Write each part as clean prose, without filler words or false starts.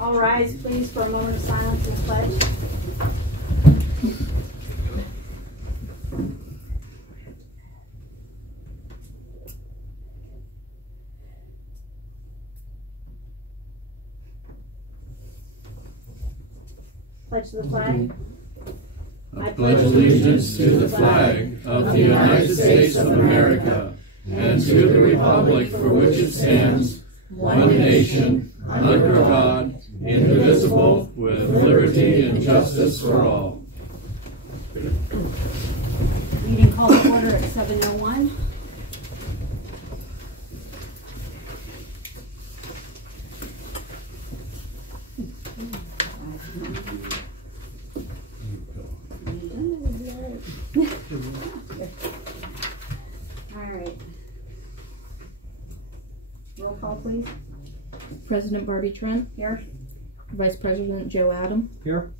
All rise, please, for a moment of silence and pledge. Pledge to the flag. I pledge allegiance to the flag of the United States of America and to the republic for which it stands, one nation, under God, indivisible, with liberty and justice for all. Meeting called to order at 7:01. All right. Roll call, please. President Barbie Trent. Here. Vice President Joe Adam. Here.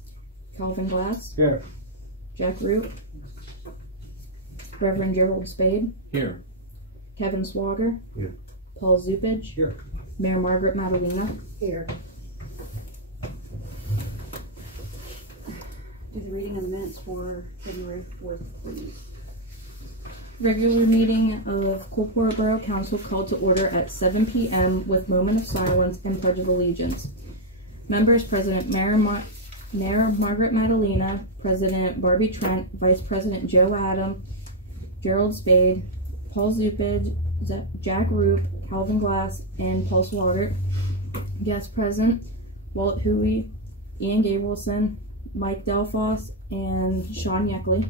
Calvin Glass. Here. Jack Root. Reverend Gerald Spade. Here. Kevin Swager. Here. Paul Zupage. Here. Mayor Margaret Madalena. Here. Do the reading of the minutes for February 4th, please. Regular meeting of Coalport Borough Council called to order at 7 p.m. with moment of silence and pledge of allegiance. Members President Mayor Margaret Madalena, President Barbie Trent, Vice President Joe Adam, Gerald Spade, Paul Zupage, Jack Roop, Calvin Glass, and Paul Swaggart. Guest present Walt Huey, Ian Gabrielson, Mike Delphos, and Sean Yeckley.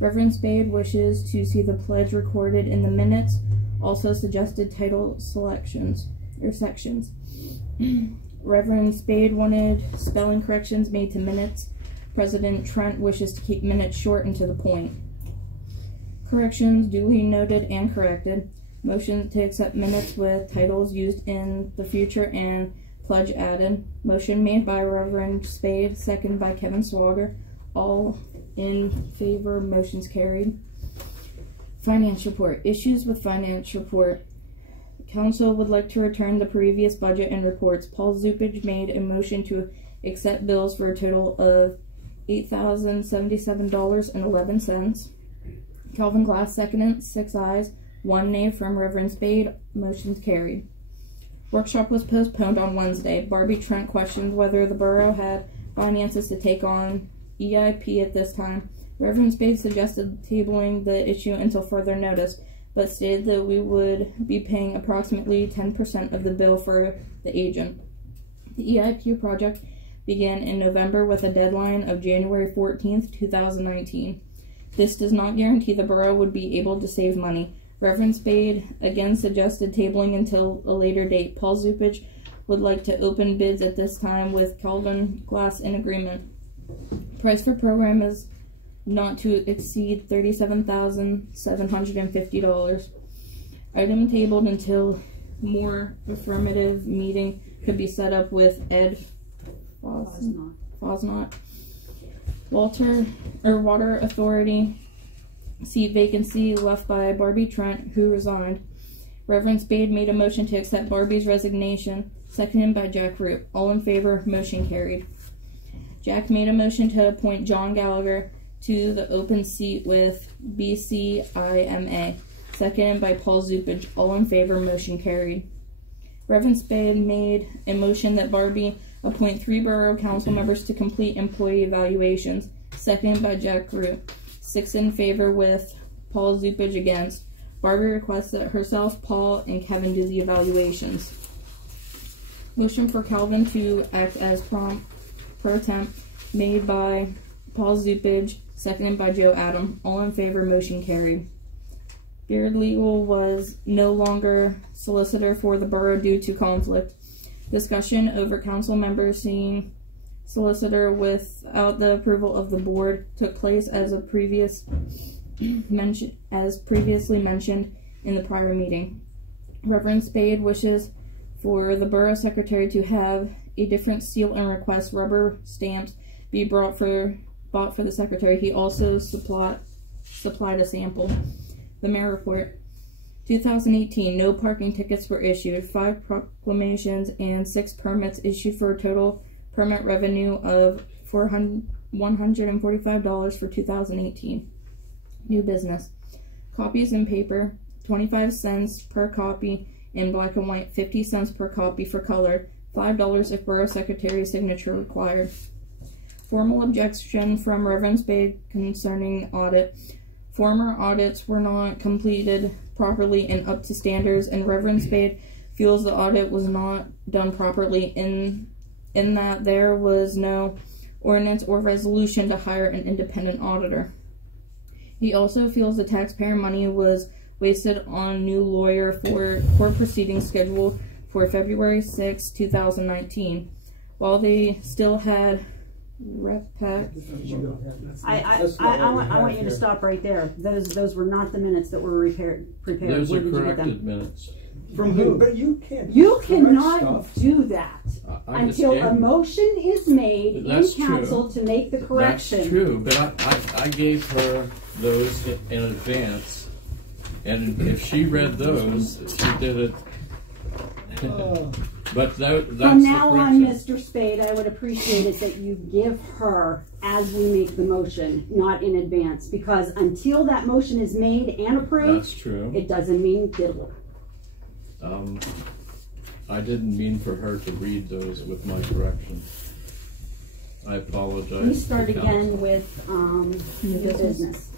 Reverend Spade wishes to see the pledge recorded in the minutes, also suggested title sections. Reverend Spade wanted spelling corrections made to minutes. President Trent wishes to keep minutes short and to the point. Corrections duly noted and corrected. Motion to accept minutes with titles used in the future and pledge added. Motion made by Reverend Spade, second by Kevin Swager. All in favor, motions carried. Finance report. Issues with finance report. Council would like to return the previous budget and reports. Paul Zupage made a motion to accept bills for a total of $8,077.11. Calvin Glass seconded, 6 ayes, 1 nay from Reverend Spade. Motions carried. Workshop was postponed on Wednesday. Barbie Trent questioned whether the borough had finances to take on EIP at this time. Reverend Spade suggested tabling the issue until further notice, but stated that we would be paying approximately 10% of the bill for the agent. The EIP project began in November with a deadline of January 14th, 2019. This does not guarantee the borough would be able to save money. Reverend Spade again suggested tabling until a later date. Paul Zupage would like to open bids at this time with Calvin Glass in agreement. Price for program is not to exceed $37,750. Item tabled until more affirmative meeting could be set up with Ed Fosnot. Water Authority seat vacancy left by Barbie Trent, who resigned. Reverend Spade made a motion to accept Barbie's resignation, seconded by Jack Root. All in favor, motion carried. Jack made a motion to appoint John Gallagher to the open seat with BCIMA, seconded by Paul Zupage. All in favor, motion carried. Reverend Spade made a motion that Barbie appoint 3 borough council members to complete employee evaluations, seconded by Jack Root. 6 in favor with Paul Zupage against. Barbie requests that herself, Paul, and Kevin do the evaluations. Motion for Calvin to act as pro temp made by Paul Zupage, seconded by Joe Adam. All in favor, motion carried. Beard Legal was no longer solicitor for the borough due to conflict. Discussion over council members seeing solicitor without the approval of the board took place as previously mentioned in the prior meeting. Reverend Spade wishes for the borough secretary to have a different seal and request rubber stamps be bought for the secretary. He also supplied a sample. The mayor report. 2018, no parking tickets were issued, 5 proclamations and 6 permits issued for a total permit revenue of $145 for 2018. New business. Copies in paper, 25 cents per copy in black and white, 50 cents per copy for color, $5 if Borough Secretary's signature required. Formal objection from Reverend Spade concerning audit. Former audits were not completed properly and up to standards, and Reverend Spade feels the audit was not done properly in that there was no ordinance or resolution to hire an independent auditor. He also feels the taxpayer money was wasted on a new lawyer for court proceedings scheduled for February 6, 2019. While they still had I want you to stop right there. Those were not the minutes that were prepared. Those are corrected minutes. From who? But you can't. You cannot do that I until a motion is made in council to make the correction. That's true, but I gave her those in advance, and if she read those, she did it. But that's from now on, Mr. Spade, I would appreciate it that you give her as we make the motion, not in advance, because until that motion is made and approved, that's true. It doesn't mean diddle. I didn't mean for her to read those with my correction. I apologize. We start again with new business.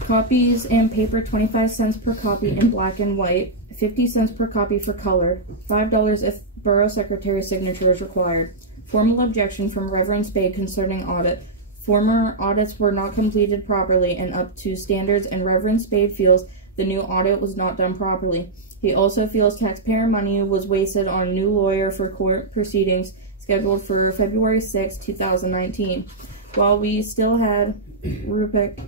Copies and paper, 25 cents per copy in black and white, 50 cents per copy for color, $5 if Borough Secretary's signature is required. Formal objection from Reverend Spade concerning audit. Former audits were not completed properly and up to standards, and Reverend Spade feels the new audit was not done properly. He also feels taxpayer money was wasted on a new lawyer for court proceedings scheduled for February 6, 2019. While we still had Rupert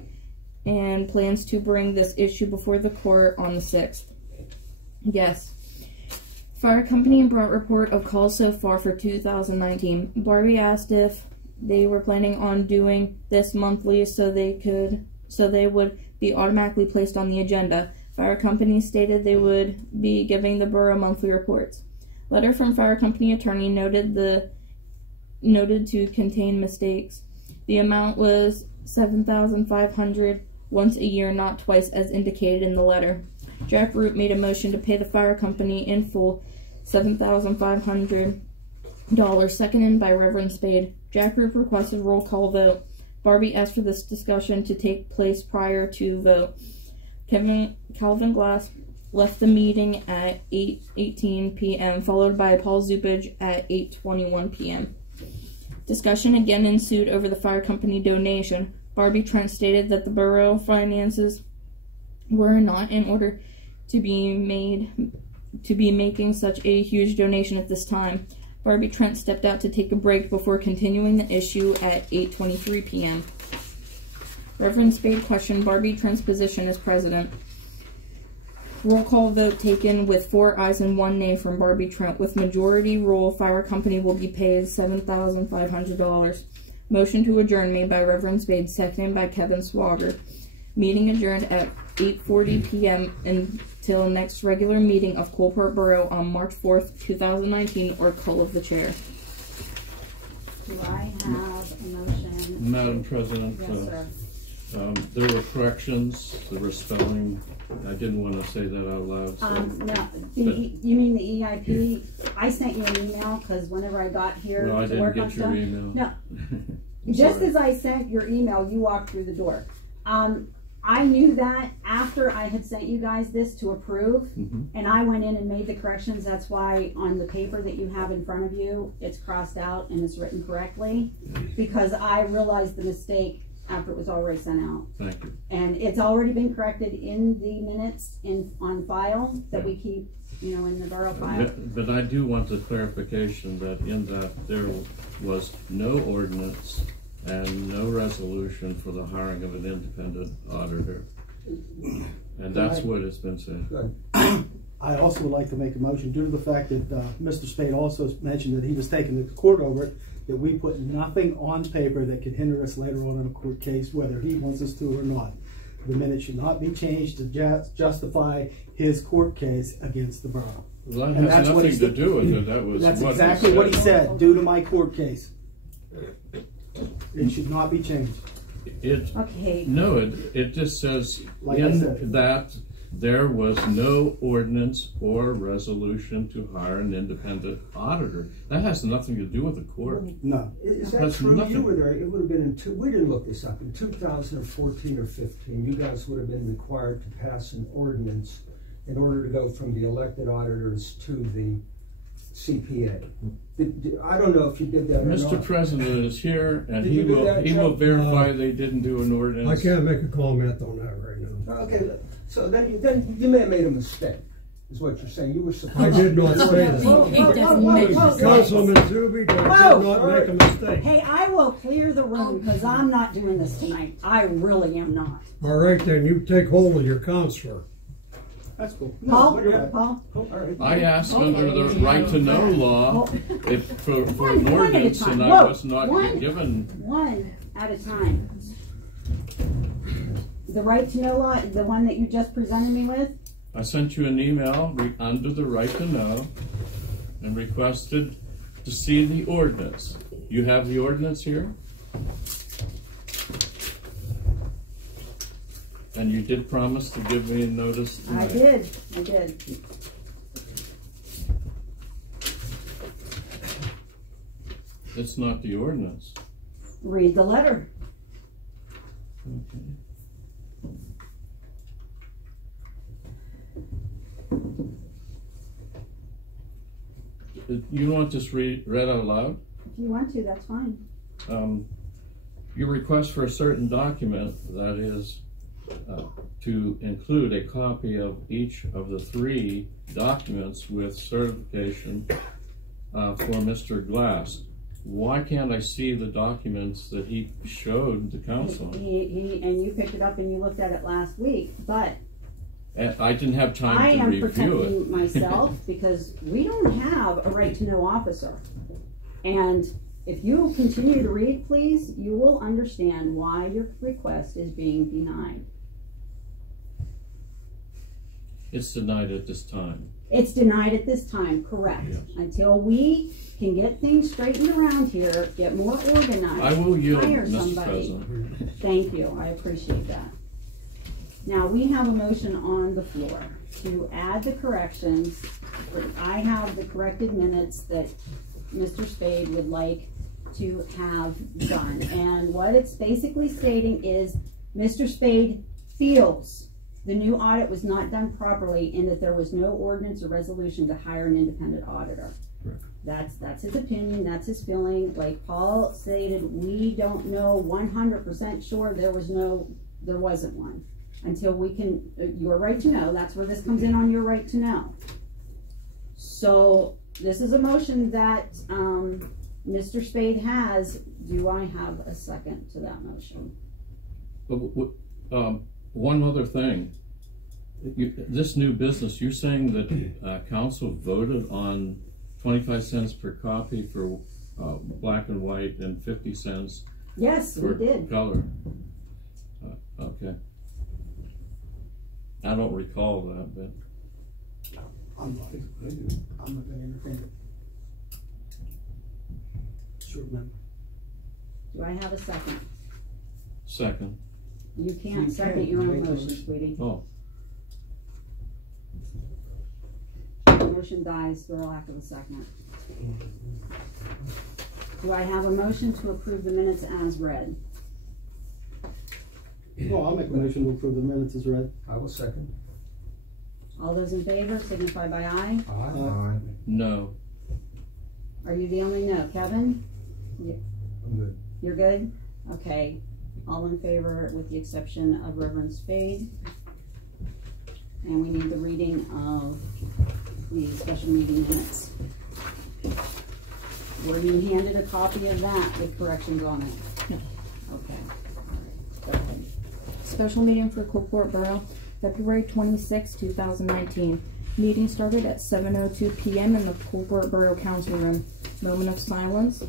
and plans to bring this issue before the court on the 6th. Yes. Fire company brought report of calls so far for 2019. Barbie asked if they were planning on doing this monthly so they would be automatically placed on the agenda. Fire company stated they would be giving the borough monthly reports. Letter from fire company attorney noted to contain mistakes. The amount was $7,500 once a year, not twice as indicated in the letter. Jack Root made a motion to pay the fire company in full $7,500, seconded by Reverend Spade. Jack Root requested roll call vote. Barbie asked for this discussion to take place prior to vote. Calvin Glass left the meeting at 8:18 p.m., followed by Paul Zupage at 8:21 p.m. Discussion again ensued over the fire company donation. Barbie Trent stated that the borough finances were not in order to be making such a huge donation at this time. Barbie Trent stepped out to take a break before continuing the issue at 8:23 p.m. Reverend Spade questioned Barbie Trent's position as president. Roll call vote taken with 4 ayes and 1 nay from Barbie Trent. With majority rule, fire company will be paid $7,500. Motion to adjourn made by Reverend Spade, seconded by Kevin Swagger. Meeting adjourned at 8:40 p.m. until next regular meeting of Coalport Borough on March 4th, 2019, or call of the chair. Do I have a motion? Madam President, Yes, sir. There were corrections, there were spelling. I didn't want to say that out loud. So. No, you mean the EIP? I sent you an email because whenever I got here No, I to work on didn't get your email. No, just as I sent your email, you walked through the door. I knew that after I had sent you guys this to approve, and I went in and made the corrections. That's why on the paper that you have in front of you, it's crossed out and it's written correctly, because I realized the mistake after it was already sent out. Thank you. And it's already been corrected in the minutes on file that we keep, in the borough file. But I do want the clarification that in that there was no ordinance and no resolution for the hiring of an independent auditor. And that's what has been said. Good. I also would like to make a motion due to the fact that Mr. Spade also mentioned that he was taking the court over it, that we put nothing on paper that could hinder us later on in a court case, whether he wants us to or not. the minutes should not be changed to justify his court case against the borough. Well, that And has that's what nothing he to do with it. That was That's what exactly he what he said, due to my court case. It should not be changed. It just says Like I said. that there was no ordinance or resolution to hire an independent auditor. That has nothing to do with the court. No. Is that That's true? nothing. You were there. It would have been we didn't look this up. In 2014 or 15, you guys would have been required to pass an ordinance in order to go from the elected auditors to the CPA. I don't know if you did that or not. Mr. President is here, and Did he you do will that, he will Joe? verify they didn't do an ordinance. I can't make a comment on that right now. Okay, so then you may have made a mistake, is what you're saying. You were supposed I did not to. say that. Councilman Zuby, I did not make a mistake. Hey, I will clear the room because I'm not doing this tonight. I really am not. All right, then you take hold of your counselor. That's cool. Paul, you're right. Paul. All right. I asked under the right to know law if for One an at a ordinance, time. and I Whoa, was not one. given. One at a time. The right to know law, the one that you just presented me with, I sent you an email under the right to know and requested to see the ordinance. You have the ordinance here? And you did promise to give me a notice tonight. I did. It's not the ordinance. Read the letter. Okay. You want this read out loud? If you want to, that's fine. Your request for a certain document, that is to include a copy of each of the 3 documents with certification for Mr. Glass. Why can't I see the documents that he showed the council? And you picked it up and you looked at it last week, but I didn't have I time to am review protecting it. myself because we don't have a right to know officer. And if you will continue to read, please, you will understand why your request is being denied. It's denied at this time. It's denied at this time, correct. Yes. Until we can get things straightened around here, get more organized. I will yield, hire Mr. somebody. President. Thank you, I appreciate that. Now, we have a motion on the floor to add the corrections. I have the corrected minutes that Mr. Spade would like to have done. And what it's basically stating is Mr. Spade feels the new audit was not done properly and that there was no ordinance or resolution to hire an independent auditor. Correct. That's his opinion, that's his feeling. Like Paul stated, we don't know 100% sure there wasn't one. Until we can, your right to know, that's where this comes in on your right to know. So this is a motion that Mr. Spade has. Do I have a second to that motion? One other thing. This new business, you're saying that council voted on 25 cents per copy for black and white and 50 cents Yes, for we did. color. Okay. I don't recall that, but I'm not going to entertain it. Short member. Do I have a second? second. You can't You second can't your own make a motion, motion. sweetie. Oh, The motion dies for lack of a second. Do I have a motion to approve the minutes as read? Well, I'll make a motion to approve the minutes as read. I will second. All those in favor signify by aye. Aye. no. Are you the only no? Kevin? I'm good. You're good? Okay. All in favor with the exception of Reverend Spade. And we need the reading of the special meeting minutes. We're being handed a copy of that with corrections on it. No. Okay. All right. Go ahead. Special meeting for Coalport Borough, February 26, 2019. Meeting started at 7:02 p.m. in the Coalport Borough Council Room. Moment of silence.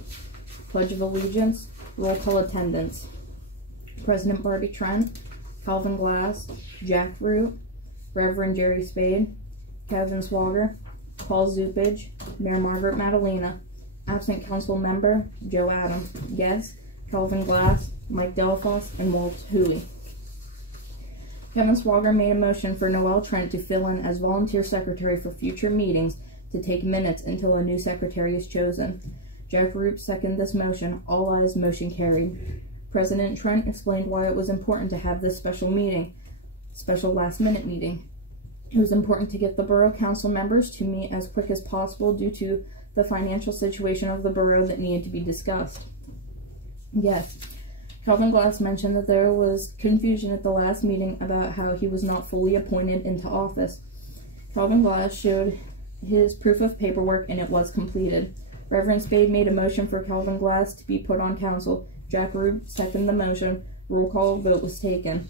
Pledge of Allegiance. Roll call attendance. President Barbie Trent, Calvin Glass, Jack Root, Reverend Jerry Spade, Kevin Swager, Paul Zupage, Mayor Margaret Madalena, absent council member Joe Adam, yes, Calvin Glass, Mike Delphos, and Walt Huey. Kevin Swager made a motion for Noel Trent to fill in as volunteer secretary for future meetings to take minutes until a new secretary is chosen. Jack Root seconded this motion. All ayes, motion carried. President Trent explained why it was important to have this special last-minute meeting. It was important to get the borough council members to meet as quick as possible due to the financial situation of the borough that needed to be discussed. Yes, Calvin Glass mentioned that there was confusion at the last meeting about how he was not fully appointed into office. Calvin Glass showed his proof of paperwork and it was completed. Reverend Spade made a motion for Calvin Glass to be put on council. Jack Root seconded the motion. Roll call vote was taken.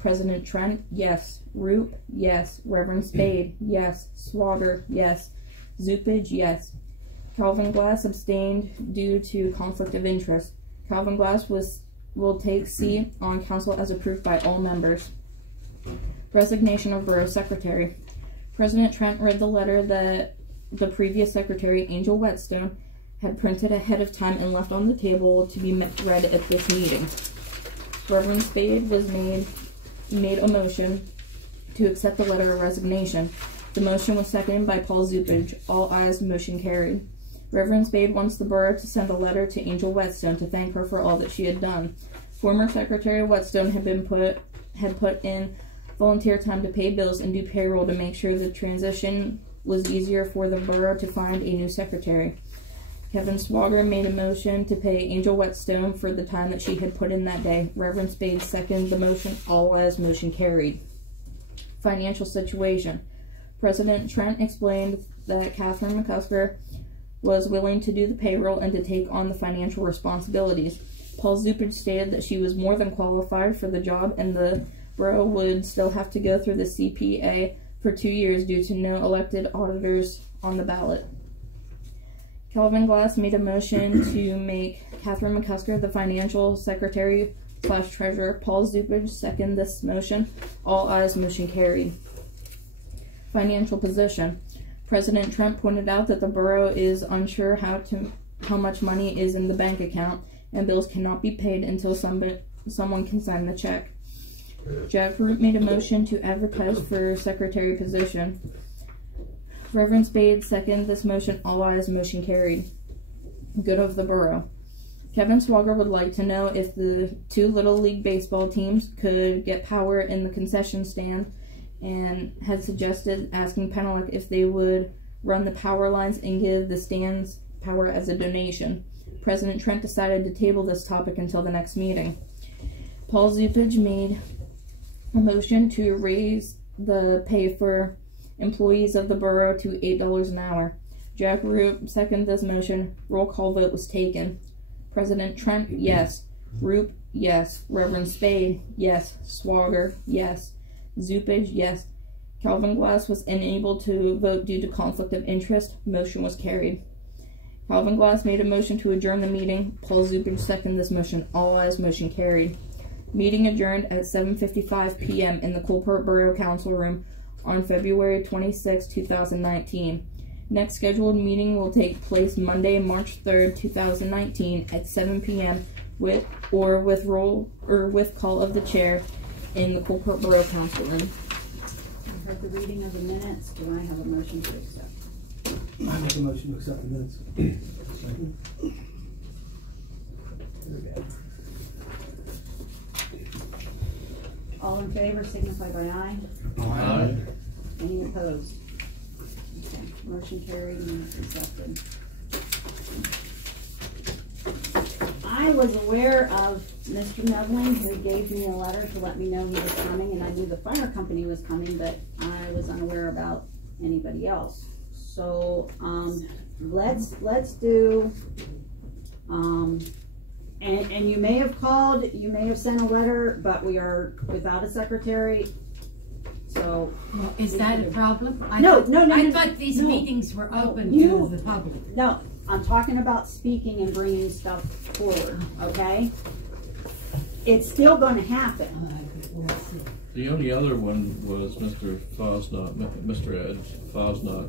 President Trent, yes. Root, yes. Reverend Spade, yes. Swager, yes. Zupage, yes. Calvin Glass abstained due to conflict of interest. Calvin Glass will take seat on council as approved by all members. Resignation of Borough Secretary. President Trent read the letter that the previous secretary, Angel Whetstone, had printed ahead of time and left on the table to be read at this meeting. Reverend Spade made a motion to accept the letter of resignation. The motion was seconded by Paul Zupage. All ayes, motion carried. Reverend Spade wants the borough to send a letter to Angel Whetstone to thank her for all that she had done. Former Secretary Whetstone had put in volunteer time to pay bills and do payroll to make sure the transition was easier for the borough to find a new secretary. Kevin Swager made a motion to pay Angel Whetstone for the time that she had put in that day. Reverend Spade seconded the motion. All ayes, motion carried. Financial situation. President Trent explained that Catherine McCusker was willing to do the payroll and to take on the financial responsibilities. Paul Zupage stated that she was more than qualified for the job and the borough would still have to go through the CPA for 2 years due to no elected auditors on the ballot. Calvin Glass made a motion to make Catherine McCusker the financial secretary / treasurer. Paul Zupage seconded this motion. All ayes, motion carried. Financial position. President Trent pointed out that the borough is unsure how much money is in the bank account and bills cannot be paid until someone can sign the check. Jack Root made a motion to advertise for secretary position. Reverend Spade seconded this motion. All ayes, motion carried. Good of the borough. Kevin Swager would like to know if the 2 Little League baseball teams could get power in the concession stand and had suggested asking Penelec if they would run the power lines and give the stands power as a donation. President Trent decided to table this topic until the next meeting. Paul Zupage made a motion to raise the pay for employees of the borough to $8 an hour. Jack Root seconded this motion. Roll call vote was taken. President Trent, yes. Root, yes. Reverend Spade, yes. Swager, yes. Zupage, yes. Calvin Glass was unable to vote due to conflict of interest. Motion was carried. Calvin Glass made a motion to adjourn the meeting. Paul Zupage seconded this motion. All ayes, motion carried. Meeting adjourned at 7:55 p.m. in the Coalport Borough Council Room on February 26, 2019. Next scheduled meeting will take place Monday, March 3rd, 2019 at 7 p.m. with call of the chair in the Coalport Borough Council Room. I've heard the reading of the minutes. Do I have a motion to accept? I make a motion to accept the minutes. Second. All in favor signify by aye. Aye. Any opposed? Okay. Motion carried and it's accepted. I was aware of Mr. Nevling, who gave me a letter to let me know he was coming, and I knew the fire company was coming, but I was unaware about anybody else. So let's do and you may have called, you may have sent a letter, but we are without a secretary. So well, is that a problem? I thought these meetings were open to the public. No, I'm talking about speaking and bringing stuff forward. Okay, it's still going to happen. The only other one was Mr. Ed Fosnot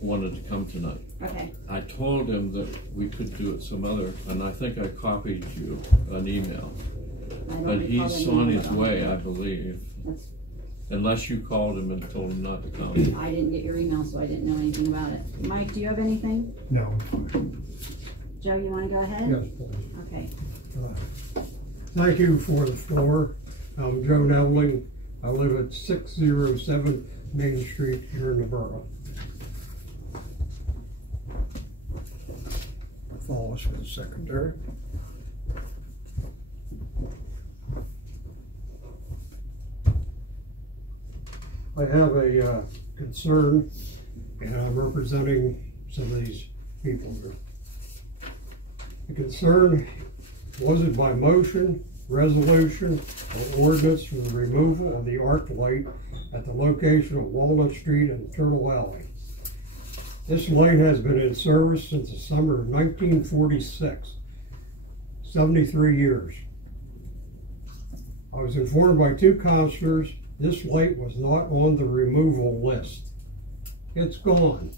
wanted to come tonight. Okay. I told him that we could do it some other, and I think I copied you an email. But he's on his way, I believe. Unless you called him and told him not to come. I didn't get your email, so I didn't know anything about it. Mike, do you have anything? No. Joe, you want to go ahead? Yes, please. Okay. Thank you for the floor. I'm Joe Nevling. I live at 607 Main Street here in the borough. Follow us for the secretary. I have a concern, and I'm representing some of these people here. The concern wasn't by motion, resolution, or ordinance for the removal of the arc light at the location of Walnut Street and Turtle Alley. This light has been in service since the summer of 1946, 73 years. I was informed by 2 councillors this light was not on the removal list. It's gone.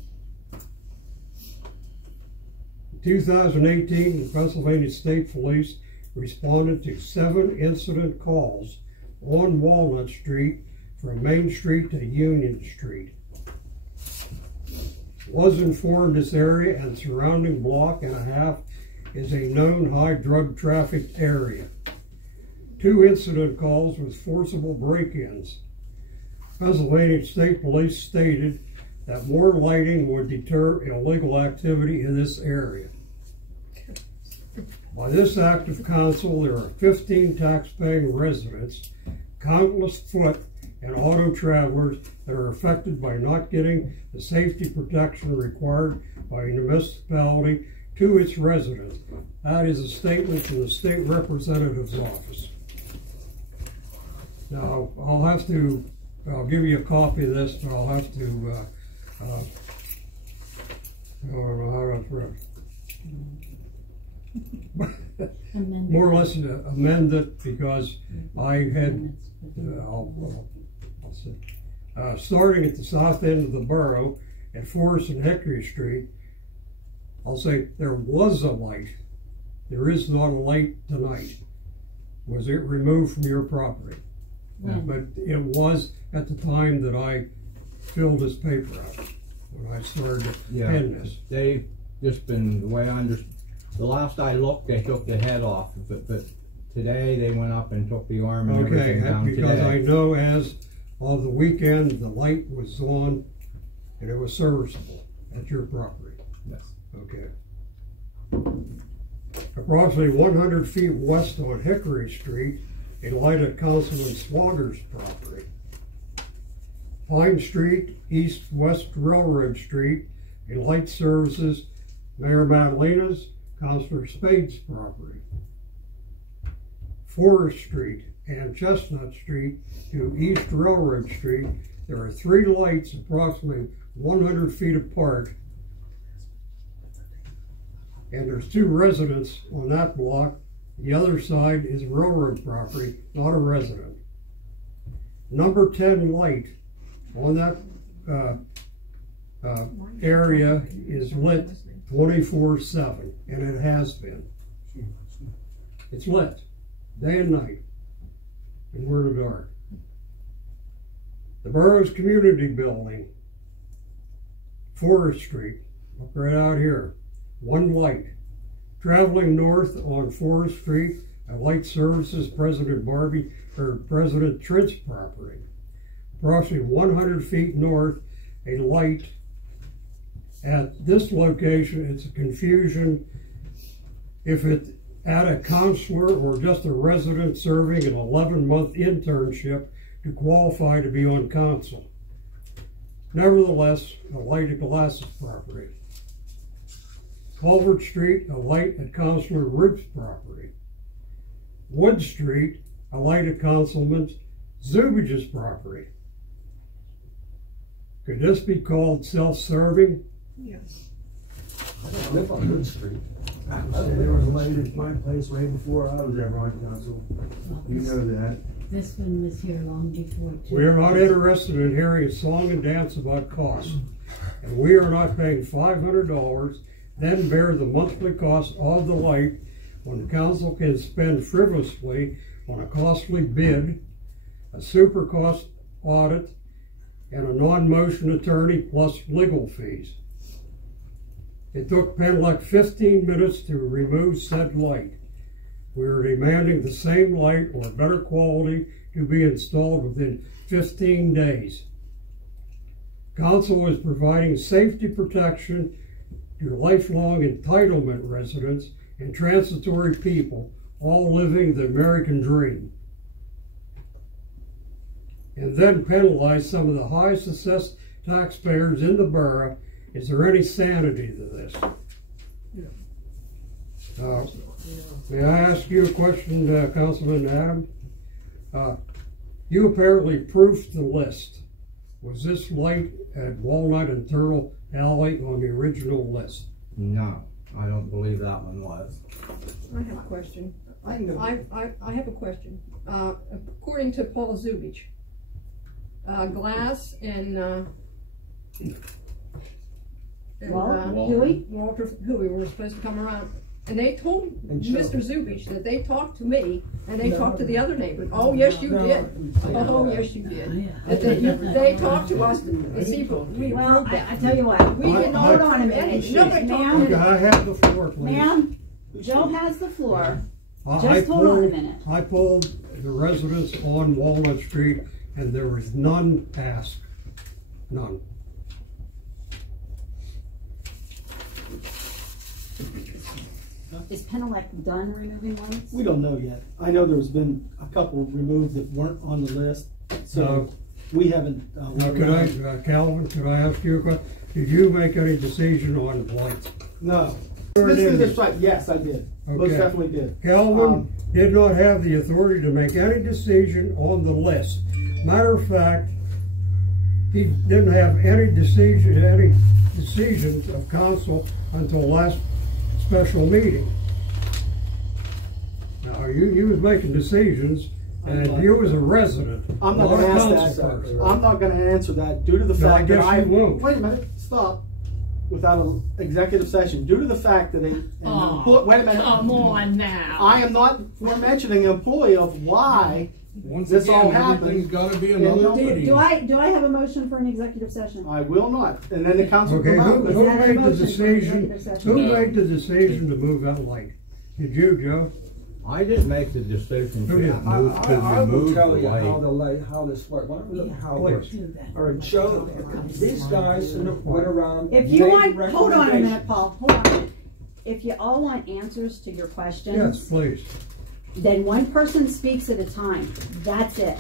In 2018, the Pennsylvania State Police responded to 7 incident calls on Walnut Street from Main Street to Union Street. Was informed this area and surrounding block and a half is a known high drug trafficked area. 2 incident calls with forcible break-ins. Pennsylvania State Police stated that more lighting would deter illegal activity in this area. By this act of council, there are 15 tax-paying residents, countless foot and auto travelers that are affected by not getting the safety protection required by a municipality to its residents. That is a statement from the state representative's office. Now, I'll give you a copy of this, but I'll have to, I don't know how to put it. More or less amend it because I had, I'll see. Starting at the south end of the borough at Forest and Hickory Street, I'll say there was a light. There is not a light tonight. Was it removed from your property? But it was at the time that I filled this paper out, when I started to pen this. They've just been, the way I understand, the last I looked, they took the head off of it, but today they went up and took the arm and everything down today. Because I know as of the weekend, the light was on and it was serviceable at your property. Yes. Okay. Approximately 100 feet west on Hickory Street, a light at Councilman Swager's property. Pine Street, east-west Railroad Street, a light services Mayor Madalena's, Councilor Spade's property. Forest Street and Chestnut Street to East Railroad Street, there are 3 lights approximately 100 feet apart, and there's 2 residents on that block. The other side is railroad property, not a resident. Number 10 light on that area is lit 24/7, and it has been. It's lit day and night, and we're in the dark. The borough's community building, Forest Street, right out here, 1 light. Traveling north on Forest Street, a light services President Trent's property. Approximately 100 feet north, a light at this location. It's a confusion if it's at a counselor or just a resident serving an 11-month internship to qualify to be on council. Nevertheless, a light at Glass's property. Coalport Street, a light at Councilor Roop's property. Wood Street, a light at Councilman Zubich's property. Could this be called self-serving? Yes. I live on Wood Street. There was a light at my place right before I was ever on council. You know that. This one was here long before. We are not interested in hearing a song and dance about costs. And we are not paying $500, then bear the monthly cost of the light when the council can spend frivolously on a costly bid, a super cost audit, and a non-motion attorney plus legal fees. It took Penelec 15 minutes to remove said light. We are demanding the same light or better quality to be installed within 15 days. Council is providing safety protection to lifelong entitlement residents and transitory people, all living the American dream. And then penalize some of the highest assessed taxpayers in the borough. Is there any sanity to this? May I ask you a question, Councilman Adam? You apparently proofed the list. Was this light at Walnut and Turtle Alley on the original list? No, I don't believe that one was. I have a question. I have a question. According to Paul Zubich, Glass and Walter Huey were supposed to come around, and they told Mr. Zubich that they talked to me and they talked to the other neighbors. Oh yes, you did. Oh yes, you did. They talked to us to see. Well, I tell you what. We didn't hold on a minute. Ma'am, I have the floor, please. Ma'am, Joe has the floor. Just hold on a minute. I polled the residents on Walnut Street, and there was none asked. None. Is Penelec done removing lights? We don't know yet. I know there's been a couple removed that weren't on the list, so we haven't. Now, Calvin, could I ask you a question? Did you make any decision on lights? No. This right. Yes, I did. Okay. Most definitely did. Calvin did not have the authority to make any decision on the list. Matter of fact, he didn't have any decisions of council until last special meeting. Now, you was making decisions, and you was a resident. I'm not going to ask that. I'm not going to answer that due to the fact that I won't. Wait a minute. Stop. Without an executive session, due to the fact that wait a minute. Come on now. I am not mentioning an employee of why this all happened. Everything's got to be another meeting. Do I have a motion for an executive session? I will not. And then the council okay, who made the decision? Who made the decision to move that light? Did you, Joe? I didn't make the decision to remove I will the tell you light. how this works. Why don't we look at how it works? Or Joe, these guys went around. If you want, hold on a minute, Paul. Hold on a minute. If you all want answers to your questions, yes, please. Then one person speaks at a time. That's it.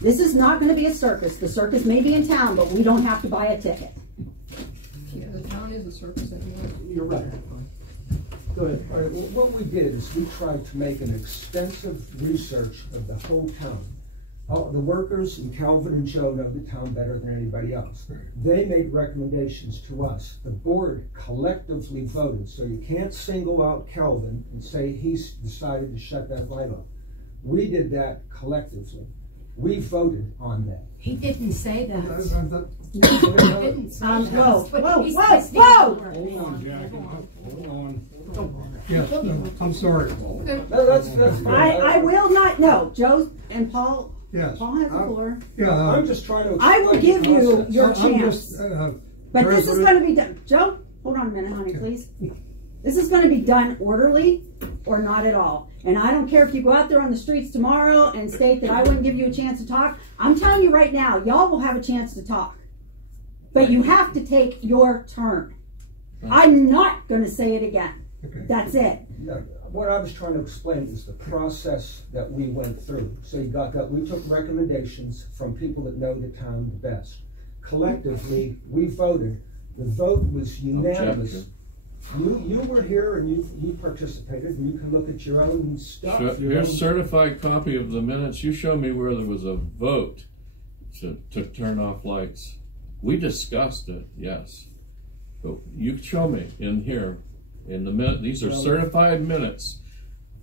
This is not going to be a circus. The circus may be in town, but we don't have to buy a ticket. Yeah, the town is a circus anyway. You're right. Go ahead. All right, well, what we did is we tried to make an extensive research of the whole town. The workers and Calvin and Joe know the town better than anybody else. They made recommendations to us. The board collectively voted, so you can't single out Calvin and say he's decided to shut that light off. We did that collectively. We voted on that. He didn't say that. He didn't say that. Whoa! Hold on, Jackie. Hold on. Yes, I'm sorry. That's fine. I will not. No, Joe and Paul. Yes. Paul has the floor. Yeah. I'm just trying to. I will give you your I'm chance. just, but this is going to be done. Joe, hold on a minute, honey, please. This is going to be done orderly or not at all. And I don't care if you go out there on the streets tomorrow and state that I wouldn't give you a chance to talk. I'm telling you right now, y'all will have a chance to talk. But you have to take your turn. I'm not going to say it again. Okay. That's it. No, what I was trying to explain is the process that we went through. So you got that we took recommendations from people that know the town the best. Collectively, we voted. The vote was unanimous. You were here and you participated, and you can look at your own stuff. Here's a certified copy of the minutes. You show me where there was a vote to turn off lights. We discussed it, yes. But you show me in here, in the minute, these are certified minutes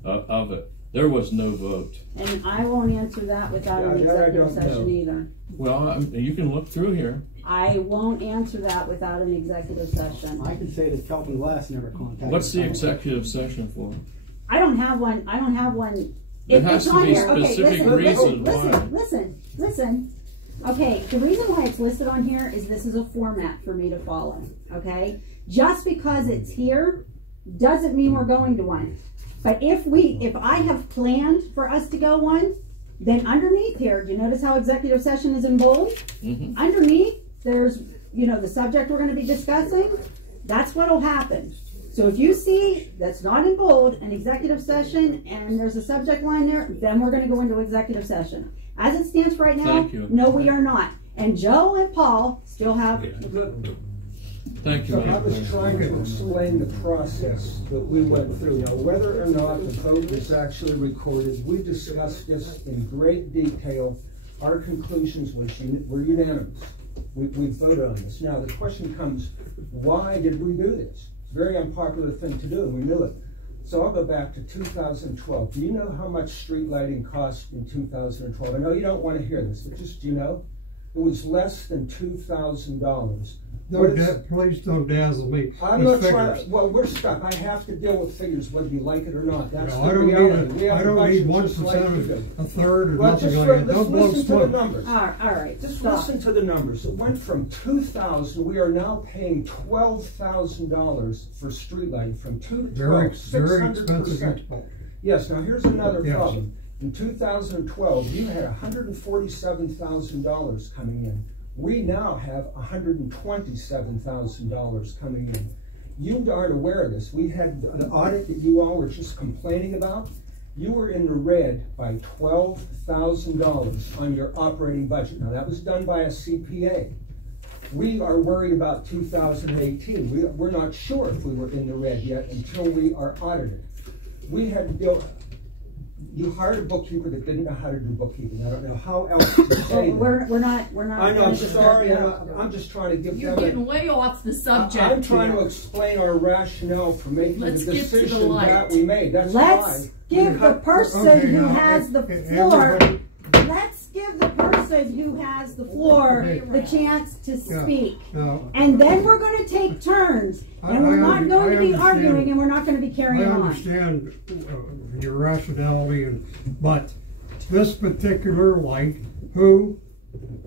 of it. There was no vote. And I won't answer that without an executive session either. Well, you can look through here. I won't answer that without an executive session. I can say that Kelvin Glass never contacted. What's the executive session for? I don't have one. I don't have one. There has to be a specific reason why. Listen. Okay, the reason why it's listed on here is this is a format for me to follow. Okay, just because it's here doesn't mean we're going to one. But if I have planned for us to go one, then underneath here, do you notice how executive session is in bold? Mm-hmm. Underneath, there's, the subject we're going to be discussing. That's what'll happen. So if you see that's not in bold, an executive session, and there's a subject line there, then we're going to go into executive session. As it stands right now, no, we are not. And Joe and Paul still have. Thank you. So I was trying to explain the process that we went through. Now, whether or not the vote is actually recorded, we discussed this in great detail. Our conclusions were unanimous. We voted on this. Now, the question comes, why did we do this? It's a very unpopular thing to do, and we knew it. So I'll go back to 2012. Do you know how much street lighting cost in 2012? I know you don't want to hear this, but just, it was less than $2,000. Please don't dazzle me. I'm not trying. Well, we're stuck. I have to deal with figures, whether you like it or not. That's I the don't reality. I don't need 1%, a third, or nothing like that. Don't blow listen to the numbers. All right. Just listen to the numbers. It went from $2,000. We are now paying $12,000 for street lighting. From very expensive. Yes. Now here's another problem. In 2012, you had $147,000 coming in. We now have $127,000 coming in. You aren't aware of this. We had the audit that you all were just complaining about. You were in the red by $12,000 on your operating budget. Now that was done by a CPA. We are worried about 2018. We're not sure if we were in the red yet until we are audited. We had to deal. You hired a bookkeeper that didn't know how to do bookkeeping. I don't know how else to say we're not. I know. I'm sorry. I'm just trying to give You're them. getting way off the subject. I'm trying to explain our rationale for making the decision that we made. That's Let's give the person who has the floor. Let's give the person who has the floor the chance to speak. And then we're going to take turns. And we're not going to be arguing, and we're not going to be carrying on. I understand your rationality, but this particular light,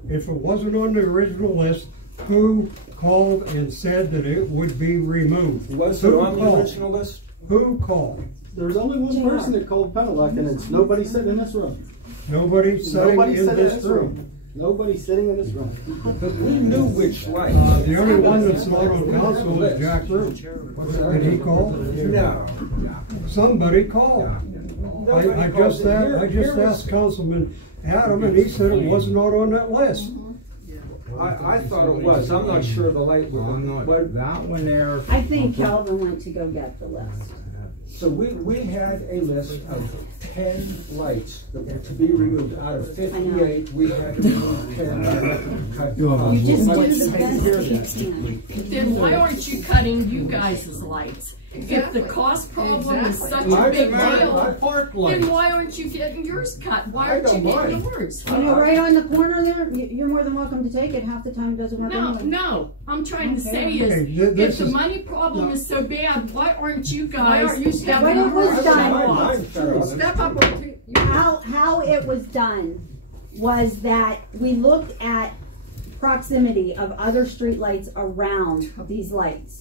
if it wasn't on the original list, who called and said that it would be removed? Was it on the original list? Who called? There's only one person that called Penelec, and it's nobody sitting in this room. Nobody sitting in this room. Nobody sitting in this room. But we knew which light. The only one that's not on council is Jack Root. Did he call? No. Somebody called. I just asked Councilman Adam, and he said it was not on that list. I thought it was. I'm not sure the light was. That one there. I think Calvin went to go get the list. So we had a list of 10 lights that were to be removed. Out of 58, we had to remove 10. You just do the best you can. Then why aren't you cutting you guys' lights? Exactly. If the cost problem is such a big deal, then why aren't you getting yours cut? Why aren't you getting yours? Right on the corner there, you're more than welcome to take it. Half the time it doesn't work anyway. No. I'm trying to say is, if the money problem is so bad, why aren't you guys when it was done? Step up. How it was done was that we looked at proximity of other streetlights around these lights.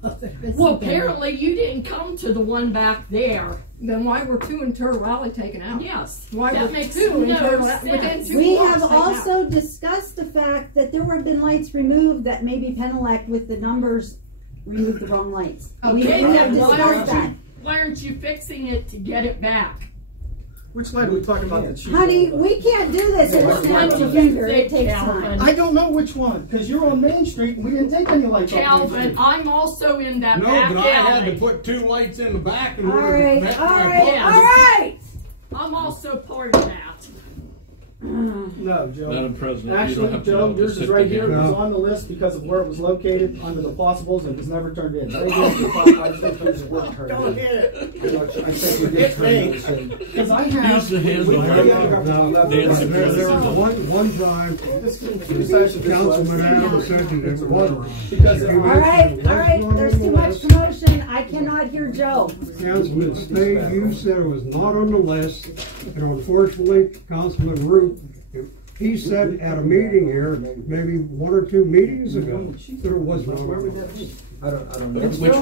Well, apparently you didn't come to the one back there. Then why were 2 in Turtle Alley taken out? Yes. Why that were makes 2 in no Turtle sense. within 2 We blocks have also discussed the fact that there have been lights removed that maybe Penelec with the numbers removed the wrong lights. We have discussed that. Why aren't you fixing it to get it back? Which light are we talking about? Honey, we can't do this in a snap of a finger. It takes time. I don't know which one, because you're on Main Street and we didn't take any lights off Main Street. Calvin, I'm also in that back but alley. I had to put 2 lights in the back in order All right. to I'm also part of that. No, Joe. Madam President, you don't Actually, have to Joe, know, yours just is sit right here. It together. was on the list because of where it was located under the possibles and was never turned in. Right here. I think those were turned Don't in. hit it. I think we did turn those in. Because I have. Use the hands on One time, Councilman Adams said that it wasn't. Because All right, there's too much commotion. I cannot hear Joe. Councilman Spade, you said it was not on the list, and unfortunately, Councilman Root, he said at a meeting here, maybe 1 or 2 meetings ago, that it was not on the list. I don't know.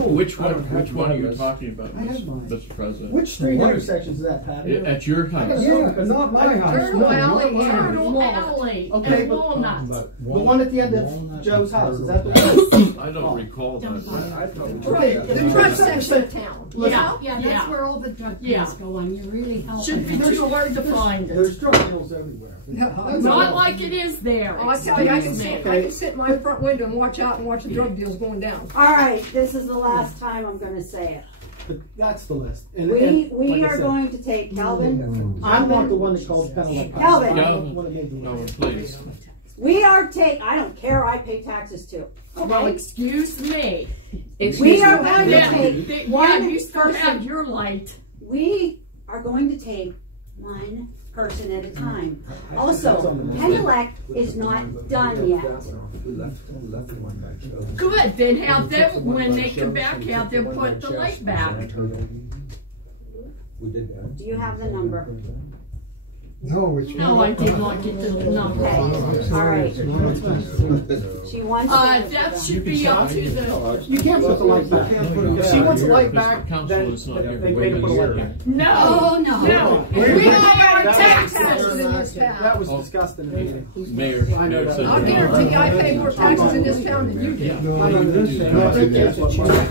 Which one are you talking about, Mr. President? Which street intersections is that, Patty? At your house? Yeah, not my house. Turtle Alley, Okay, and Walnut. The one at the end of Joe's house, is that the one? I don't recall that. Right, the drug section of town. Yeah, that's where all the drug deals go on. You really help. Shouldn't be too hard to find it. There's drug deals everywhere. Not like it is there. I tell you, I can Excuse sit in my front window and watch out and watch the drug deals going down. All right, this is the last time I'm going to say it. But that's the list. And, We like I are said, going to take Calvin. I'm not the one that called Penelope. Calvin. I'm the one that made the No, list. please. We are I don't care. I pay taxes too. Well, Okay. excuse me. We are going to Yeah, take yeah, one you still have person. your light. We are going to take one person at a time. Also, Penelec is not done yet. Good, then have them, when they come back, have them put the light back. We did that. Do you have the number? No, it's No, I did not get the number. Okay, all right. She wants. That should be up to the, You can't put the light back. If she wants the light back, Council then is not here. they can put a light back. no, Oh, no. no. Wait a We minute. pay our taxes. That was discussed in the meeting. Mayor. I know that. I guarantee you I pay more taxes in this town than you do. No, this is not.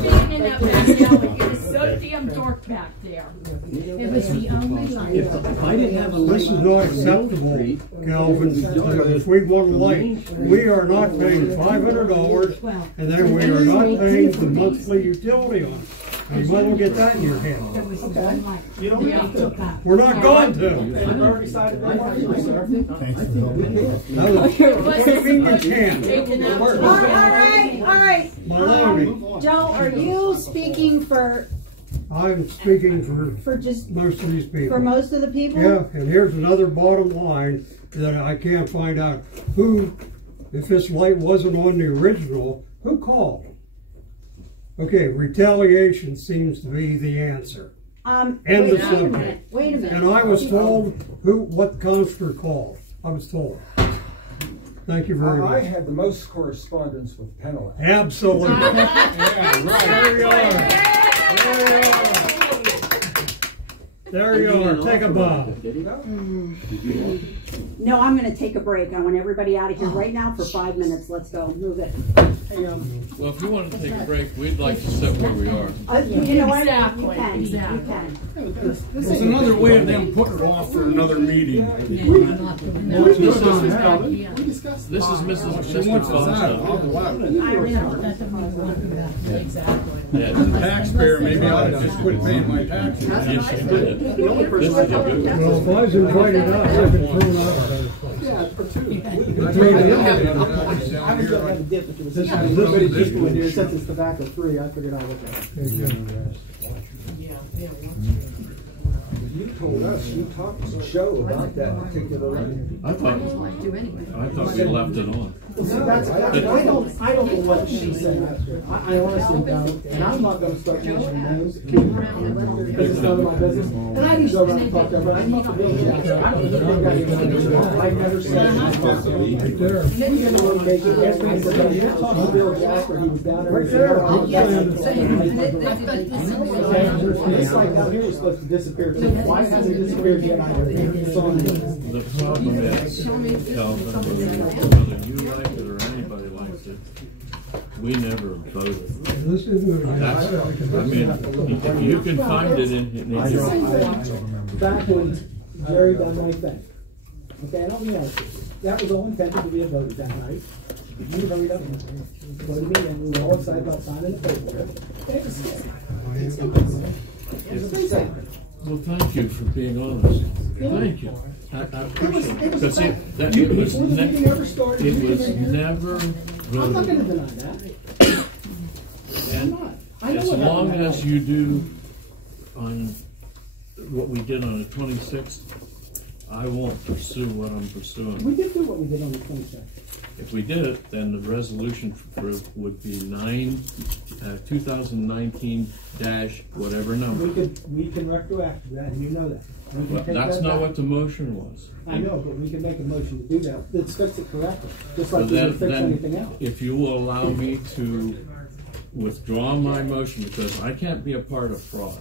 Being in that back alley, it is so damn dark back there. It was the only light. If I didn't have a This is not acceptable, Calvin. If we want a light, we are not paying $500, and then we are not paying the monthly utility on it. Now, you might as well get that in your head. There was one light. You don't have to. We're not going to. And I've already decided that part, sir. That was a convenient chance. Taking out. All right. Maloney. Joe, are you speaking for I'm speaking for just most of these people. for most of the people? Yeah, and here's another bottom line that I can't find out who, if this light wasn't on the original, who called? Okay, retaliation seems to be the answer. End of subject. Wait a minute. And I was told what Councillor called. I was told. Thank you very I much. had the most correspondence with Penelec. Absolutely. There you are. There you are. Take a bow. No, I'm going to take a break. I want everybody out of here right now for 5 minutes. Let's go. Move it. Well, if you want to take a break, we'd like to sit where we are. You know what? Exactly, You can. exactly. You can. There's another way of them putting it off for another meeting. This is Mrs. Thompson. I know, that's what we want to do. Exactly. Yeah. The taxpayer maybe ought to just quit paying my taxes. Yes, you did. The only person This is a good one. Well, if I was invited out, I've been thrown out of this place. Yeah, for two. I was Down going to here, have a dip, but there was so many people in here, since it's tobacco free, I figured I'd look at it. You told us, you talked to Joe about that particular light. I thought we left it on. Well, see, I don't know what she said. I honestly don't, and I'm not gonna start mentioning names, because it's none of my business. And I just go around and talk to them, but I'm not the village actor. I don't think I got anything. I never said anything. Right there. We didn't want to make it, I said, you didn't talk to Bill Jasper, he was down there. Right there. This light down here was supposed to disappear too. Why hasn't it disappeared yet? It's on me. The problem is, Calvin, whether you like it or anybody likes it, we never voted. This isn't That's, I mean, you can find it in your. Back when Jerry done my thing. Okay, and I'll be honest with you. That was all intended to be a vote that night. You hurried up and voted me, and we were all excited about signing the paperwork. Well, thank you for being honest. Thank you. I appreciate it. But see, before the meeting ever started, it you was came in here. never I'm not going to deny that. I'm not. I know as what long happened. as you do on what we did on the 26th, I won't pursue what I'm pursuing. We did do what we did on the 22nd. If we did it, then the resolution would be 2019 dash whatever number. We can retroact that, and you know that. We can Well, take that's that not back. what the motion was. I know, but we can make a motion to do that. Let's fix it correctly, just like So we would fix anything then, else. if you will allow me to withdraw my motion, because I can't be a part of fraud.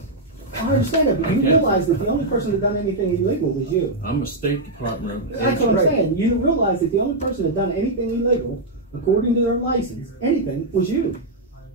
I understand that, but you Okay. realize that the only person that done anything illegal was you. I'm a State Department. That's what I'm agent. saying. You realize that the only person that done anything illegal, according to their license, anything, was you.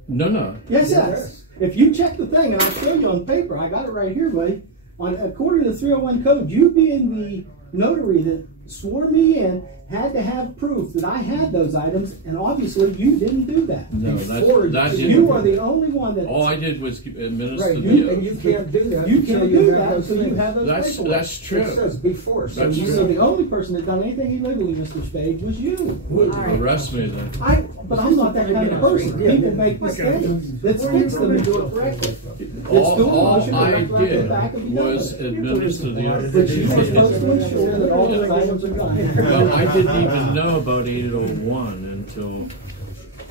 No. Yes, yes. If you check the thing, and I'll show you on paper, I got it right here, buddy. According to the 301 code, you being the notary that swore me in had to have proof that I had those items, and obviously you didn't do that. No, that didn't. You are the only one that. All I did was administer Right, the. and you can't do that. You until can't do have that those until you things. have those paperwork. That's true. It says before. So That's you true. So the only person that done anything illegally, Mr. Spade, was you. Would arrest me then. But I'm not that kind of person. People make mistakes. Let's fix them and do it correctly. All I did was administer the. But you were supposed to ensure that all those items are done. Well, I didn't even know about 801 until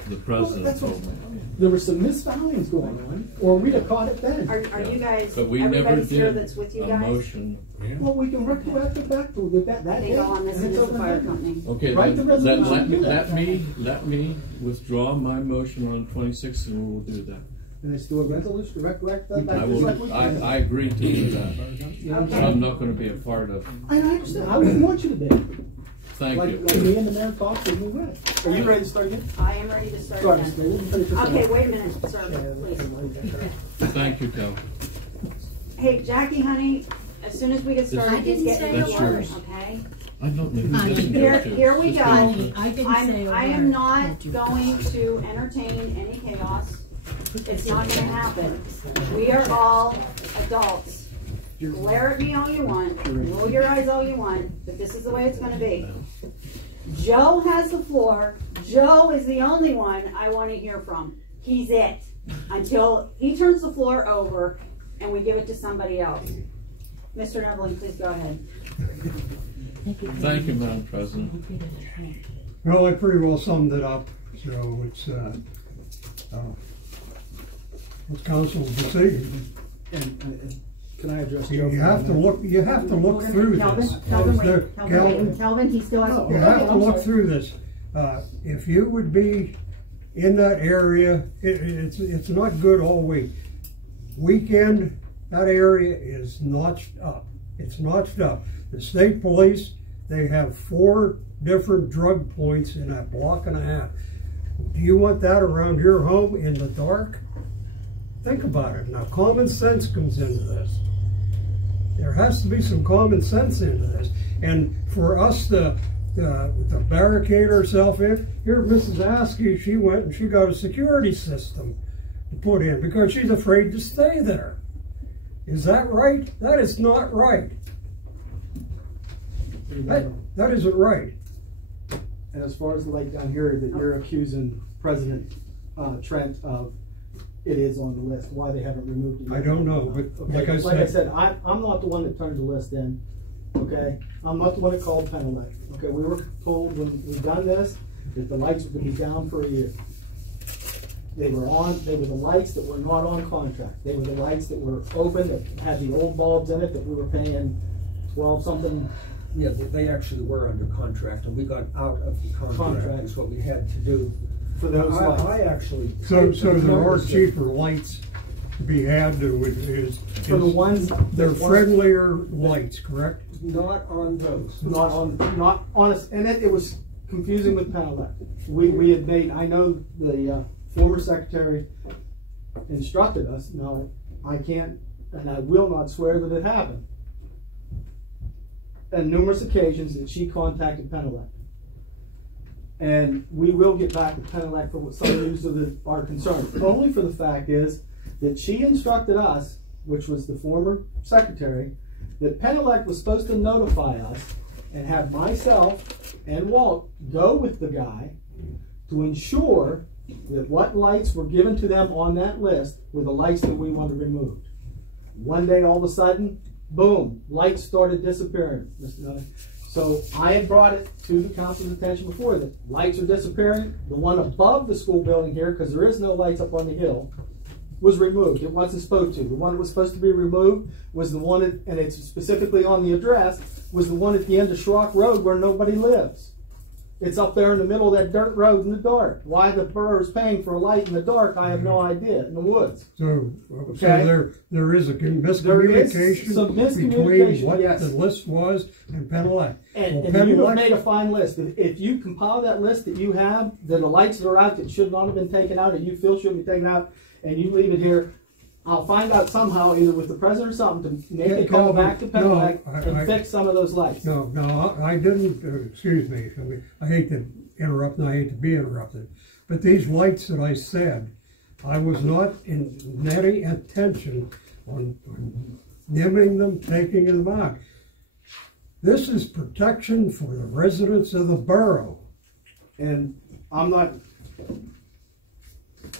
the president told me. There were some misfilings going on, or we'd have caught it then. Are you guys, But we never everybody's here did that's with you a guys? motion. Well, we can retroact it back to that They day. go on this and and it's it's the over fire and done. company. Okay, Write the then resolution, let me withdraw my motion on 26th, and we will do that. And let's do a resolution to retroact that back. I just like will. we I did. agree to do that. Okay. I'm not going to be a part of. I understand. I wouldn't want you to be. Thank Like you. me and the mayor talked and we went. Are you ready to start again? I am ready to start Sorry, again. Mr. Mayor, let me finish this Okay, up. wait a minute, sir, please. Thank you, Cal. Hey, Jackie, honey, as soon as we get started, I just get in That's your yours. work, okay? I don't need to listen to it. Here we Just go. listen. I didn't say a I word. am not going to entertain any chaos. It's not gonna happen. We are all adults. Glare at me all you want, roll your eyes all you want, but this is the way it's gonna be. Joe has the floor. Joe is the only one I want to hear from. He's it. Until he turns the floor over and we give it to somebody else. Mr. Nevlin, please go ahead. Thank you, Madam President. Well, I pretty well summed it up, so it's council's decision. And can I address You have to look through this. Kelvin, he still has the You floor. have to look through this. If you would be in that area, it's not good all week. Weekend, that area is notched up. It's notched up. The state police, they have 4 different drug points in a block and a half. Do you want that around your home in the dark? Think about it. Now, common sense comes into this. There has to be some common sense into this. And for us to barricade ourselves in, here Mrs. Askey, she went and she got a security system to put in because she's afraid to stay there. Is that right? That is not right. That isn't right. And as far as the lake down here that you're accusing President Trent of, it is on the list. Why they haven't removed it yet? I don't know, but Okay. like I said, I'm not the one that turned the list in. Okay, I'm not the one that called Penelec. Okay, we were told when we done this that the lights were going to be down for a year. They were on. They were the lights that were not on contract. They were the lights that were open that had the old bulbs in it that we were paying 12 something. Yeah, they actually were under contract, and we got out of the contract. Is what we had to do for those lights. I actually. So there are cheaper lights to be had. For the ones they're friendlier lights, correct? Not on those. Not on us. And it was confusing with Penelec. We had made. I know the former secretary instructed us. Now I can't, and I will not swear that it happened. On numerous occasions that she contacted Penelec. And we will get back with Penelec for what some news are concerned. Only for the fact is that she instructed us, which was the former secretary, that Penelec was supposed to notify us and have myself and Walt go with the guy to ensure that what lights were given to them on that list were the lights that we wanted removed. One day, all of a sudden, boom, lights started disappearing. So I had brought it to the council's attention before that lights are disappearing. The one above the school building here, because there is no lights up on the hill, was removed. It wasn't supposed to. The one that was supposed to be removed was the one, and it's specifically on the address, was the one at the end of Schrock Road where nobody lives. It's up there in the middle of that dirt road in the dark. Why the borough is paying for a light in the dark, I have no idea, in the woods. So, okay? so there is a miscommunication between what the list was and Penelec. And you have made a fine list. If you compile that list that you have, that the lights that are out that should not have been taken out, and you feel should be taken out, and you leave it here, I'll find out somehow, either with the president or something, to make a call back to Penelec and fix some of those lights. No, I didn't, excuse me, I hate to interrupt and I hate to be interrupted, but these lights that I said, I was not in any intention on dimming them, taking them out. This is protection for the residents of the borough. And I'm not,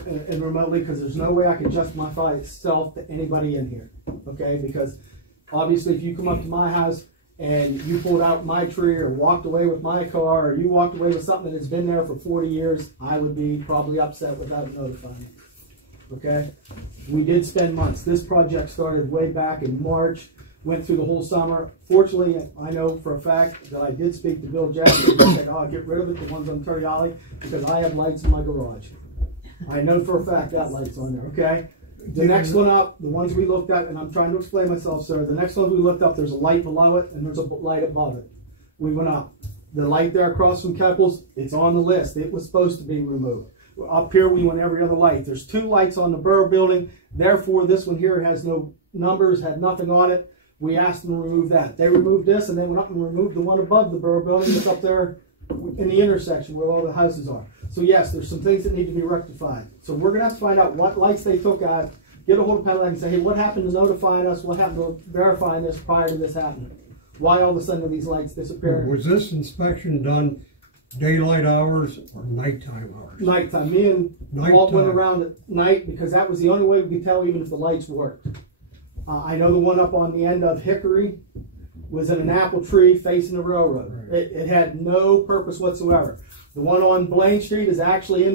and remotely, because there's no way I can justify myself to anybody in here, okay? Because obviously if you come up to my house and you pulled out my tree or walked away with my car or you walked away with something that's been there for 40 years, I would be probably upset without notifying you, okay? We did spend months. This project started way back in March, went through the whole summer. Fortunately, I know for a fact that I did speak to Bill Jackson and said, oh, get rid of it, the ones on Terry Alley, because I have lights in my garage. I know for a fact that light's on there, okay? The next one up, the ones we looked at, and I'm trying to explain myself, sir, the next one we looked up, there's a light below it, and there's a light above it. We went up. The light there across from Keppel's, it's on the list. It was supposed to be removed. Up here, we went every other light. There's 2 lights on the borough building. Therefore, this one here has no numbers, had nothing on it. We asked them to remove that. They removed this, and they went up and removed the one above the borough building that's up there in the intersection where all the houses are. So yes, there's some things that need to be rectified. So we're going to have to find out what lights they took out, get a hold of Penelec and say, hey, what happened to notifying us? What happened to verifying this prior to this happening? Why all of a sudden are these lights disappearing? Was this inspection done daylight hours or nighttime hours? Nighttime. Me and Walt went around at night because that was the only way we could tell even if the lights worked. I know the one up on the end of Hickory was in an apple tree facing the railroad. Right. It had no purpose whatsoever. The one on Blaine Street is actually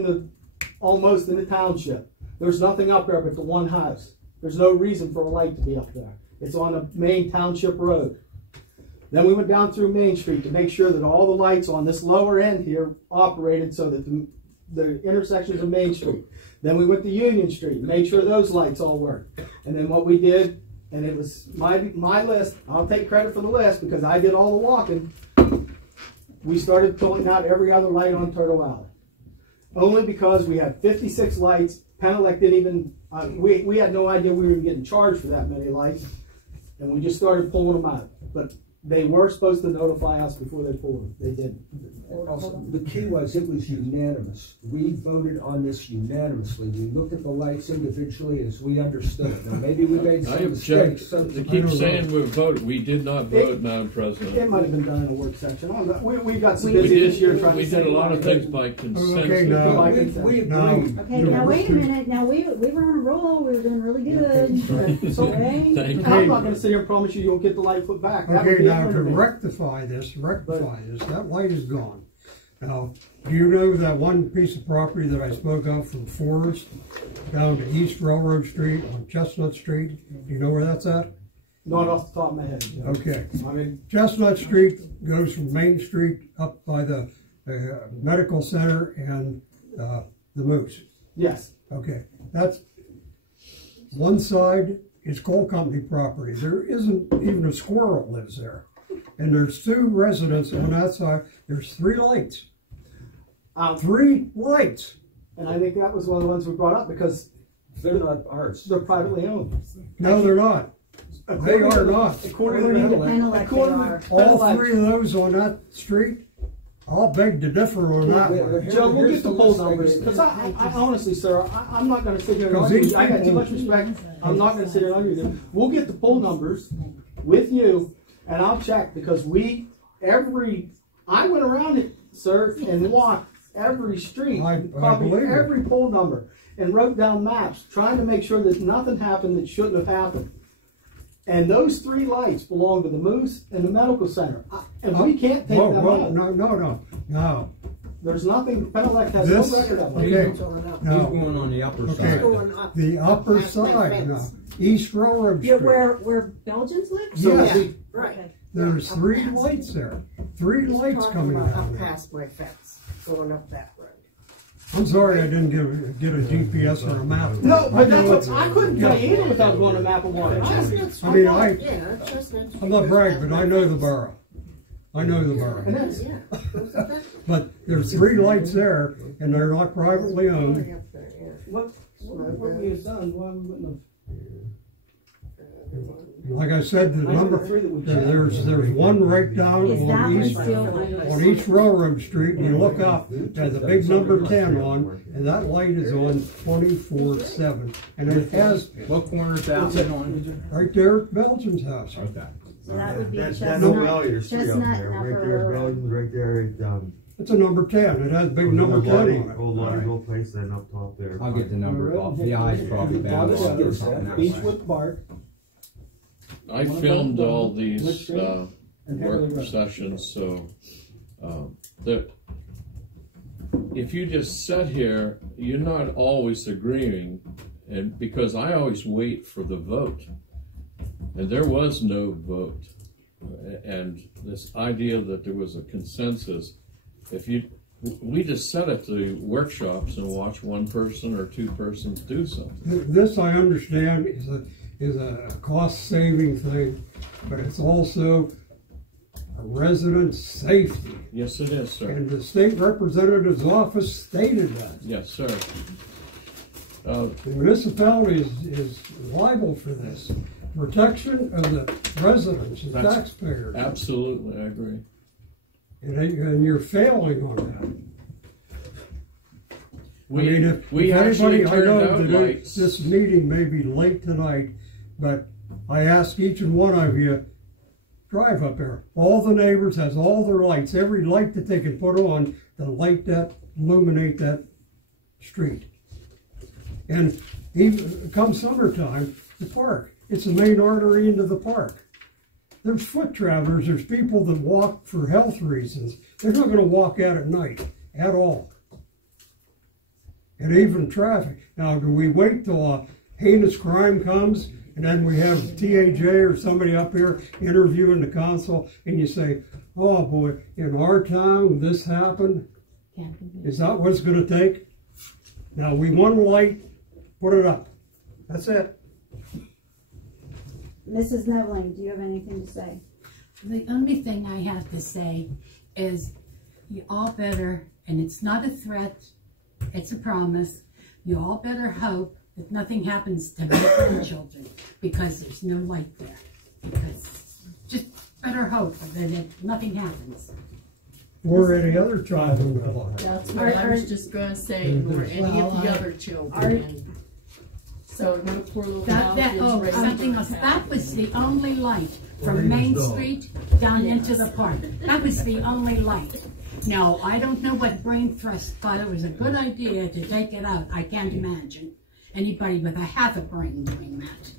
almost in the township. There's nothing up there but the one house. There's no reason for a light to be up there. It's on a main township road. Then we went down through Main Street to make sure that all the lights on this lower end here operated so that the intersections of Main Street. Then we went to Union Street and made sure those lights all worked. And then what we did, and it was my list, I'll take credit for the list because I did all the walking, we started pulling out every other light on Turtle Alley. Only because we had 56 lights. Penelec didn't even, we had no idea we were getting charged for that many lights. And we just started pulling them out. But they were supposed to notify us before they pulled them. They didn't. Also, the key was it was unanimous. We voted on this unanimously. We looked at the lights individually as we understood it. Now, maybe we made some mistakes. They keep saying we voted. We did not vote, Madam President. It might have been done in a work section. We got some busy this year trying to did a lot of things by consensus. Okay, we agreed. Okay, now wait a minute. Now we were on a roll. We were doing really good. So, okay. I'm not going to sit here and promise you you'll get the light put back. Okay, now to rectify this, that light is gone. Now, do you know that one piece of property that I spoke of from Forest down to East Railroad Street on Chestnut Street? Do you know where that's at? Not off the top of my head. No. Okay. Chestnut Street goes from Main Street up by the medical center and the Moose. Yes. Okay. That's one side is coal company property. There isn't even a squirrel lives there. And there's 2 residents on that side. There's 3 lights. 3 lights. And I think that was one of the ones we brought up because they're not ours. They're privately owned. No, they're not. They are not. According to Penelec, all 3 of those on that street, I'll beg to differ on that one. Joe, we'll get the poll numbers. Because I honestly, sir, I'm not going to sit here and argue. I got too much respect. I'm not going to sit here and argue them. We'll get the poll numbers with you, and I'll check, because I went around it, sir, and walked every street, copied every poll number, and wrote down maps, trying to make sure that nothing happened that shouldn't have happened. And those 3 lights belong to the Moose and the Medical Center. And we can't take them out. No. There's nothing, Penelec has no record of them. He's going on the upper side. The upper side, no. East Railroad Street. Where Belgians live? Yes. Right. There's 3 lights there. 3 lights coming out. Up past my fence, going up that road. I'm sorry I didn't get a GPS or a map. No, but that's what, I couldn't tell you either without going to map of water. I'm not bragging, but I know the borough. I know the borough. But there's 3 lights there, and they're not privately owned. What we have done, why we wouldn't have? Like I said, the number, there's one right down on East Railroad Street, and you look up, there's a big number 10 on, and that light is on 24/7. And it has... What corner is that on? Right there at Belgium's house. Okay. So that would be Chestnut, right there. Right there at, it's a number 10. It has a big number 10 on it. Old Lauderdale place, then up top there. I'll get the number off. The eye's probably bad. Beechwood Park. I filmed all these work sessions, so that if you just sit here, you're not always agreeing, and because I always wait for the vote, and there was no vote, and this idea that there was a consensus, we just set it to workshops and watch 1 person or 2 persons do something. This I understand is a cost-saving thing, but it's also a resident safety. Yes, it is, sir. And the state representative's office stated that. Yes, sir. The municipality is liable for this. Protection of the residents and taxpayers. Absolutely, I agree. And you're failing on that. If actually anybody, I know out that lights. This meeting may be late tonight, but I ask each and one of you, drive up there. All the neighbors has all their lights, every light that they can put on to light that, illuminate that street. And even come summertime, the park, it's the main artery into the park. There's foot travelers, there's people that walk for health reasons. They're not going to walk out at night at all. And even traffic. Now, do we wait till a heinous crime comes and then we have TAJ or somebody up here interviewing the council and you say, oh boy, in our town this happened? Is that what it's going to take? Now, we want a light, put it up. That's it. Mrs. Nevling, do you have anything to say? The only thing I have to say is you all better, and it's not a threat, it's a promise, you all better hope that nothing happens to my grandchildren because there's no light there. Because just better hope that nothing happens. Or any other child in the block. That's what I was just going to say, or any of the other children. So the poor little something else. That was the only light from Main Street down into the park. That was the only light. Now, I don't know what brain thrust thought it was a good idea to take it out. I can't imagine anybody with a half a brain doing that.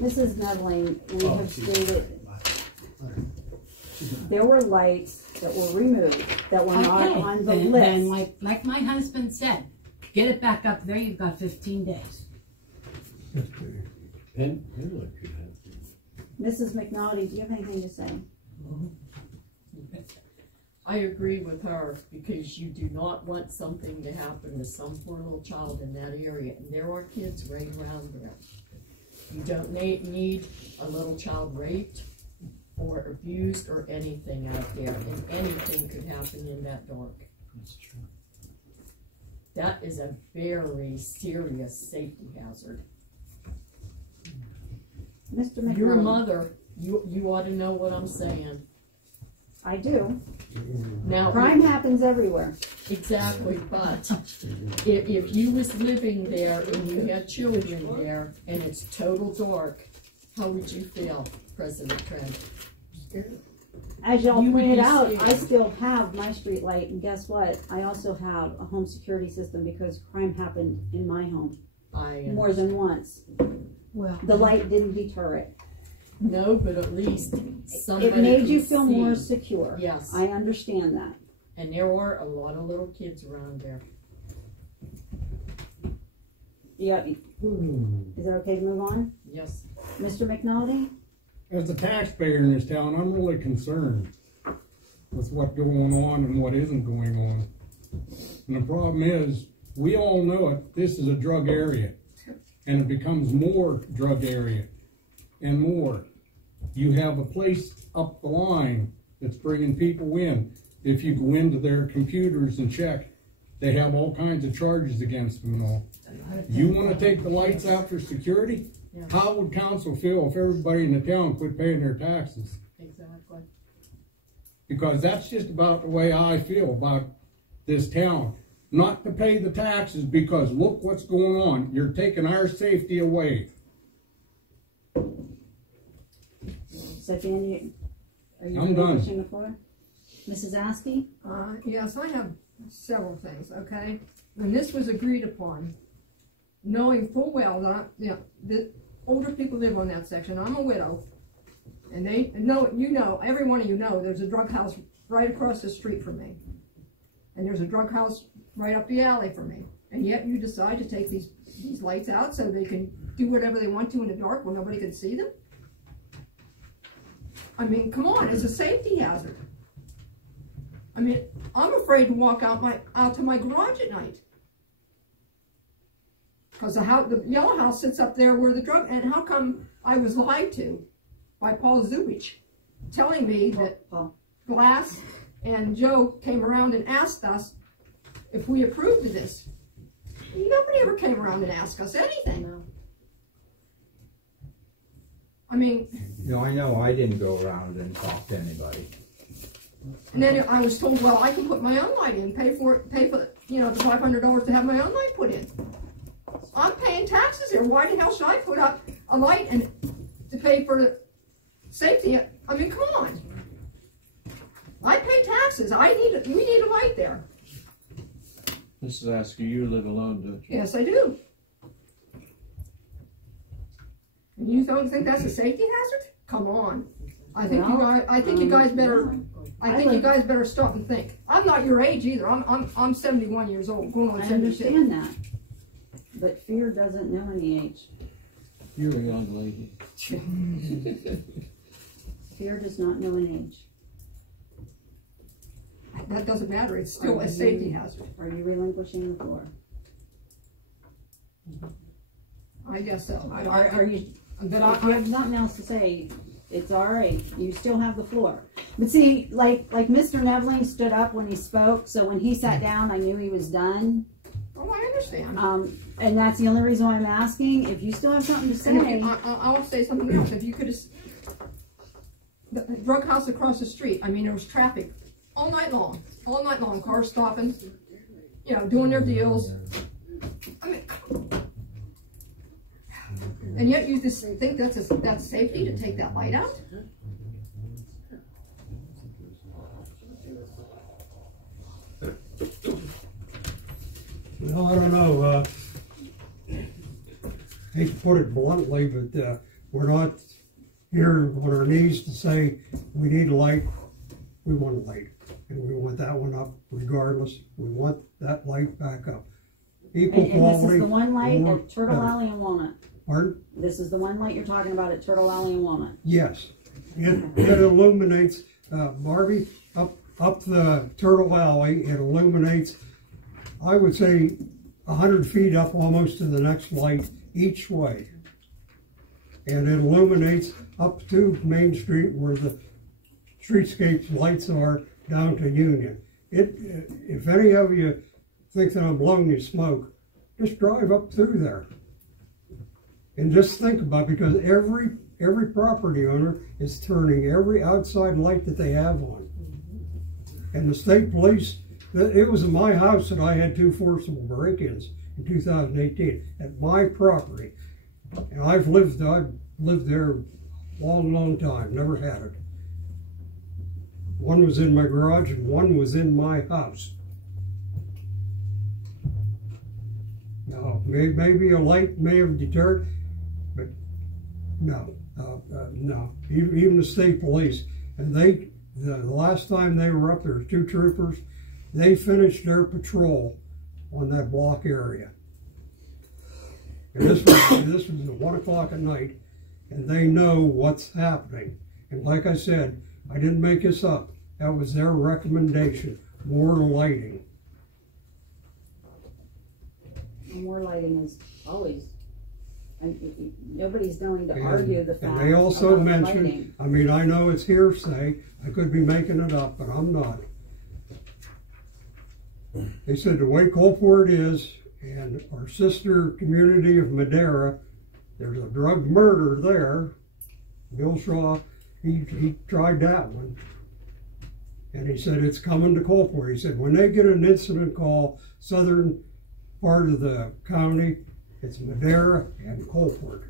Mrs. Nevling, we have stated there were lights that were removed that were not on the list. Then like my husband said, get it back up there, you've got 15 days. Mrs. McNaughty, do you have anything to say? I agree with her, because you do not want something to happen to some poor little child in that area, and there are kids right around there. You don't need a little child raped or abused or anything out there, and anything could happen in that dark. That's true. That is a very serious safety hazard. Mr. McNaughty. You're a mother. You ought to know what I'm saying. I do. Now, crime happens everywhere. Exactly, but if you was living there and you had children there and it's total dark, How would you feel, President Trent? As y'all You would pointed be out, scared. I still have my street light, and guess what? I also have a home security system because crime happened in my home more than once. Well, The light didn't deter it. No, but at least somebody It made you can feel see. more secure. Yes. I understand that. And there are a lot of little kids around there. Yeah. Is that okay to move on? Yes. Mr. McNulty? As a taxpayer in this town, I'm really concerned with what's going on and what isn't going on. And the problem is, we all know it, this is a drug area. And it becomes more drug area and more. You have a place up the line that's bringing people in. If you go into their computers and check, they have all kinds of charges against them and all. You want to take the lights out for security? Yeah. How would council feel if everybody in the town quit paying their taxes? Exactly. Because that's just about the way I feel about this town. Not to pay the taxes because look what's going on. You're taking our safety away. Sophia, are you I'm done. relinquishing the floor? Mrs. Askey? Yes, I have several things, okay? When this was agreed upon, knowing full well that, the older people live on that section, I'm a widow, and they know, every one of you know, there's a drug house right across the street from me. And there's a drug house right up the alley from me. And yet you decide to take these lights out so they can do whatever they want to in the dark where nobody can see them? I mean, come on, it's a safety hazard. I mean, I'm afraid to walk out to my garage at night. Because the yellow house sits up there where the drug, and how come I was lied to by Paul Zubich, telling me that Glass and Joe came around and asked us if we approved of this. Nobody ever came around and asked us anything. No. I mean... No, I know I didn't go around and talk to anybody. And then I was told, well, I can put my own light in, pay for the $500 to have my own light put in. I'm paying taxes here. Why the hell should I put up a light and to pay for the safety? I mean, come on. I pay taxes. We need a light there. Mrs. Askey, you live alone, don't you? Yes, I do. You don't think that's a safety hazard? Come on. I think you guys better stop and think. I'm not your age either. I'm 71 years old, going on 72. I understand that. But fear doesn't know any age. You're a young lady. Fear does not know an age. That doesn't matter. It's still a safety hazard. Are you relinquishing the floor? I guess so. Are you? But if you have nothing else to say, it's all right. You still have the floor. But see, like Mr. Nevling stood up when he spoke, so when he sat down, I knew he was done. Oh, I understand. And that's the only reason why I'm asking. If you still have something to say, I'll say something else. If you could have, the drug house across the street. I mean, there was traffic all night long, cars stopping, doing their deals. I mean, and yet you just think that's safety to take that light out? Well, I don't know. Hate to put it bluntly, but we're not here on our knees to say we need a light. We want a light, and we want that one up regardless. We want that light back up. Equal quality. This is the one light at Turtle Alley and Walnut. Pardon? This is the one light you're talking about at Turtle Alley and Walnut. Yes, it illuminates, Barbie, up the Turtle Alley. It illuminates, I would say, 100 feet up almost to the next light each way. And it illuminates up to Main Street where the streetscape lights are down to Union. If any of you think that I'm blowing you smoke, just drive up through there. And just think about it, because every property owner is turning every outside light that they have on. And the state police, it was in my house that I had 2 forcible break-ins in 2018 at my property. And I've lived there a long, long time, never had it. One was in my garage and one was in my house. Now, maybe a light may have deterred, but no, no. Even the state police, and the last time they were up there, 2 troopers, they finished their patrol on that block area. And this was at 1 o'clock at night, and they know what's happening. And like I said, I didn't make this up. That was their recommendation, more lighting. More lighting is always, and nobody's going to argue the fact. And they also about mentioned, lighting. I mean, I know it's hearsay, I could be making it up, but I'm not. They said the way Coalport is, and our sister community of Madera, there's a drug murder there. Bill Shaw, he tried that one. And he said, it's coming to Coalport. He said, when they get an incident call, southern part of the county, it's Madera and Coalport.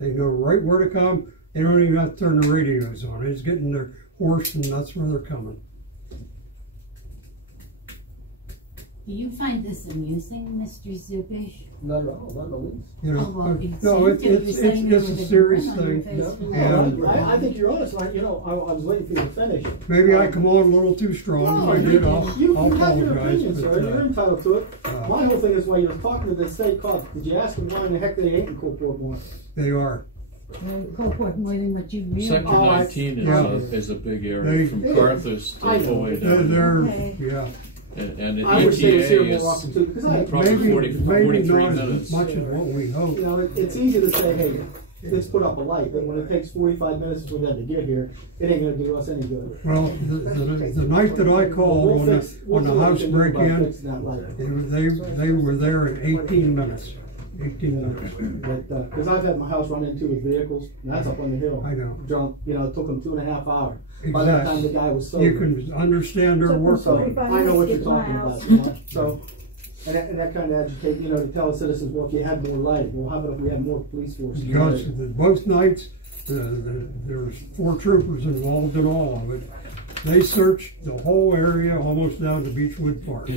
They know right where to come. They don't even have to turn the radios on. They're just getting their horse and that's where they're coming. Do you find this amusing, Mr. Zubish? Not at all, not at all. You know, Oh, well, no, it's a serious thing. No, I think you're honest. You know, I was waiting for you to finish. Maybe I come on a little too strong. No, If I did, I'll you have your apologize. opinion, sir. You're entitled to it. My whole thing is, while you're talking to the state cop, did you ask them why in the heck they ain't in Coalport more? They are. Coalport more than what you really. Sector 19 is a big area from Carthus to all the way down. Yeah. And I wish they was here ETA more often too, because probably 43 not minutes. as much as what we hope. You know, it's easy to say, hey, let's put up a light, but when it takes 45 minutes for them to get here, it ain't going to do us any good. Well, the night that I called on the house break-in, they were there in 18 minutes. 18 minutes. Because I've had my house run into with vehicles, and that's up on the hill. I know. Drunk, you know, it took them 2.5 hours. Exactly. By the time the guy was sober. You can understand their work. So I know what you're talking about. You know? So, and that kind of agitate, you know, to tell citizens, well, if you had more light, well, how about if we had more police force? Because both nights, there's 4 troopers involved in all of it. They searched the whole area almost down to Beechwood Park.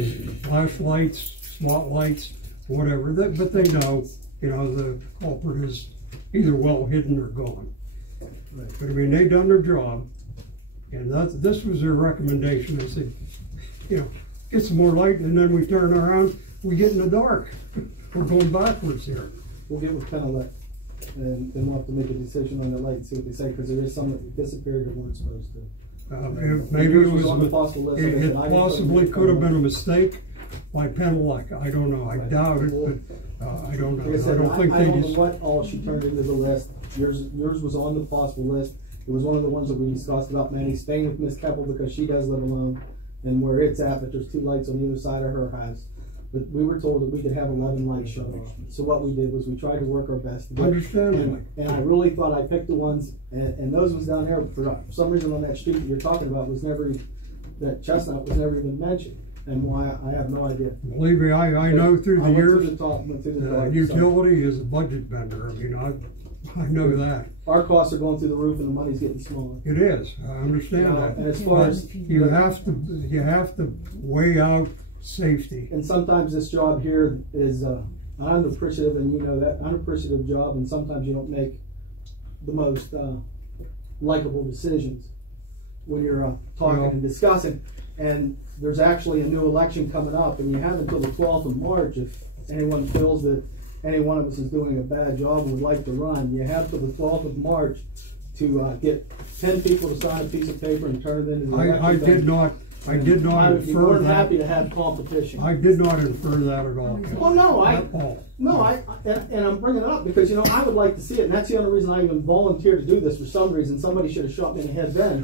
Flashlights, spotlights, whatever. But they know, you know, the culprit is either well hidden or gone. But I mean, they done their job. And this was their recommendation. They said, you know, get some more light, and then we turn around, we get in the dark. We're going backwards here. We'll get with Penelec, and then we'll have to make a decision on the light and see what they say, because there is some that disappeared that weren't supposed to. Maybe it was on the possible list. it possibly could have been a mistake by Penelec. I don't know. I doubt it, but I don't know. Like I said, don't think I they don't just. know what all she turned into the list. Yours was on the possible list. It was one of the ones that we discussed about Manny staying with Miss Keppel because she does live alone, and where it's at, but there's 2 lights on either side of her house. But we were told that we could have 11 lights shut off. So what we did was we tried to work our best. Understandably. And I really thought I picked the ones, and those ones down there, for some reason on that street that you're talking about, was never, that Chestnut was never even mentioned. And why, I have no idea. Believe me, I know through the years, utility is a budget bender. I mean, I know that. Our costs are going through the roof and the money's getting smaller. It is. I understand that. And as far as you have to weigh out safety. And sometimes this job here is unappreciative, and you know that, unappreciative job, and sometimes you don't make the most likable decisions when you're talking and discussing. And there's actually a new election coming up, and you have until the 12th of March if anyone feels that any one of us is doing a bad job and would like to run. You have till the 12th of March to get 10 people to sign a piece of paper and turn it into the election. I did not I'd be infer more than that. happy to have competition. I did not infer that at all. Well, no, and I'm bringing it up because, you know, I would like to see it, and that's the only reason I even volunteered to do this. For some reason, somebody should have shot me in the head then.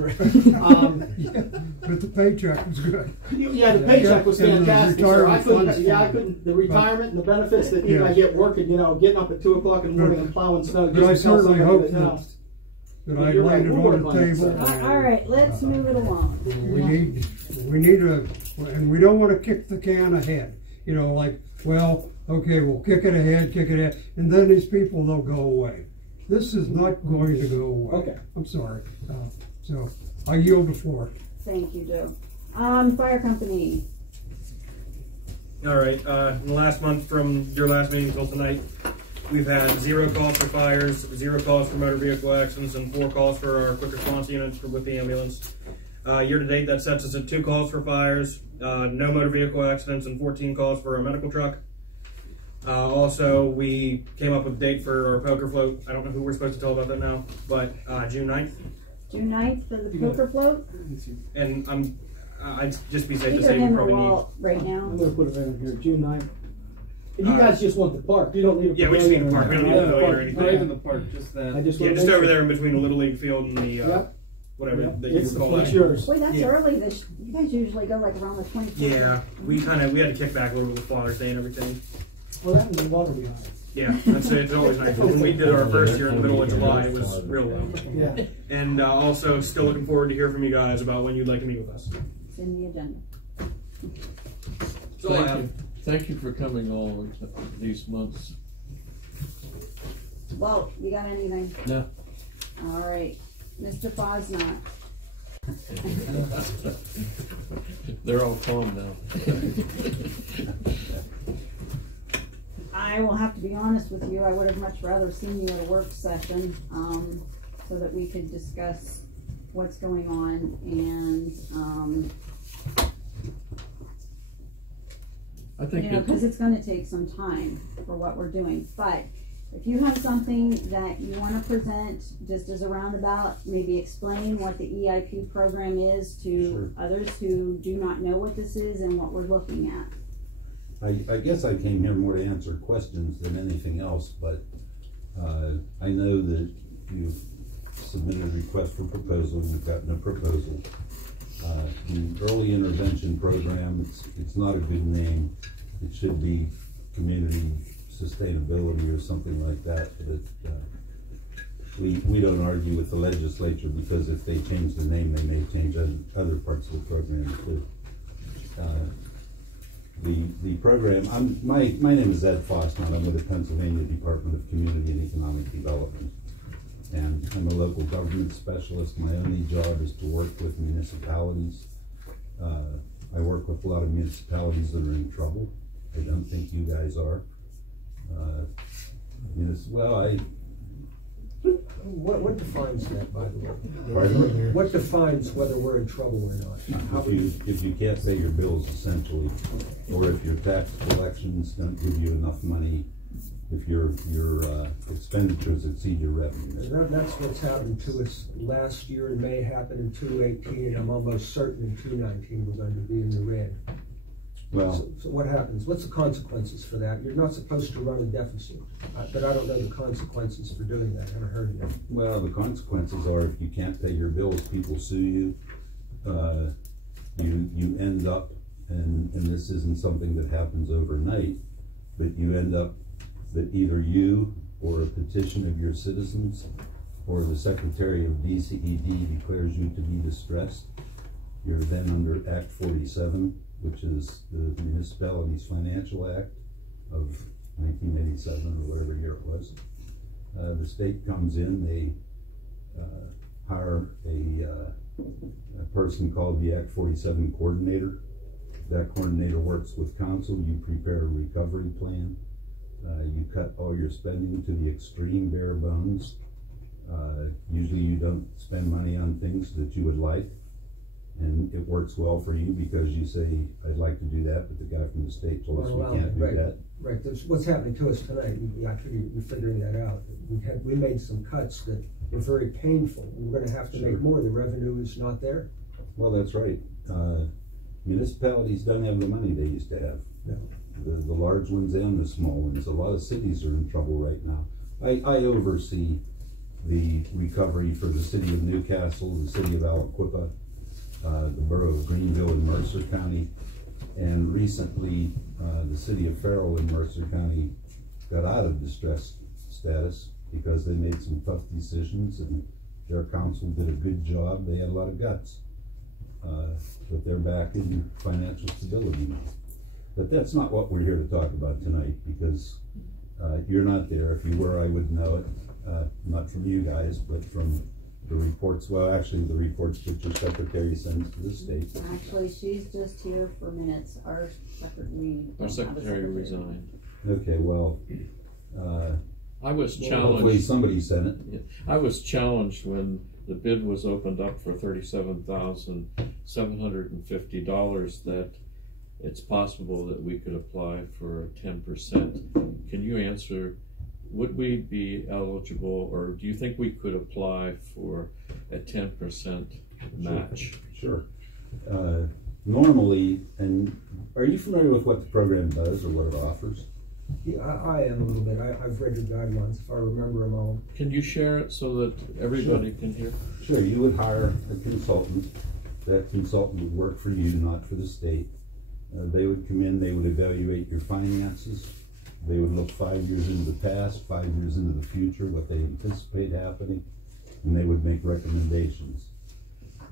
But the paycheck was good. Yeah, the paycheck was fantastic. So I couldn't. The retirement and the benefits that even I get working, you know, getting up at 2 o'clock in the morning and plowing snow. But I certainly hope that I laid it on the table. All right, let's move it along. We need and we don't want to kick the can ahead. You know, like, well, okay, we'll kick it ahead, and then these people, they'll go away. This is not going to go away. Okay. I'm sorry. So I yield the floor. Thank you, Joe. Fire company. All right, in the last month from your last meeting till tonight, we've had 0 calls for fires, 0 calls for motor vehicle accidents, and 4 calls for our quick response units with the ambulance. Year to date, that sets us at 2 calls for fires, no motor vehicle accidents, and 14 calls for our medical truck. Also, we came up with a date for our poker float. I don't know who we're supposed to tell about that now, but June 9th. June 9th for the poker float. And I'd just be safe to These are say we in the probably wall right now. I'm gonna put it in here, June 9th. And you guys just want the park, you don't need a Yeah, we just need a pavilion park. We don't need a pavilion or anything. Not even the park, just that. I just Yeah, wanna just make over sure. there in between the Little League field and the whatever that you would call It's that. yours. Wait, that's Yeah. early. You guys usually go like around the 24th. Yeah, we had to kick back a little bit with Father's Day and everything. Well, that was the water behind it. Yeah, that's it. It's always nice. But when we did our first year in the middle of July, it was real low. Yeah. And also, still looking forward to hear from you guys about when you'd like to meet with us. It's in the agenda. So Thank you for coming all these months. Well, you got anything? No. All right, Mr. Fosnot. They're all calm now. I will have to be honest with you. I would have much rather seen you at a work session, so that we could discuss what's going on and, I think because it's going to take some time for what we're doing. But if you have something that you want to present, just as a roundabout, maybe explain what the EIP program is to others who do not know what this is and what we're looking at. I guess I came here more to answer questions than anything else, but I know that you've submitted a request for proposal, you've gotten a proposal. The early intervention program, it's not a good name. It should be community sustainability or something like that. But we don't argue with the legislature, because if they change the name, they may change other parts of the program too. The program, my name is Ed Fosnot. I'm with the Pennsylvania Department of Community and Economic Development. And I'm a local government specialist. My only job is to work with municipalities. I work with a lot of municipalities that are in trouble. I don't think you guys are. What defines that, by the way? Pardon? What defines whether we're in trouble or not? If you can't pay your bills, essentially, or if your tax collections don't give you enough money, if your expenditures exceed your revenues. That's what's happened to us last year, and may happen in 2018, and I'm almost certain in 2019 we're going to be in the red. Well, so what happens? What's the consequences for that? You're not supposed to run a deficit, but I don't know the consequences for doing that. I haven't heard of it. Well, the consequences are, if you can't pay your bills, people sue you. You end up, and this isn't something that happens overnight, but you end up that either you or a petition of your citizens or the Secretary of DCED declares you to be distressed. You're then under Act 47, which is the Municipalities Financial Act of 1987 or whatever year it was. The state comes in, they hire a person called the Act 47 coordinator. That coordinator works with council. You prepare a recovery plan. You cut all your spending to the extreme bare bones. Usually you don't spend money on things that you would like, and it works well for you because you say, I'd like to do that, but the guy from the state told us we can't do that. Right, that's what's happening to us tonight. We're figuring that out. We made some cuts that were very painful. We're going to have to make more. The revenue is not there. Well, that's right. Municipalities don't have the money they used to have. No. The large ones and the small ones. A lot of cities are in trouble right now. I oversee the recovery for the city of Newcastle, the city of Aliquippa, the borough of Greenville in Mercer County, and recently the city of Farrell in Mercer County got out of distress status because they made some tough decisions, and their council did a good job. They had a lot of guts, but they're back in financial stability now. But that's not what we're here to talk about tonight, because you're not there. If you were, I would know it. not from you guys, but from the reports, well, actually the reports that your secretary sends to the state. Actually, she's just here for minutes. Our secretary resigned. Okay, well, I was challenged. Hopefully somebody sent it. Yeah, I was challenged when the bid was opened up for $37,750 that it's possible that we could apply for 10%. Can you answer, would we be eligible, or do you think we could apply for a 10% match? Sure. Normally, and are you familiar with what the program does or what it offers? Yeah, I am a little bit. I've read your guidelines, if I remember them all. Can you share it so that everybody can hear? Sure, you would hire a consultant. That consultant would work for you, not for the state. They would come in, they would evaluate your finances. They would look 5 years into the past, 5 years into the future, what they anticipate happening, and they would make recommendations.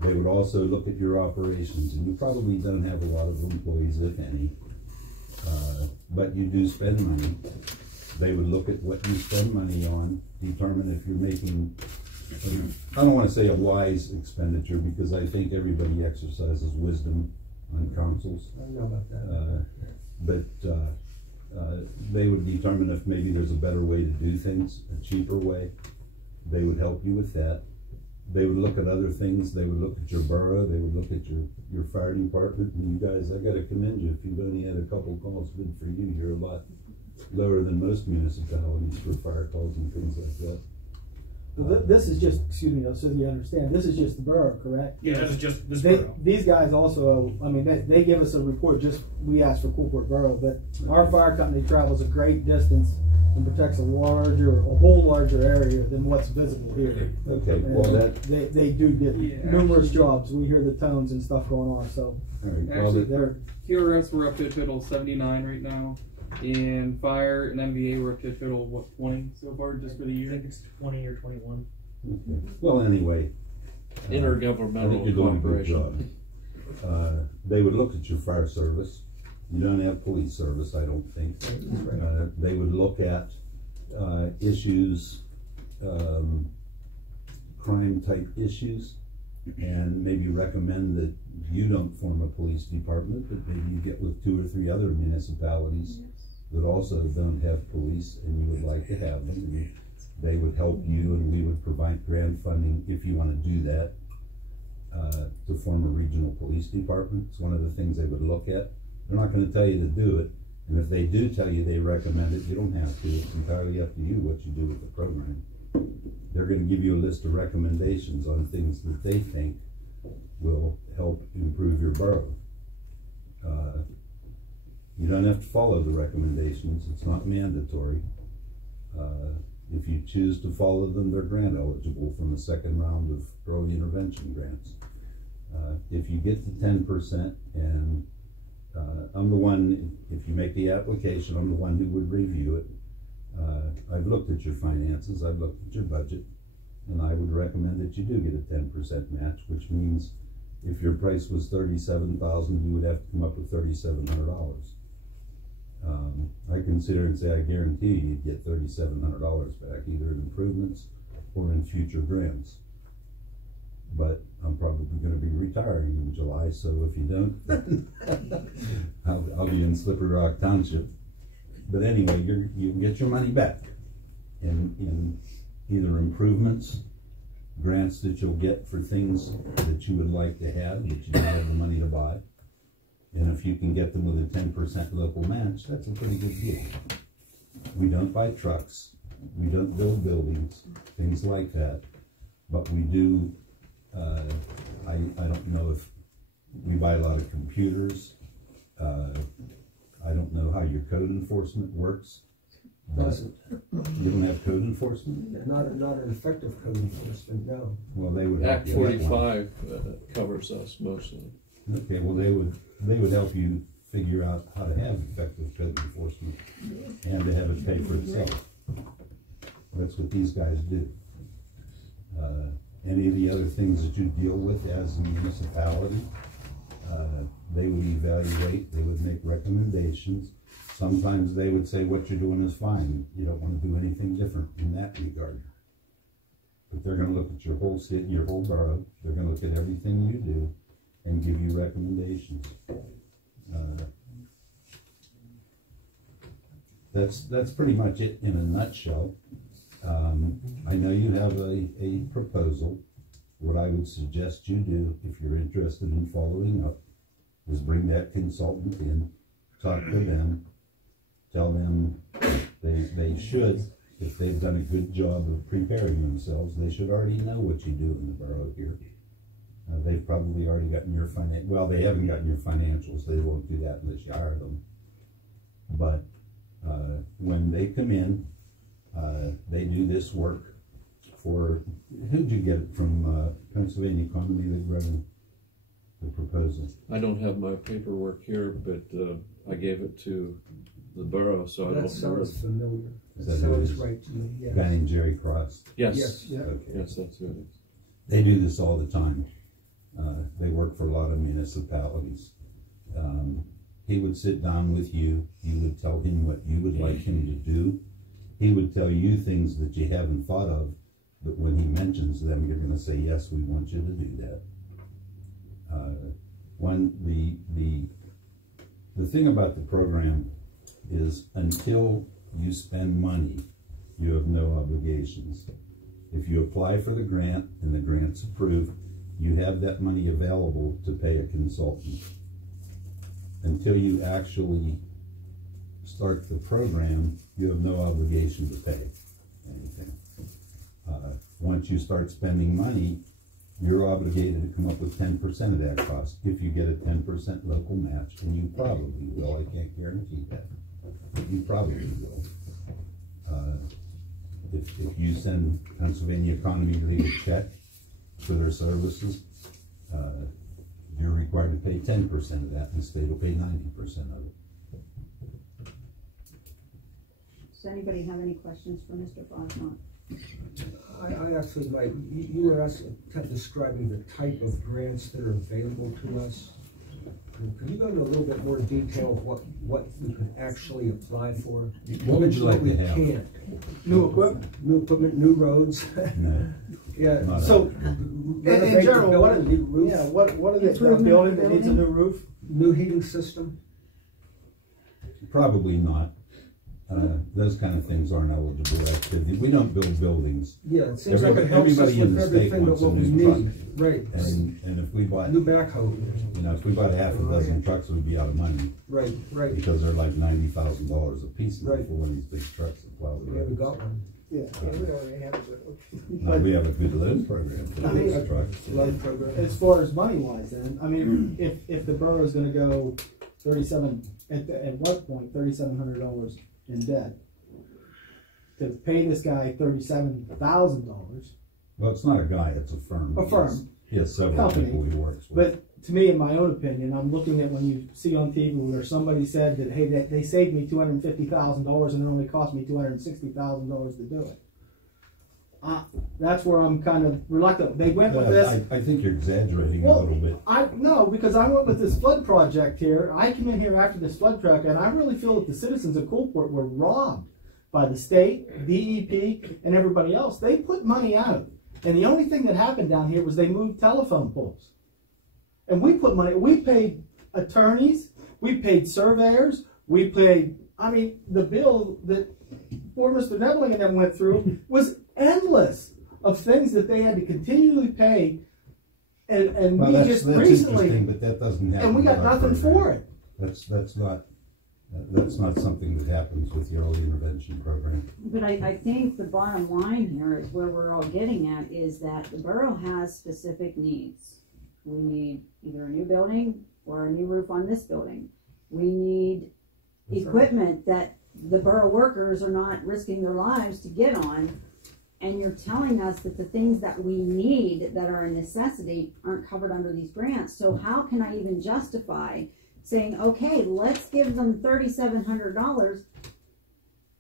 They would also look at your operations, and you probably don't have a lot of employees, if any, but you do spend money. They would look at what you spend money on, determine if you're making, I don't want to say a wise expenditure, because I think everybody exercises wisdom on councils. I know about that. They would determine if maybe there's a better way to do things, a cheaper way. They would help you with that. They would look at other things. They would look at your borough. They would look at your fire department. And you guys, I got to commend you. If you've only had a couple calls, good for you. You're a lot lower than most municipalities for fire calls and things like that. Well, this is just, excuse me, so you understand, this is just the borough, correct? Yeah, this is just this borough. These guys also, I mean, they give us a report, we ask for Coalport Borough, but our fire company travels a great distance and protects a whole larger area than what's visible here. Okay, and well they do get numerous jobs. We hear the tones and stuff going on, so. Actually, QRS we're up to a total of 79 right now. In fire and MVA, we're up to a total of what, 20 so far just for the year? I think it's 20 or 21. Okay. Well, anyway, Intergovernmental I think you're doing a good job. They would look at your fire service. You don't have police service, I don't think. They would look at issues, crime type issues, and maybe recommend that you don't form a police department, but maybe you get with 2 or 3 other municipalities that also don't have police and you would like to have them. And they would help you, and we would provide grant funding if you want to do that, to form a regional police department. It's one of the things they would look at. They're not going to tell you to do it, and if they do tell you they recommend it, you don't have to. It's entirely up to you what you do with the program. They're going to give you a list of recommendations on things that they think will help improve your borough. You don't have to follow the recommendations. It's not mandatory. If you choose to follow them, they're grant eligible from the second round of early intervention grants. If you get to 10%, and I'm the one, if you make the application, I'm the one who would review it. I've looked at your finances, I've looked at your budget, and I would recommend that you do get a 10% match, which means if your price was $37,000, you would have to come up with $3,700. I consider and say I guarantee you'd get $3,700 back, either in improvements or in future grants. But I'm probably going to be retiring in July, so if you don't, I'll be in Slippery Rock Township. But anyway, you get your money back in either improvements, grants that you'll get for things that you would like to have, that you don't have the money to buy. And if you can get them with a 10% local match, that's a pretty good deal. We don't buy trucks, we don't build buildings, things like that. But we do, I don't know if we buy a lot of computers. I don't know how your code enforcement works. Doesn't. You don't have code enforcement? Not an effective code enforcement, no. Well, they would Act 45 covers us mostly. Okay, well they would help you figure out how to have effective code enforcement and to have it pay for itself. That's what these guys do. Any of the other things that you deal with as a municipality, they would evaluate, they would make recommendations. Sometimes they would say what you're doing is fine. You don't want to do anything different in that regard. but they're gonna look at your whole city, your whole borough. They're gonna look at everything you do and give you recommendations. That's pretty much it in a nutshell. I know you have a proposal. What I would suggest you do, if you're interested in following up, is bring that consultant in, talk to them, tell them they should, if they've done a good job of preparing themselves, they should already know what you do in the borough here. They've probably already gotten your well, they haven't gotten your financials. They won't do that unless you hire them. But when they come in, they do this work for, who'd you get it from, Pennsylvania Economy League, Reverend, the proposal? I don't have my paperwork here, but I gave it to the borough, so I don't know. That sounds familiar. That sounds right to me, yes. Guy named Jerry Cross. Yes. Yes, yeah. Okay. Yes, that's it. They do this all the time. They work for a lot of municipalities. He would sit down with you. You would tell him what you would like him to do. He would tell you things that you haven't thought of, but when he mentions them, you're going to say, yes, we want you to do that. The thing about the program is until you spend money, you have no obligations. If you apply for the grant and the grant's approved, you have that money available to pay a consultant. Until you actually start the program, you have no obligation to pay anything. Once you start spending money, you're obligated to come up with 10% of that cost if you get a 10% local match, and you probably will. I can't guarantee that, but you probably will. If you send Pennsylvania Economy League a check for their services, you're required to pay 10% of that, and the state will pay 90% of it. Does anybody have any questions for Mr. Fosmont? I actually might. You were describing the type of grants that are available to us. Could you go into a little bit more detail of what we could actually apply for? What would you like to have? New equipment, new roads. No. Yeah. So, in general, what is the building that needs a new roof? New heating system? Probably not. Those kind of things aren't eligible activity. We don't build buildings. Yeah, it seems like it helps us with everything but what we need. Right. And if we bought new backhoe, if we bought half a dozen trucks, we'd be out of money. Right, right. Because they're like $90,000 a piece now for one of these big trucks that plow the road. We haven't got one. Yeah, we already have it. No, we have a good loan program for those trucks. Loan program. As far as money wise, then, I mean, if the borough is going to go at what point $3,700 in debt to pay this guy $37,000. Well, it's not a guy; it's a firm. A firm. He has several people he works with. But to me, in my own opinion, I'm looking at when you see on TV where somebody said that, hey, they saved me $250,000 and it only cost me $260,000 to do it. That's where I'm kind of reluctant. They went with this. I think you're exaggerating a little bit. No, because I went with this flood project here. I came in here after this flood project, and I really feel that the citizens of Coalport were robbed by the state, DEP, and everybody else. They put money out, and the only thing that happened down here was they moved telephone poles. And we put money. We paid attorneys. We paid surveyors. We paid. I mean, the bill that poor Mr. Nebling and them went through was endless of things that they had to continually pay, and well, we just recently, but that doesn't happen. And we got nothing for it. That's not something that happens with the early intervention program. But I think the bottom line here is where we're all getting at is that the borough has specific needs. We need either a new building or a new roof on this building. We need equipment that the borough workers are not risking their lives to get on. And you're telling us that the things that we need that are a necessity aren't covered under these grants. So how can I even justify saying, okay, let's give them $3,700?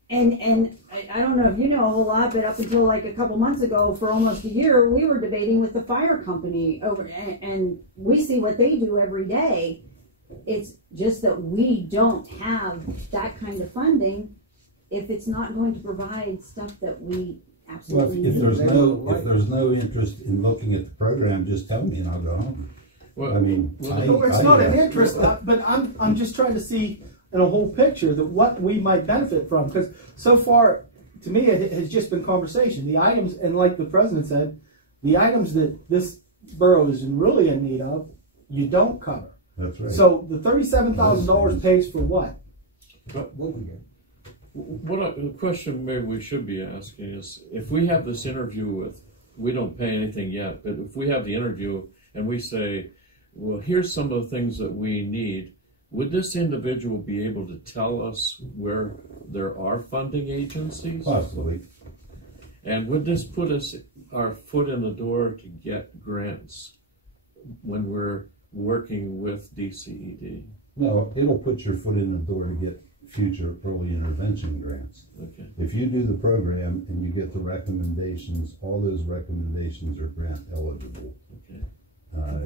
And I don't know if you know a whole lot, but up until like a couple months ago, for almost a year, we were debating with the fire company over, and we see what they do every day. It's just that we don't have that kind of funding if it's not going to provide stuff that we Well, absolutely if need. there's no interest in looking at the program, just tell me and I'll go home. Well, I mean, it's not an interest, but I'm just trying to see in a whole picture that what we might benefit from, because so far, to me, it has just been conversation. The items, and like the president said, the items that this borough is really in need of, you don't cover. That's right. So the $37,000 pays for what? The question maybe we should be asking is, if we have this interview with, we don't pay anything yet, but if we have the interview and we say, well, here's some of the things that we need, would this individual be able to tell us where there are funding agencies? Possibly. And would this put us our foot in the door to get grants when we're working with DCED? No, it'll put your foot in the door to get future early intervention grants. Okay. If you do the program and you get the recommendations, all those recommendations are grant eligible. Okay.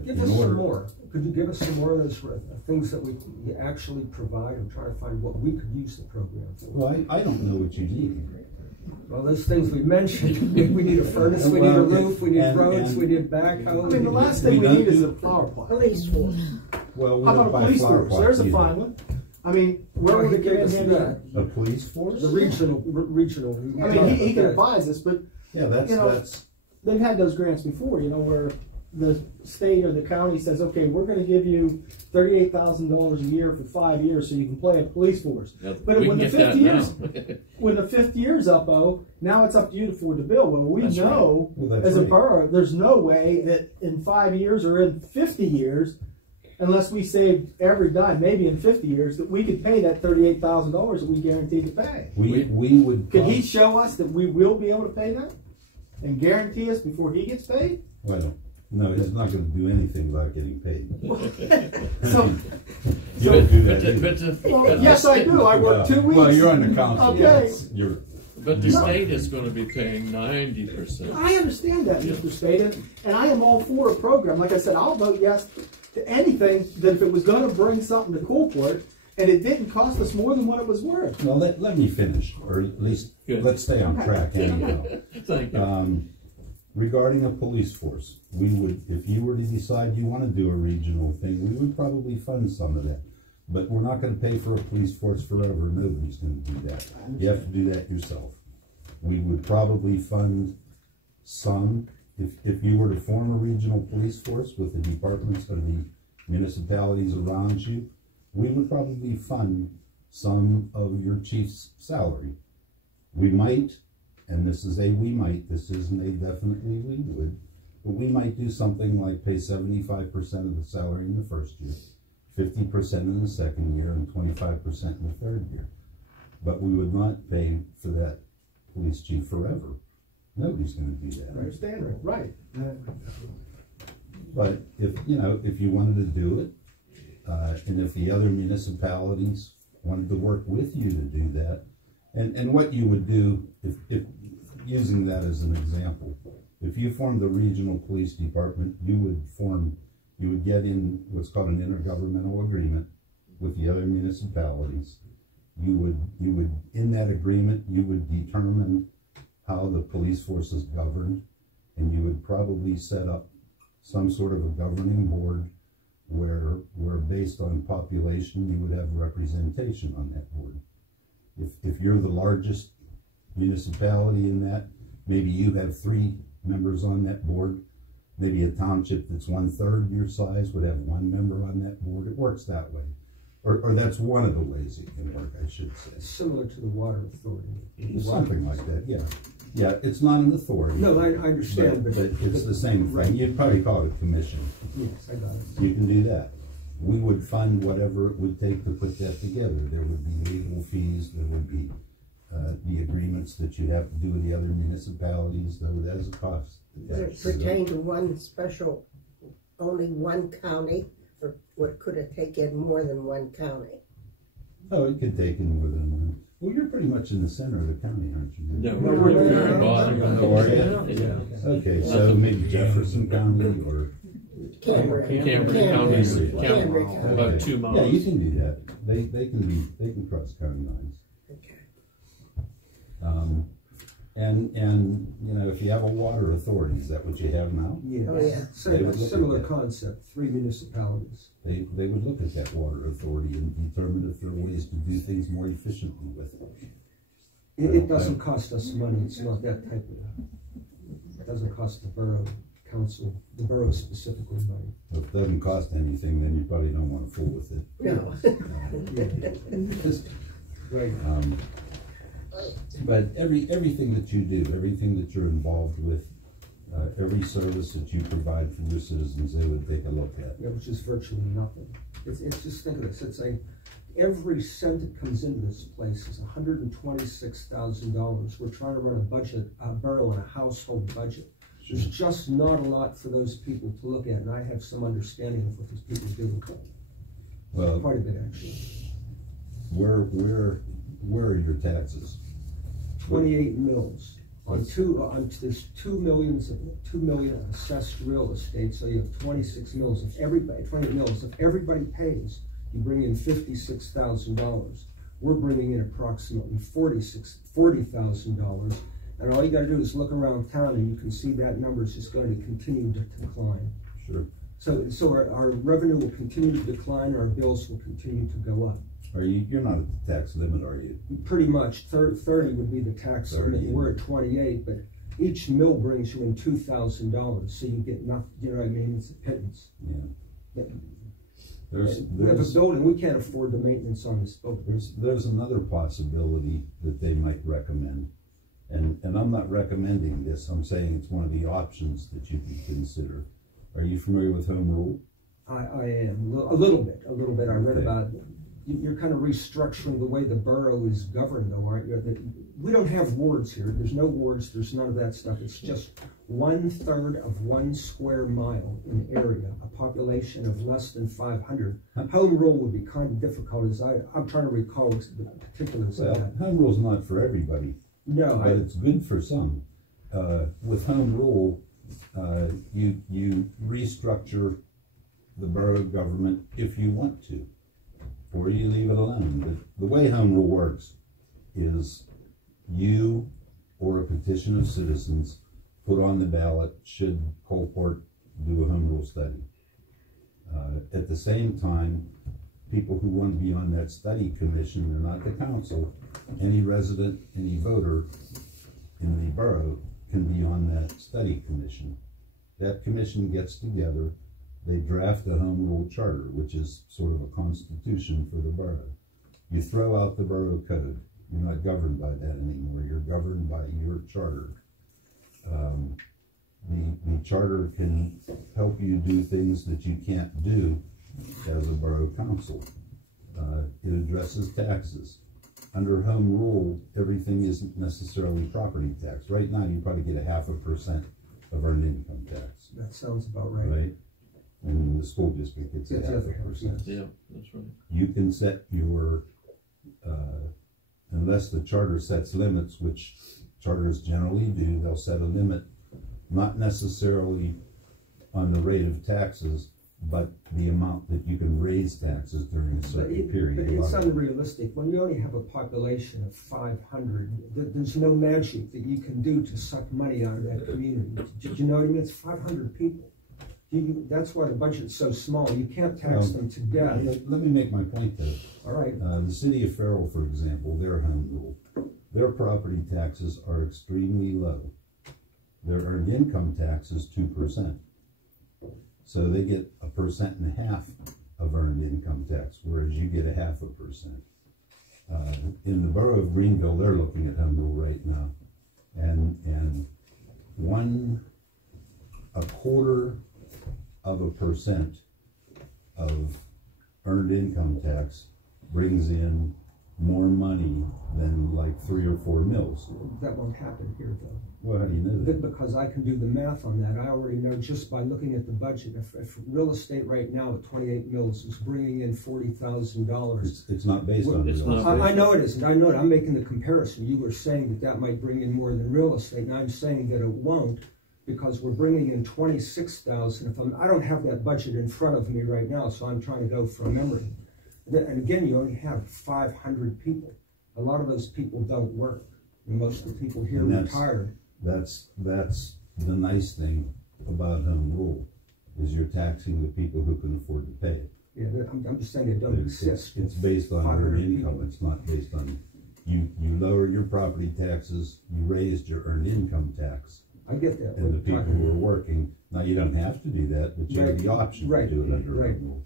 Give us some more. Could you give us some more of those things that we actually provide? I'm trying to find what we could use the program for. Well, I don't know what you need. Well, those things we mentioned. We need a furnace, we need a roof, we need roads, we need backhoe. I mean, the last thing we need is a flower pot. Police force. Well, how about a police force? There's a fine one. I mean, where would it get in here? A police force? The regional. I mean, he can advise us, but yeah, that's they've had those grants before, where the state or the county says, okay, we're going to give you $38,000 a year for 5 years so you can play a police force. Yeah, but when the fifth year's up, now it's up to you to afford the bill. Well, we know as a borough, there's no way that in 5 years or in 50 years, unless we saved every dime, maybe in 50 years, that we could pay that $38,000 that we guaranteed to pay. We would. Could he show us that we will be able to pay that and guarantee us before he gets paid? Well, no, he's not going to do anything without getting paid. Yes, I do. I work 2 weeks. Well, you're on the council. Okay. Yes, but the state is going to be paying 90%. I understand that, Mr. Spade, and I am all for a program. Like I said, I'll vote yes to anything that if it was going to bring something to Coalport and it didn't cost us more than what it was worth. Well, let me finish, or at least let's stay on track anyhow. Thank you. Regarding a police force, we would, if you were to decide you want to do a regional thing, we would probably fund some of that. But we're not going to pay for a police force forever. Nobody's going to do that. You have to do that yourself. We would probably fund some, if you were to form a regional police force with the departments or the municipalities around you, we would probably fund some of your chief's salary. We might, and this is a we might, this isn't a definitely we would, but we might do something like pay 75% of the salary in the first year, 50% in the second year, and 25% in the third year. But we would not pay for that police chief forever. Nobody's going to do that. I understand that, right. But if you wanted to do it, and if the other municipalities wanted to work with you to do that, and what you would do, if using that as an example, if you formed the regional police department, you would get in what's called an intergovernmental agreement with the other municipalities. You would in that agreement, you would determine how the police force is governed, and you would probably set up some sort of a governing board where based on population, you would have representation on that board. If you're the largest municipality in that, maybe you have 3 members on that board. Maybe a township that's 1/3 your size would have 1 member on that board. It works that way. Or that's one of the ways it can work, I should say. Similar to the water authority. Something like that, yeah. Yeah, it's not an authority. No, I understand. But it's the same thing. You'd probably call it a commission. Yes, I got it. You can do that. We would fund whatever it would take to put that together. There would be legal fees. There would be the agreements that you'd have to do with the other municipalities, though that is a cost. Does it pertain to one special, only one county, or what could it take in more than one county? Oh, it could take in more than one. Well, you're pretty much in the center of the county, aren't you? Yeah, we're very bottom. Oh, are you? Yeah. Okay, so maybe Jefferson County or Cambria County, about 2 miles. Yeah, you can do that. They can cross county lines. Okay. And you know, if you have a water authority, is that what you have now? Yes. Oh, yeah. Similar concept, 3 municipalities. They would look at that water authority and determine if there are ways to do things more efficiently with it. It doesn't cost us money. It's not that type of. It doesn't cost the borough council, the borough specifically money. If it doesn't cost anything, then you probably don't want to fool with it. No. Right. But everything that you do, everything that you're involved with, every service that you provide for your citizens, they would take a look at. Yeah, which is virtually nothing. It's just, think of this, it's every cent that comes into this place is $126,000. We're trying to run a budget, a borough and a household budget. There's just not a lot for those people to look at, and I have some understanding of what those people do. Well, quite a bit actually. Where are your taxes? 28 mills. There's 2 million assessed real estate, so you have 26 mills. If everybody, 28 mills, if everybody pays, you bring in $56,000. We're bringing in approximately $40,000, and all you got to do is look around town, and you can see that number is just going to continue to decline. Sure. So our revenue will continue to decline, our bills will continue to go up. You're not at the tax limit, are you? Pretty much. 30 would be the tax limit. We're at 28, but each mill brings you in $2,000, so you get nothing. You know what I mean? It's a pittance. Yeah. We have a building. We can't afford the maintenance on this building. There's another possibility that they might recommend, and I'm not recommending this. I'm saying it's one of the options that you can consider. Are you familiar with home rule? I am a little bit. I read about it. You're kind of restructuring the way the borough is governed, though, aren't you? We don't have wards here. There's no wards. There's none of that stuff. It's just 1/3 of 1 square mile in area, a population of less than 500. Home rule would be kind of difficult, as I'm trying to recall the particulars of that. Home rule's not for everybody. No, but it's good for some. With home rule, you restructure the borough government if you want to, or you leave it alone. But the way home rule works is you or a petition of citizens put on the ballot should Coalport do a home rule study. At the same time, people who want to be on that study commission, they're not the council, any resident, any voter in the borough can be on that study commission. That commission gets together, they draft a home rule charter, which is sort of a constitution for the borough. You throw out the borough code. You're not governed by that anymore. You're governed by your charter. The charter can help you do things that you can't do as a borough council. It addresses taxes. Under home rule, everything isn't necessarily property tax. Right now, you probably get 0.5% of earned income tax. That sounds about right. Right? And the school district gets 0.5%. Yeah, that's right. You can set your, unless the charter sets limits, which charters generally do, they'll set a limit, not necessarily on the rate of taxes, but the amount that you can raise taxes during a certain period. But it's unrealistic. When you only have a population of 500, there's no magic that you can do to suck money out of that community. Do you know what I mean? It's 500 people. That's why the budget's so small. You can't tax them to death. Let me make my point though. All right. The city of Farrell, for example, their home rule, their property taxes are extremely low. Their earned income tax is 2%. So they get 1.5% of earned income tax, whereas you get 0.5%. In the borough of Greenville, they're looking at home rule right now, and 0.25% of earned income tax brings in more money than like 3 or 4 mills. That won't happen here, though. Well, how do you know that? Because I can do the math on that. I already know just by looking at the budget. If real estate right now at 28 mills is bringing in $40,000, it's not based on real estate. I know it isn't. I know it. I'm making the comparison. You were saying that might bring in more than real estate, and I'm saying that it won't, because we're bringing in 26,000. I don't have that budget in front of me right now, so I'm trying to go from memory. And again, you only have 500 people. A lot of those people don't work. And most of the people here And retired. That's the nice thing about home rule, is you're taxing the people who can afford to pay it. Yeah, I'm just saying it don't exist. It's based on earned income. It's not based on, you lower your property taxes, you raised your earned income tax. I get that. And the people who are working, now you don't have to do that, but you have the option to do it under home rule.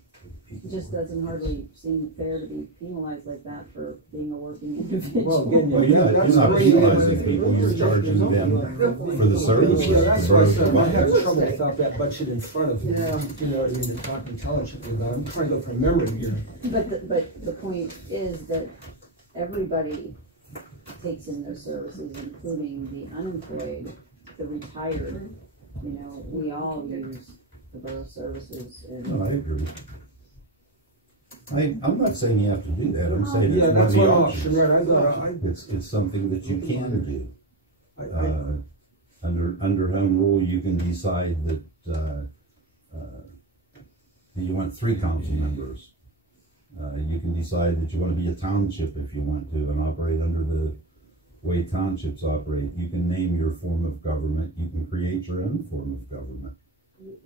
It just doesn't hardly seem fair to be penalized like that for being a working individual. Well, you're not penalizing people, you're charging them for the services. Yeah, that's why I have trouble without that budget in front of me. You know what I mean, to talk intelligently about it. I'm trying to go from memory here. But the point is that everybody takes in those services, including the unemployed, the retired. You know, we all use the borough services. And No, I agree. I'm not saying you have to do that. I'm saying Yeah, it's that's one one of the option, right? options. It's something that you can do. Under home rule, you can decide that you want 3 council members. You can decide that you want to be a township if you want to and operate under the way townships operate. You can name your form of government. You can create your own form of government.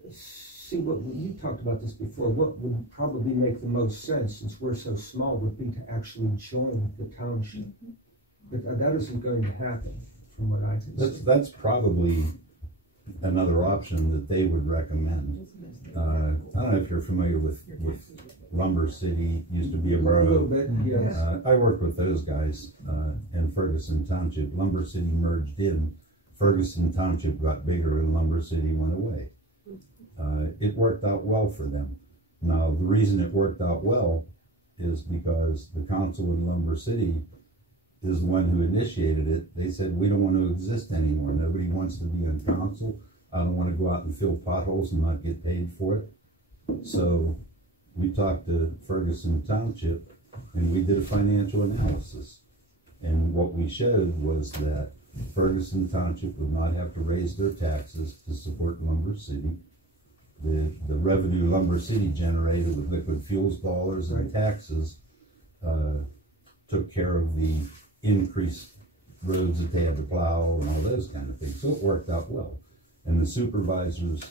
See, what you talked about this before, what would probably make the most sense, since we're so small, would be to actually join the township. But that isn't going to happen, from what I can see. That's probably another option that they would recommend. I don't know if you're familiar with Lumber City, used to be a borough. A little bit, yes. I worked with those guys in Ferguson Township. Lumber City merged in. Ferguson Township got bigger and Lumber City went away. It worked out well for them. Now, the reason it worked out well is because the council in Lumber City is the one who initiated it. They said, we don't want to exist anymore. Nobody wants to be on council. I don't want to go out and fill potholes and not get paid for it. So we talked to Ferguson Township and we did a financial analysis. And what we showed was that Ferguson Township would not have to raise their taxes to support Lumber City. The revenue Lumber City generated with liquid fuels dollars and taxes took care of the increased roads that they had to plow and all those kind of things. So it worked out well. And the supervisors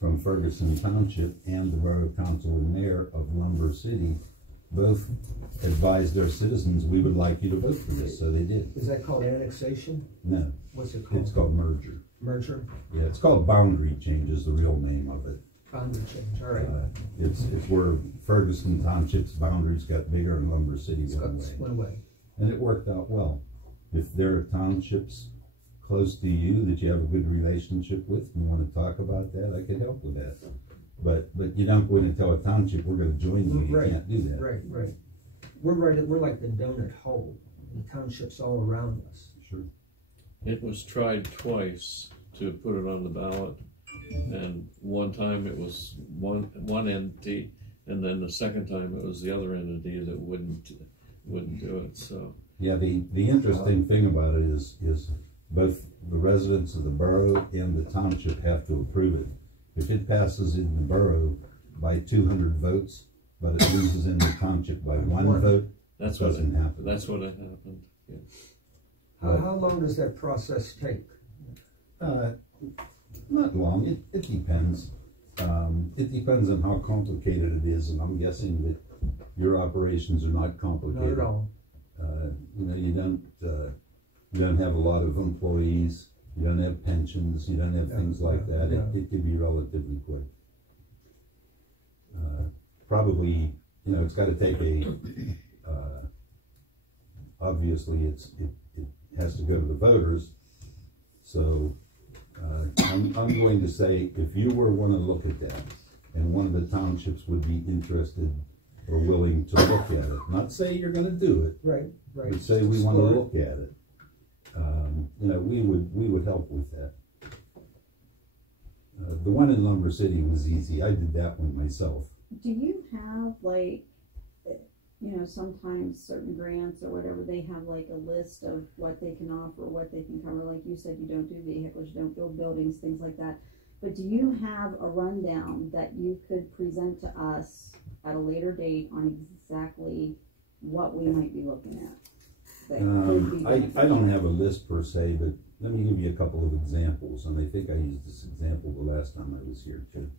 from Ferguson Township and the Borough Council and Mayor of Lumber City both advised their citizens, we would like you to vote for this, so they did. Is that called annexation? No. What's it called? It's called merger. Merger? Yeah, it's called boundary change is the real name of it. Boundary change, all right. It's where Ferguson Township's boundaries got bigger and Lumber City went away. And it worked out well. If there are townships close to you that you have a good relationship with and want to talk about that, I could help with that. But you don't go in and tell a township we're going to join you. You can't do that. Right. We're like the donut hole. The townships all around us. Sure. It was tried twice to put it on the ballot, and one time it was one entity, and then the second time it was the other entity that wouldn't do it. So yeah, the interesting thing about it is both the residents of the borough and the township have to approve it. If it passes in the borough by 200 votes, but it loses in the township by 1 vote, that doesn't happen. That's what happened. Yeah. How long does that process take? Not long. It depends. It depends on how complicated it is, and I'm guessing that your operations are not complicated. Not at all. You don't have a lot of employees. You don't have pensions. You don't have things like that. It could be relatively quick. Probably, it's got to take obviously it has to go to the voters. So I'm going to say, if you were want to look at that, and one of the townships would be interested or willing to look at it, not say you're going to do it, right, but say we want to look at it. We would help with that. The one in Lumber City was easy. I did that one myself. Do you have sometimes certain grants or whatever, they have like a list of what they can offer, what they can cover? Like you said, you don't do vehicles, you don't build buildings, things like that. But do you have a rundown that you could present to us at a later date on exactly what we might be looking at? that could be I don't have a list per se, but let me give you a couple of examples, and I think I used this example the last time I was here too.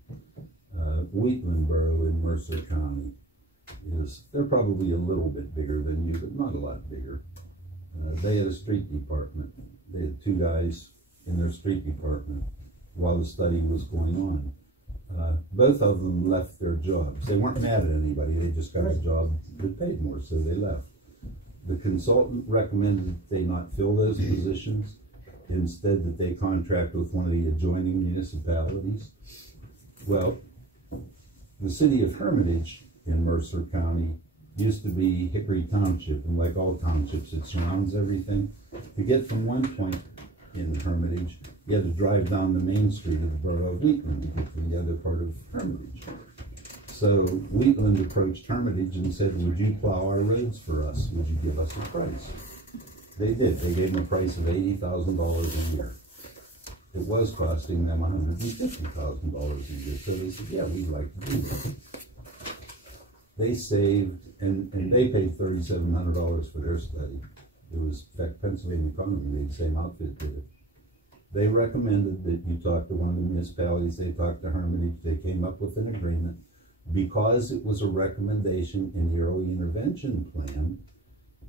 Wheatland Borough in Mercer County they're probably a little bit bigger than you, but not a lot bigger. They had a street department. They had 2 guys in their street department while the study was going on. Both of them left their jobs. They weren't mad at anybody, they just got a job that paid more, so they left. The consultant recommended that they not fill those positions, instead that they contract with one of the adjoining municipalities. Well, the city of Hermitage in Mercer County used to be Hickory Township, and like all townships, it surrounds everything. To get from one point in Hermitage, you had to drive down the main street of the borough of Wheatland to get to the other part of Hermitage. So Wheatland approached Hermitage and said, would you plow our roads for us? Would you give us a price? They did. They gave them a price of $80,000 a year. It was costing them $150,000 a year. So they said, yeah, we'd like to do that. They saved, and they paid $3,700 for their study. It was, in fact, Pennsylvania Commonwealth, the same outfit did it. They recommended that you talk to one of the municipalities, they talked to Hermitage, they came up with an agreement. Because it was a recommendation in the early intervention plan,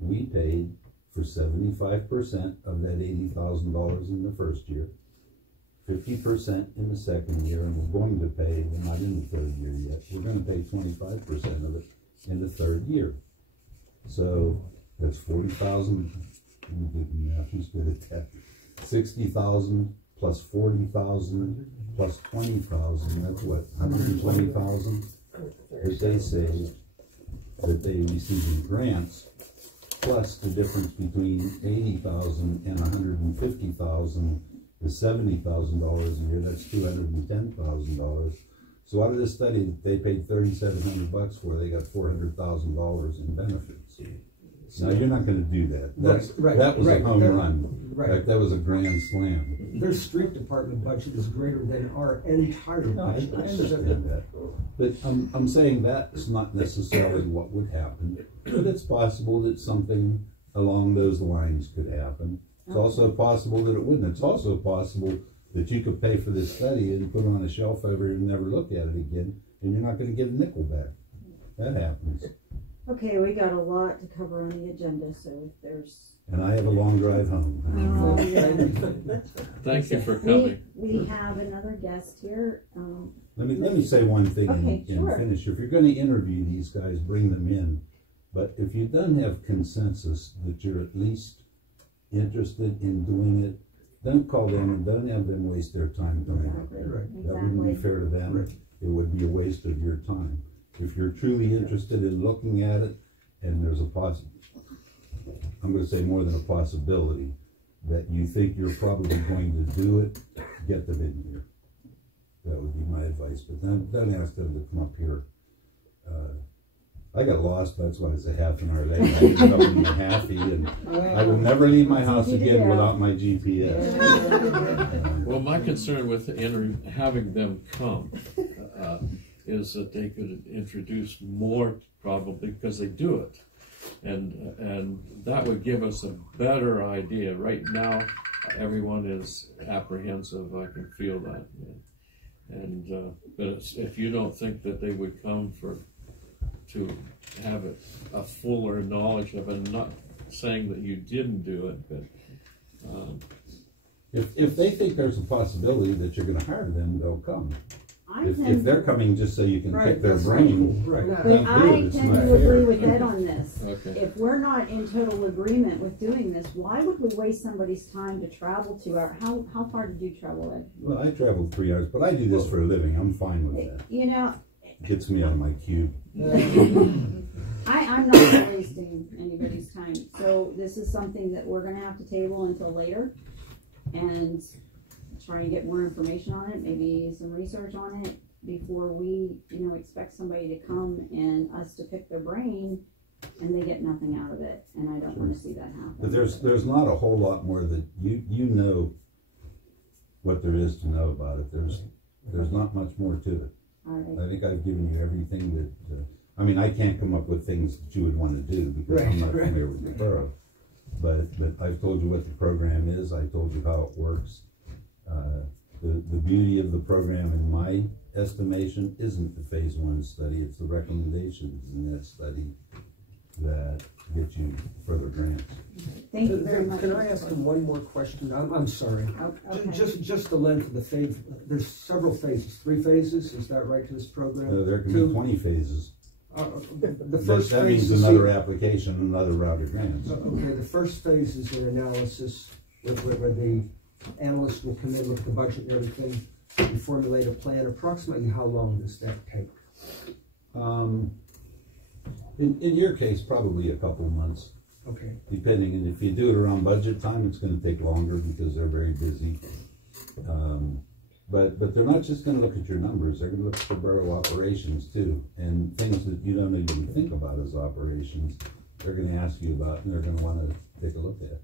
we paid for 75% of that $80,000 in the first year, 50% in the second year, and we're going to pay, we're not in the third year yet, we're going to pay 25% of it in the third year. So that's 40,000, who's good at that? 60,000 plus 40,000 plus 20,000, that's what, 120,000 that they saved, that they received in grants, plus the difference between 80,000 and 150,000 is $70,000 a year. That's $210,000. So out of this study, they paid $3,700 for. They got $400,000 in benefits. Now you're not going to do that. That was a home run. Right. That was a grand slam. Their street department budget is greater than our entire budget. I understand that. But I'm saying that's not necessarily what would happen. But it's possible that something along those lines could happen. It's also possible that it wouldn't. It's also possible that you could pay for this study and put it on a shelf over and never look at it again, and you're not going to get a nickel back. That happens. Okay, we got a lot to cover on the agenda, so if there's... And I have a long drive home. Thank you for coming. We have another guest here. Let me say one thing and sure. finish. If you're going to interview these guys, bring them in. But if you don't have consensus that you're at least interested in doing it, don't call them and don't have them waste their time doing it. Right. That wouldn't be fair to them. Right. It would be a waste of your time. If you're truly interested in looking at it, and there's a I'm going to say more than a possibility, that you think you're probably going to do it, get them in here. That would be my advice. But don't ask them to come up here. I got lost, that's why it's a half an hour late. I ended up in Mahaffey, and I will never leave my house again without my GPS. Well, my concern with having them come is that they could introduce more, probably, because they do it. And that would give us a better idea. Right now, everyone is apprehensive. I can feel that. And but if you don't think that they would come to have a fuller knowledge of it, and not saying that you didn't do it, but if they think there's a possibility that you're going to hire them, they'll come. If they're coming just so you can pick their brain, but I tend to agree with Ed on this. Okay. If we're not in total agreement with doing this, why would we waste somebody's time to travel 2 hours? How far did you travel, Ed? Well, I traveled 3 hours, but I do this for a living. I'm fine with that. You know, gets me out of my cube. I'm not wasting anybody's time. So this is something that we're going to have to table until later, and try and get more information on it, maybe some research on it before we, expect somebody to come and us to pick their brain and they get nothing out of it. And I don't want to see that happen. But there's not a whole lot more that you know what there is to know about it. There's not much more to it. All right. I think I've given you everything that. I mean, I can't come up with things that you would want to do because I'm not familiar with the borough. But I've told you what the program is, I told you how it works. The beauty of the program, in my estimation, isn't the phase 1 study, it's the recommendations in that study that get you further grants. Thank you very much. Can I ask him one more question? I'm sorry. Okay. Just the length of the phase. There's several phases, 3 phases, is that right, to this program? There can be 20 phases. The first that phase means is another application, another round of grants. Okay, the first phase is an analysis where the analyst will come in, look at the budget and everything, and formulate a plan. Approximately how long does that take? In your case, probably a couple months. Okay. Depending, and if you do it around budget time, it's going to take longer because they're very busy. But they're not just going to look at your numbers, they're going to look at the borough operations too, and things that you don't even think about as operations, they're going to ask you about, and they're going to want to take a look at.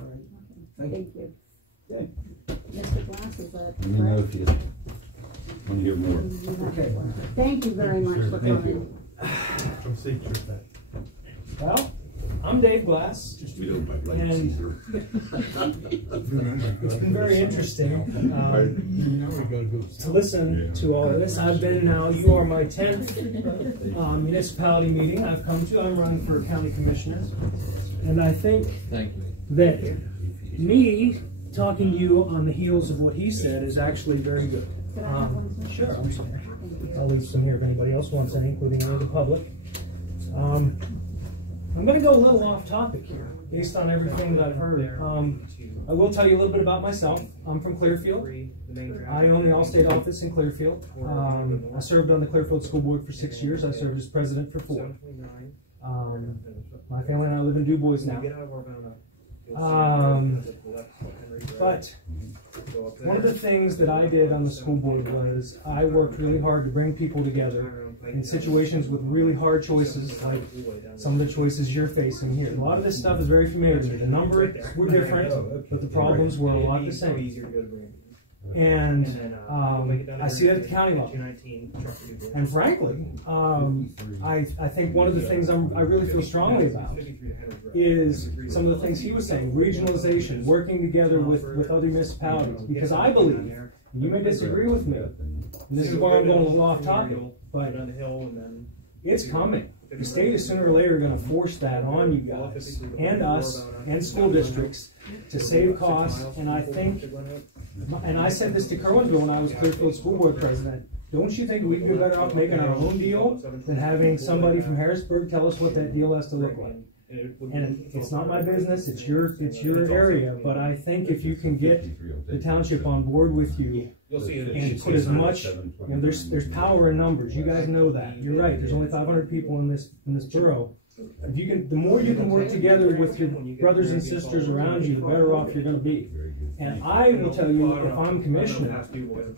All right. Thank you. Okay. Mr. Glass, is that Let me know correct? if you want to hear more. Okay. Thank you very much for coming. Well, I'm Dave Glass, and it's been very interesting to listen to all of this. I've been now, you are my 10th municipality meeting I've come to. I'm running for county commissioner, and I think that me talking to you on the heels of what he said is actually very good. Sure, I'm sorry. I'll leave some here if anybody else wants any, including any of the public. I'm going to go a little off topic here, based on everything that I've heard. I will tell you a little bit about myself. I'm from Clearfield. I own the All-State office in Clearfield. I served on the Clearfield School Board for 6 years. I served as president for 4. My family and I live in Du Bois now. But one of the things that I did on the school board was I worked really hard to bring people together in situations with really hard choices, like some of the choices you're facing here. A lot of this stuff is very familiar to me. The numbers were different, but the problems were a lot the same. And I see it at the county level. And frankly, I think one of the things I really feel strongly about is some of the things he was saying, regionalization, working together with other municipalities. Because I believe, and you may disagree with me, and this is why I'm going a little off topic, but it's coming. The state is sooner or later going to force that on you guys, and us, and school districts, to save costs. And I think, and I said this to Kerwinsville when I was Clearfield School Board President, don't you think we'd be better off making our own deal than having somebody from Harrisburg tell us what that deal has to look like? And it's not my business, it's your area, but I think if you can get the township on board with you and put as much, there's power in numbers, you guys know that. You're right, there's only 500 people in this borough. If you can, the more you can work together with your brothers and sisters around you, the better off you're going to be. And I will tell you, if I'm commissioner,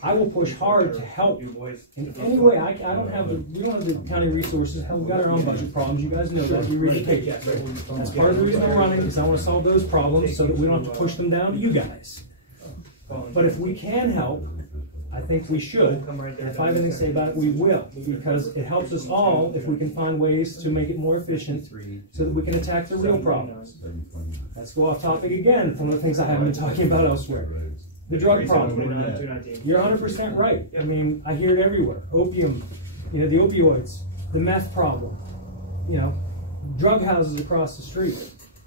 I will push hard to help in any way. We don't have the county resources. Hell, we got our own budget problems. You guys know that. We read the paper. That's part of the reason I'm running, is I want to solve those problems so that we don't have to push them down to you guys. But if we can help, I think we should. And if I have anything to say about it, we will. Because it helps us all if we can find ways to make it more efficient so that we can attack the real problems. Let's go off topic again from the things I haven't been talking about elsewhere. The drug problem. You're 100% right. I mean, I hear it everywhere. Opium, the opioids, the meth problem, drug houses across the street.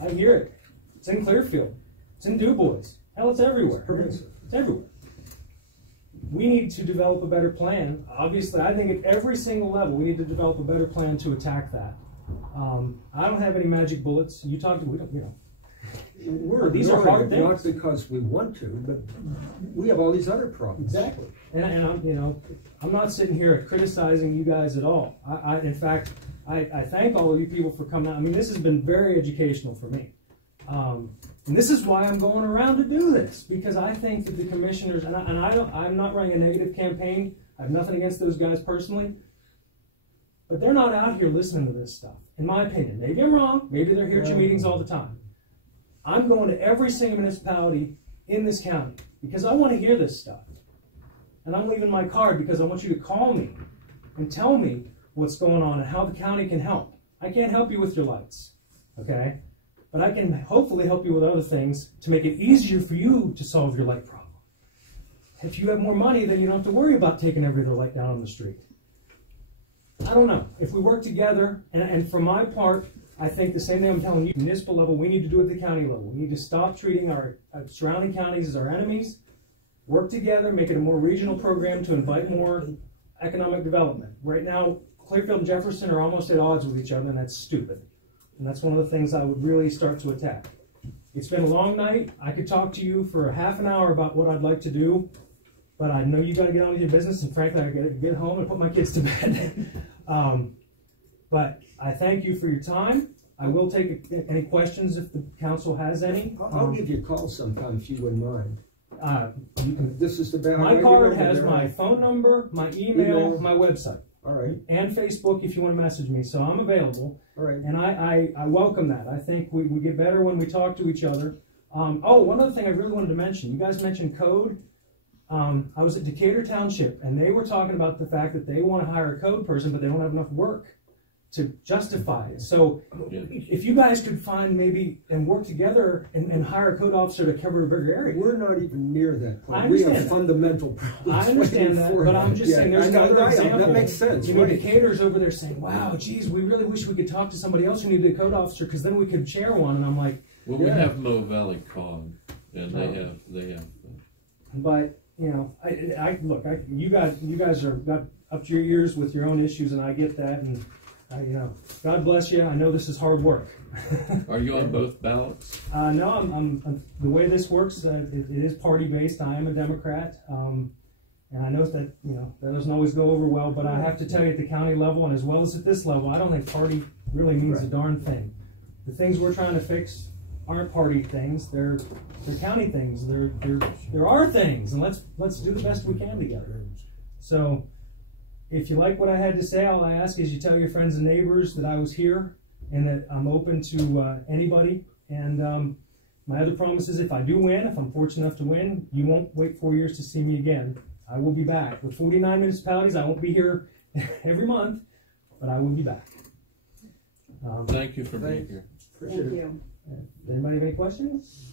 I hear it. It's in Clearfield. It's in Du Bois. Hell, it's everywhere. It's everywhere. We need to develop a better plan. Obviously, I think at every single level, we need to develop a better plan to attack that. I don't have any magic bullets. You talk to, we don't, these are hard things. Not because we want to, but we have all these other problems. Exactly. And I'm not sitting here criticizing you guys at all. In fact, I thank all of you people for coming out. I mean, this has been very educational for me. And this is why I'm going around to do this, because I think that the commissioners, I'm not running a negative campaign. I have nothing against those guys personally, but they're not out here listening to this stuff, in my opinion. Maybe I'm wrong. Maybe they're here at your meetings all the time. I'm going to every single municipality in this county because I want to hear this stuff. And I'm leaving my card because I want you to call me and tell me what's going on and how the county can help. I can't help you with your lights, okay? but I can hopefully help you with other things to make it easier for you to solve your light problem. If you have more money, then you don't have to worry about taking every other light down on the street. I don't know. If we work together, and for my part, I think the same thing I'm telling you, municipal level, we need to do it at the county level. We need to stop treating our surrounding counties as our enemies, work together, make it a more regional program to invite more economic development. Right now, Clearfield and Jefferson are almost at odds with each other, and that's stupid. And that's one of the things I would really start to attack. It's been a long night. I could talk to you for half an hour about what I'd like to do, but I know you got to get on with your business, and frankly, I got to get home and put my kids to bed. But I thank you for your time. I will take any questions if the council has any. I'll give you a call sometime if you wouldn't mind. You can, this is the my card has my phone number, my email, my website. All right. And Facebook if you want to message me. So I'm available. All right. And I welcome that. I think we get better when we talk to each other. One other thing I really wanted to mention. You guys mentioned code. I was at Decatur Township, and they were talking about the fact that they want to hire a code person, but they don't have enough work to justify it. So if you guys could find maybe and work together and hire a code officer to cover a bigger area. We're not even near that point. We have fundamental problems. I understand that, but I'm just saying there's another example. That makes sense. You know, Decatur's over there saying, wow, geez, we really wish we could talk to somebody else who needed a code officer because then we could share one. And I'm like, well, we have Low Valley Cog, and they have. But you know, you guys are got up to your ears with your own issues, and I get that, and you know, God bless you. I know this is hard work. Are you on both ballots? No, I'm the way this works. It is party based. I am a Democrat, and I know that that doesn't always go over well. But I have to tell you, at the county level and as well as at this level, I don't think party really means a darn thing. The things we're trying to fix aren't party things. They're county things. There are things, and let's do the best we can together. So, if you like what I had to say, all I ask is you tell your friends and neighbors that I was here and that I'm open to anybody. And my other promise is if I do win, if I'm fortunate enough to win, you won't wait 4 years to see me again. I will be back. With 49 municipalities, I won't be here every month, but I will be back. Thank you for being here. Thank you. Does anybody have any questions?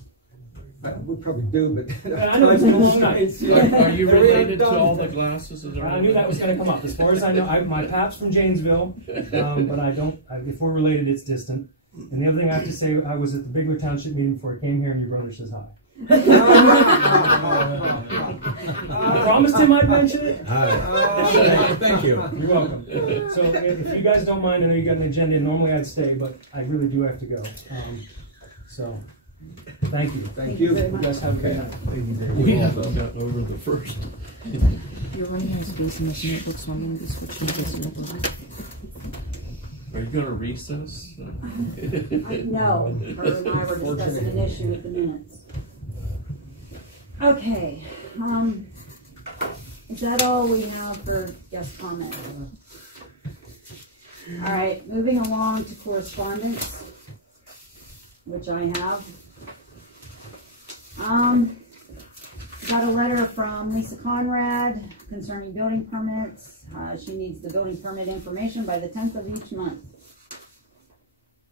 We probably do, but I know it's been a long night. Are you related to all the glasses? I knew that was going to come up. As far as I know, my pap's from Janesville, but I don't. If we're related, it's distant. And the other thing I have to say, I was at the Bigler Township meeting before I came here, and your brother says hi. I promised him I'd mention it. Thank you. You're welcome. So if you guys don't mind, I know you got an agenda, and normally I'd stay, but I really do have to go. So. Thank you. Thank you. You guys have a good night. We haven't gotten over the first. You're running out of space in the notebook, so I'm going to switch to this notebook. Are you going to recess? No, her and I were discussing an issue with the minutes. Okay, is that all we have for guest comment? All right, moving along to correspondence, which I have. Got a letter from Lisa Conrad concerning building permits. She needs the building permit information by the 10th of each month.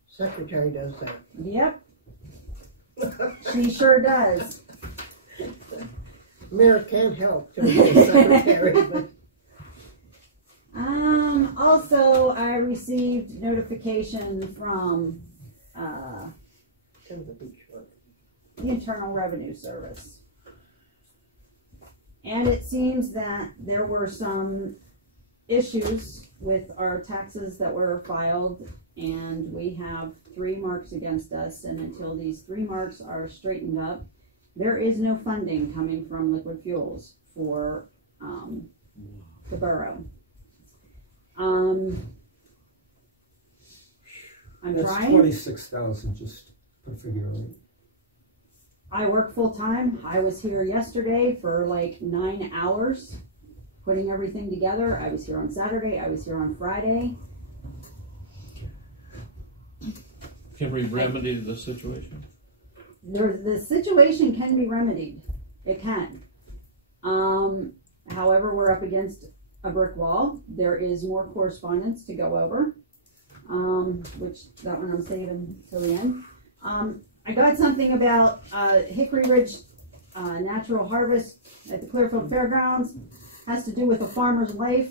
Secretary does that. Yep. She sure does. Mayor can't help to be a secretary, but also I received notification from the Internal Revenue Service. And it seems that there were some issues with our taxes that were filed, and we have 3 marks against us, and until these 3 marks are straightened up, there is no funding coming from liquid fuels for the borough. I'm That's trying. 26,000, just put a figure on it. I work full time. I was here yesterday for like 9 hours putting everything together. I was here on Saturday. I was here on Friday. Can we remedy the situation? The situation can be remedied. It can. However, we're up against a brick wall. There is more correspondence to go over, which that one I'm saving till the end. I got something about Hickory Ridge Natural Harvest at the Clearfield Fairgrounds. Has to do with a farmer's life.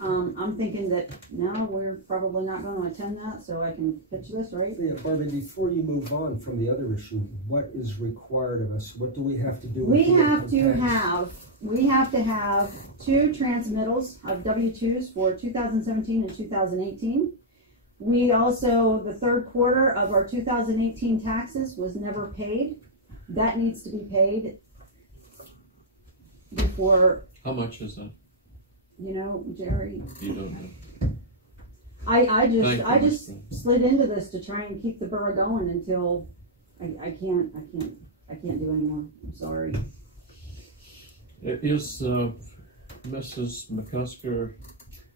I'm thinking that no, we're probably not going to attend that, so I can pitch this, right? Yeah, Barbie, before you move on from the other issue, what is required of us? What do we have to do? We have to have 2 transmittals of W-2s for 2017 and 2018. We also, the third quarter of our 2018 taxes was never paid. That needs to be paid before. How much is that? You know, Jerry. You don't know. I just slid into this to try and keep the borough going until I can't do anymore. I'm sorry. Is Mrs. McCusker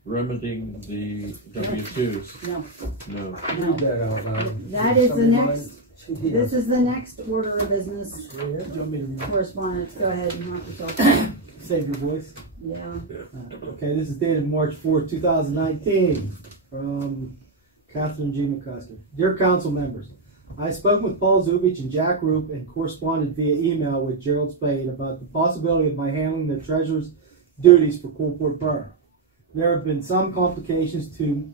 remedying the W-2s? No. No. Read that out loud. That is the next. This is the next order of business. Correspondence. Go ahead and knock yourself out. Save your voice. Yeah. Okay, this is dated March 4th, 2019, from Catherine G. McCusker. Dear council members, I spoke with Paul Zubich and Jack Roop and corresponded via email with Gerald Spade about the possibility of my handling the treasurer's duties for Coalport Borough. There have been some complications to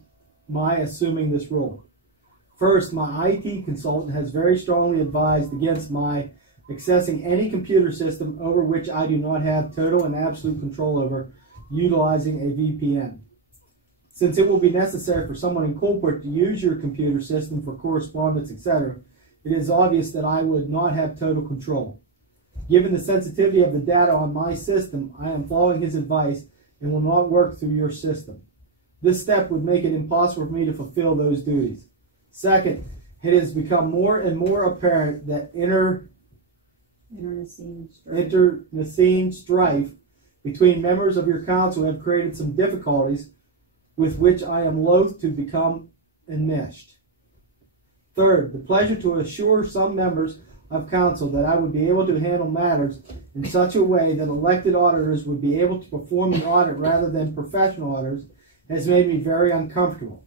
my assuming this role. First, my IT consultant has very strongly advised against my accessing any computer system over which I do not have total and absolute control over, utilizing a VPN. Since it will be necessary for someone in Coalport to use your computer system for correspondence, etc., it is obvious that I would not have total control. Given the sensitivity of the data on my system, I am following his advice and will not work through your system. This step would make it impossible for me to fulfill those duties. Second, it has become more and more apparent that internecine strife between members of your council have created some difficulties with which I am loath to become enmeshed. Third, the pleasure to assure some members of council that I would be able to handle matters in such a way that elected auditors would be able to perform the audit rather than professional auditors has made me very uncomfortable.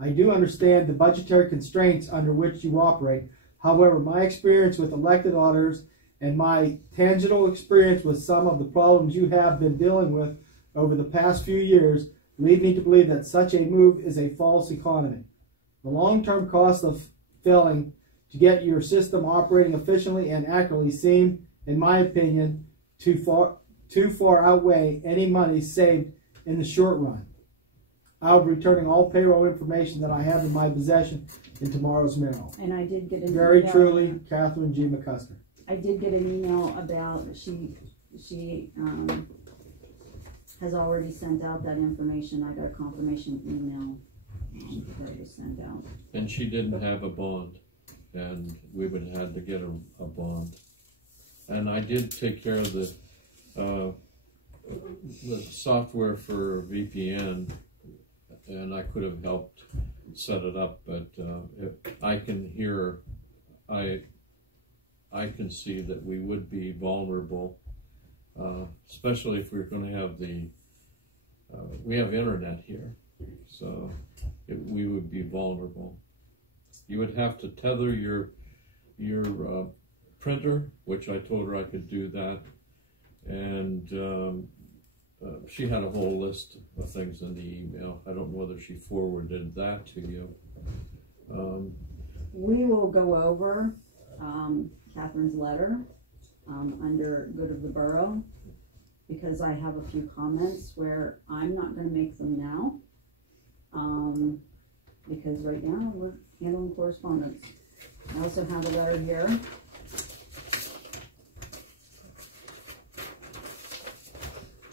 I do understand the budgetary constraints under which you operate. However, my experience with elected auditors and my tangible experience with some of the problems you have been dealing with over the past few years lead me to believe that such a move is a false economy. The long-term cost of failing to get your system operating efficiently and accurately seem, in my opinion, too far outweigh any money saved in the short run. I will be returning all payroll information that I have in my possession in tomorrow's mail. And I did get an Very email. truly, Catherine G. McCusker. I did get an email about she has already sent out that information. I got a confirmation email that was sent out. And she didn't have a bond, and we would have had to get a bond. And I did take care of the software for VPN, and I could have helped set it up, but I can hear, I can see that we would be vulnerable, especially if we're going to have we have internet here, so we would be vulnerable. You would have to tether your printer, which I told her I could do that, and she had a whole list of things in the email. I don't know whether she forwarded that to you. We will go over Catherine's letter under good of the borough, because I have a few comments where I'm not going to make them now, because right now we're handling correspondence. I also have a letter here.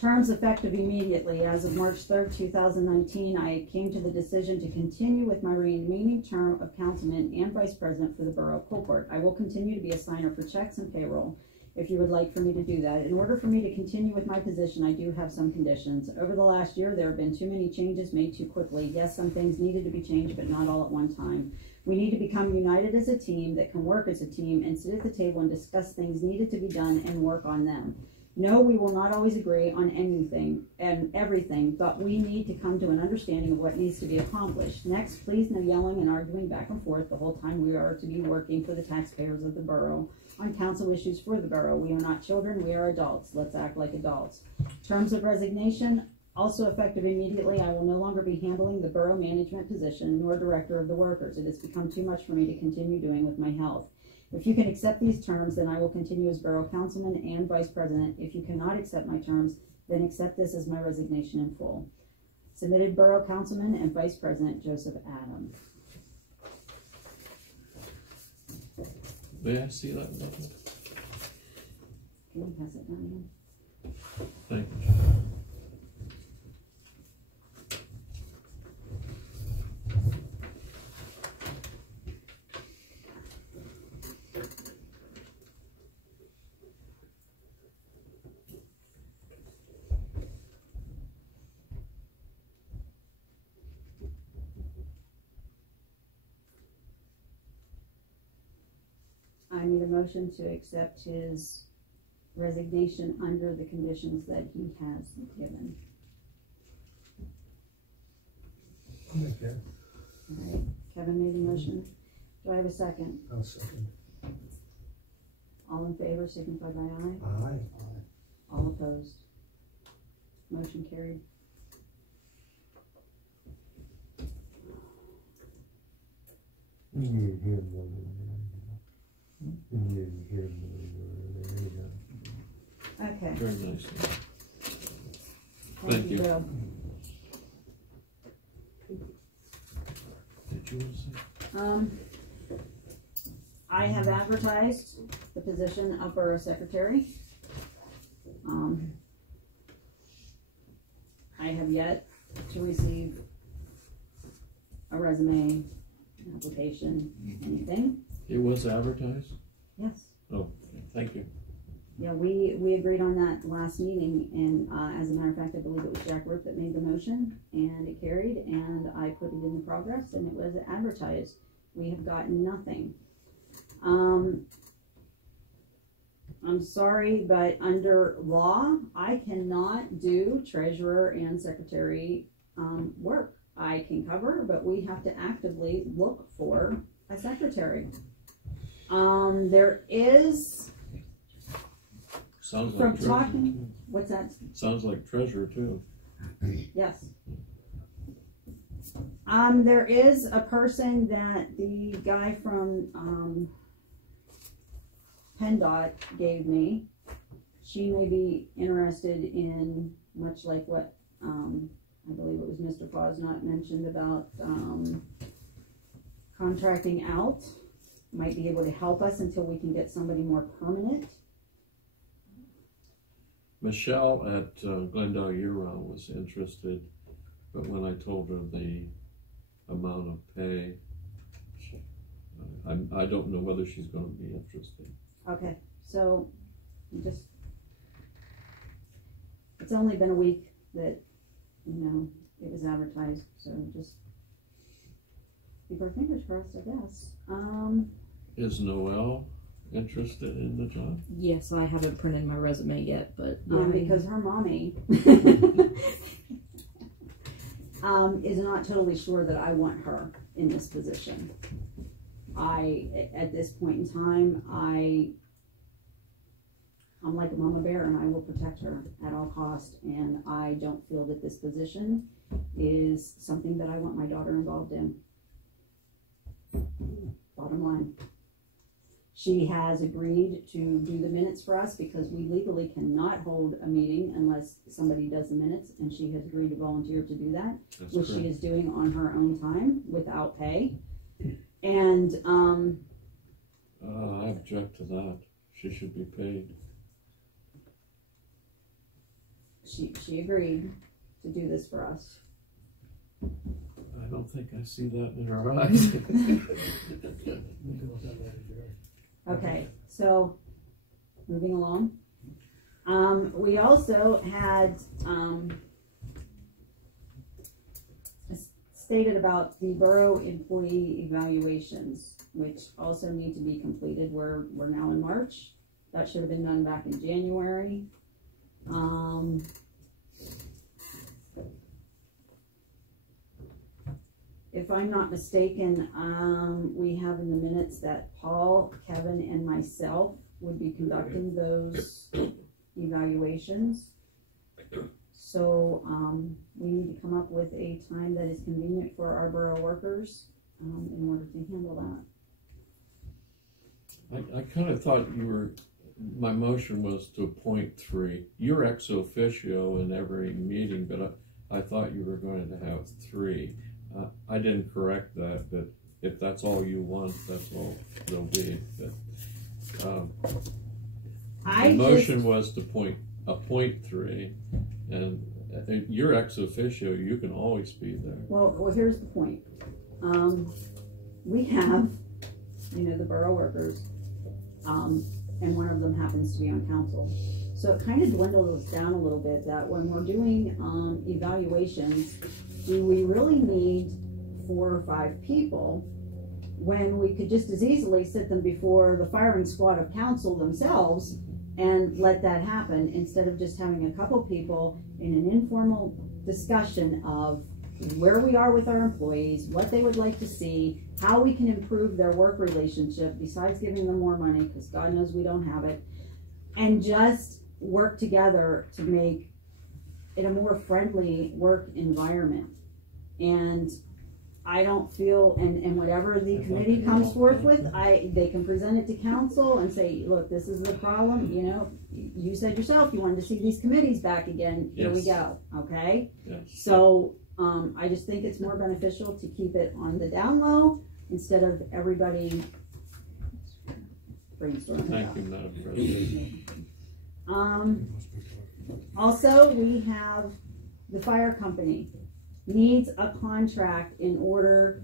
Terms effective immediately. As of March 3rd, 2019, I came to the decision to continue with my remaining term of councilman and vice president for the borough of Coalport. I will continue to be a signer for checks and payroll if you would like for me to do that. In order for me to continue with my position, I do have some conditions. Over the last year, there have been too many changes made too quickly. Yes, some things needed to be changed, but not all at one time. We need to become united as a team that can work as a team and sit at the table and discuss things needed to be done and work on them. No, we will not always agree on anything and everything, but we need to come to an understanding of what needs to be accomplished. Next, please, no yelling and arguing back and forth the whole time. We are to be working for the taxpayers of the borough on council issues for the borough. We are not children, we are adults. Let's act like adults. Terms of resignation, also effective immediately. I will no longer be handling the borough management position nor director of the workers. It has become too much for me to continue doing with my health. If you can accept these terms, then I will continue as borough councilman and vice president. If you cannot accept my terms, then accept this as my resignation in full. Submitted, borough councilman and vice president Joseph Adams. May I see that? Can you pass it down again? Thank you. I need a motion to accept his resignation under the conditions that he has given. Okay. All right, Kevin made the motion. Do I have a second? I'll second. All in favor, signify by aye. Aye. All opposed. Motion carried. Okay. Very nice. Thank you, you. Bill. Did you want to say? I have advertised the position of borough secretary. I have yet to receive a resume, application, anything. It was advertised? Yes. Oh, thank you. Yeah, we agreed on that last meeting, and as a matter of fact, I believe it was Jack Roop that made the motion, and it carried, and I put it in the progress, and it was advertised. We have gotten nothing. I'm sorry, but under law, I cannot do treasurer and secretary work. I can cover, but we have to actively look for a secretary. There is, Sounds from like talking, what's that? Sounds like treasurer too. Yes. There is a person that the guy from PennDOT gave me. She may be interested in, much like what I believe it was Mr. Fosnot mentioned about contracting out, might be able to help us until we can get somebody more permanent. Michelle at Glendale Year-Round was interested, but when I told her the amount of pay, I don't know whether she's going to be interested. Okay, so just, it's only been a week that, you know, it was advertised, so just keep our fingers crossed, I guess. Is Noelle interested in the job? Yes, I haven't printed my resume yet, but because her mommy is not totally sure that I want her in this position. At this point in time, I'm like a mama bear, and I will protect her at all costs, and I don't feel that this position is something that I want my daughter involved in. Bottom line. She has agreed to do the minutes for us because we legally cannot hold a meeting unless somebody does the minutes, and she has agreed to volunteer to do that, That's which correct. she is doing on her own time without pay. And I object to that. She should be paid. she agreed to do this for us. I don't think I see that in her eyes. Okay, so moving along. We also had stated about the borough employee evaluations, which also need to be completed. We're now in March. That should have been done back in January. If I'm not mistaken, we have in the minutes that Paul, Kevin, and myself would be conducting those evaluations. So we need to come up with a time that is convenient for our borough workers in order to handle that. I kind of thought my motion was to appoint 3. You're ex officio in every meeting, but I thought you were going to have 3. I didn't correct that, but if that's all you want, that's all there'll be. But, the motion was to appoint 3, and you're ex officio, you can always be there. Well, here's the point. We have, the borough workers, and one of them happens to be on council. So it kind of dwindles down a little bit that when we're doing evaluations, do we really need 4 or 5 people when we could just as easily sit them before the firing squad of council themselves and let that happen, instead of just having a couple people in an informal discussion of where we are with our employees, what they would like to see, how we can improve their work relationship besides giving them more money, because God knows we don't have it, and just work together to make it a more friendly work environment. And I don't feel, and whatever the committee comes forth with, they can present it to council and say, look, this is the problem, you said yourself you wanted to see these committees back again, here we go, okay? Yes. So I just think it's more beneficial to keep it on the down low instead of everybody brainstorming. Thank you, Madam President. Also, we have the fire company needs a contract in order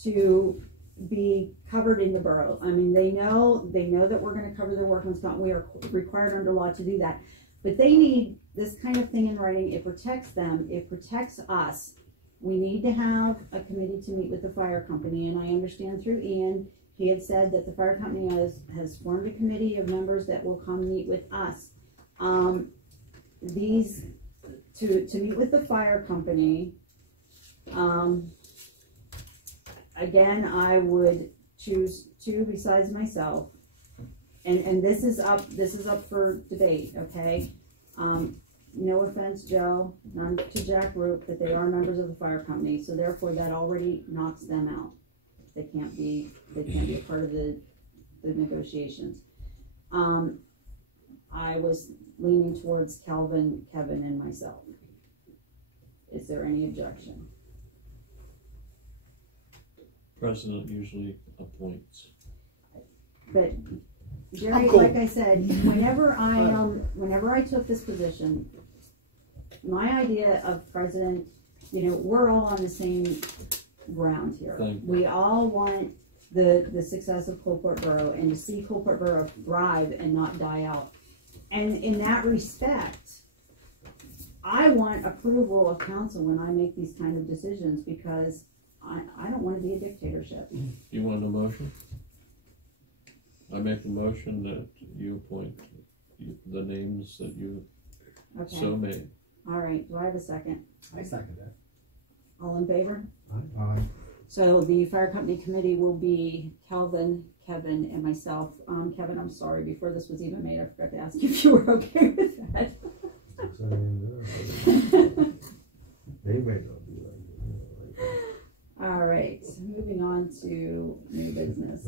to be covered in the borough. I mean, they know that we're going to cover their workman's comp. We are required under law to do that, but they need this kind of thing in writing. It protects them. It protects us. We need to have a committee to meet with the fire company, and I understand through Ian, he had said that the fire company has formed a committee of members that will come meet with us. To meet with the fire company, again, I would choose 2 besides myself, and this is up for debate, okay? No offense, Joe, none to Jack Roop, but they are members of the fire company, so therefore that already knocks them out. They can't be a part of the negotiations. I was leaning towards Kelvin, Kevin, and myself. Is there any objection? President usually appoints. But Jerry, like I said, whenever I took this position, my idea of president, we're all on the same ground here. We all want the success of Coalport Borough and to see Coalport Borough thrive and not die out. And in that respect, I want approval of council when I make these kind of decisions, because I don't want to be a dictatorship. You want a motion? I make a motion that you appoint the names that you so made. All right, do I have a second? I second that. All in favor? Aye. So the fire company committee will be Kelvin, Kevin, and myself. Kevin, I'm sorry, before this was even made, I forgot to ask you if you were okay with that. They may not be like that. All right, moving on to new business.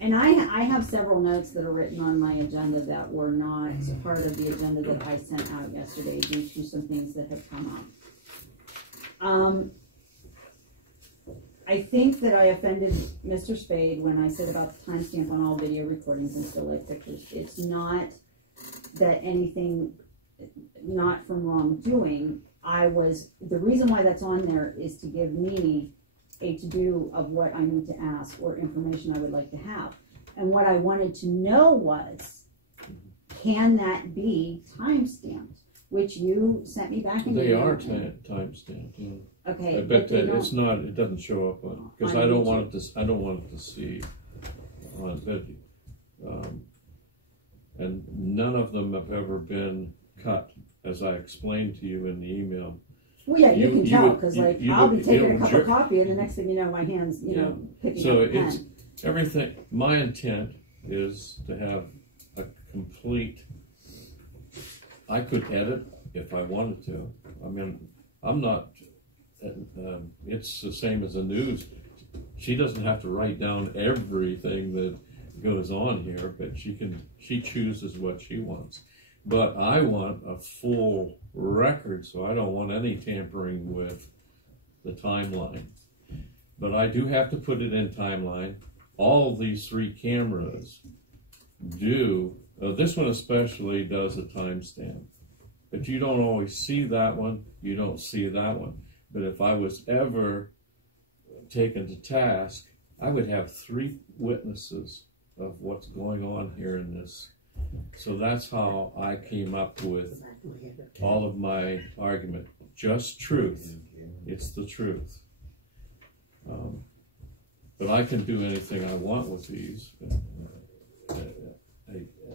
And I have several notes that are written on my agenda that were not part of the agenda that I sent out yesterday due to some things that have come up. I think that I offended Mr. Spade when I said about the timestamp on all video recordings and still life pictures. It's not that anything not from wrongdoing. The reason why that's on there is to give me a to-do of what I need to ask or information I would like to have. And what I wanted to know was, can that be time-stamped? Which you sent me back in. They are time-stamped, yeah. Okay, but it's not. It doesn't show up because I don't want it to. I don't want it to see on video. and none of them have ever been cut, as I explained to you in the email. Well, yeah, you can tell, because like, I'll be taking a cup jerk. of coffee, and the next thing you know, my hand's, you know, picking So up a pen. it's everything. My intent is to have a complete. I could edit if I wanted to. I mean, I'm not. It's the same as the news. She doesn't have to write down everything that goes on here, but she chooses what she wants. But I want a full record, so I don't want any tampering with the timeline. But I do have to put it in timeline. All these 3 cameras do, this one especially does a timestamp. But you don't always see that one, you don't see that one. But if I was ever taken to task, I would have 3 witnesses of what's going on here in this. So that's how I came up with all of my argument. Just truth. It's the truth. But I can do anything I want with these.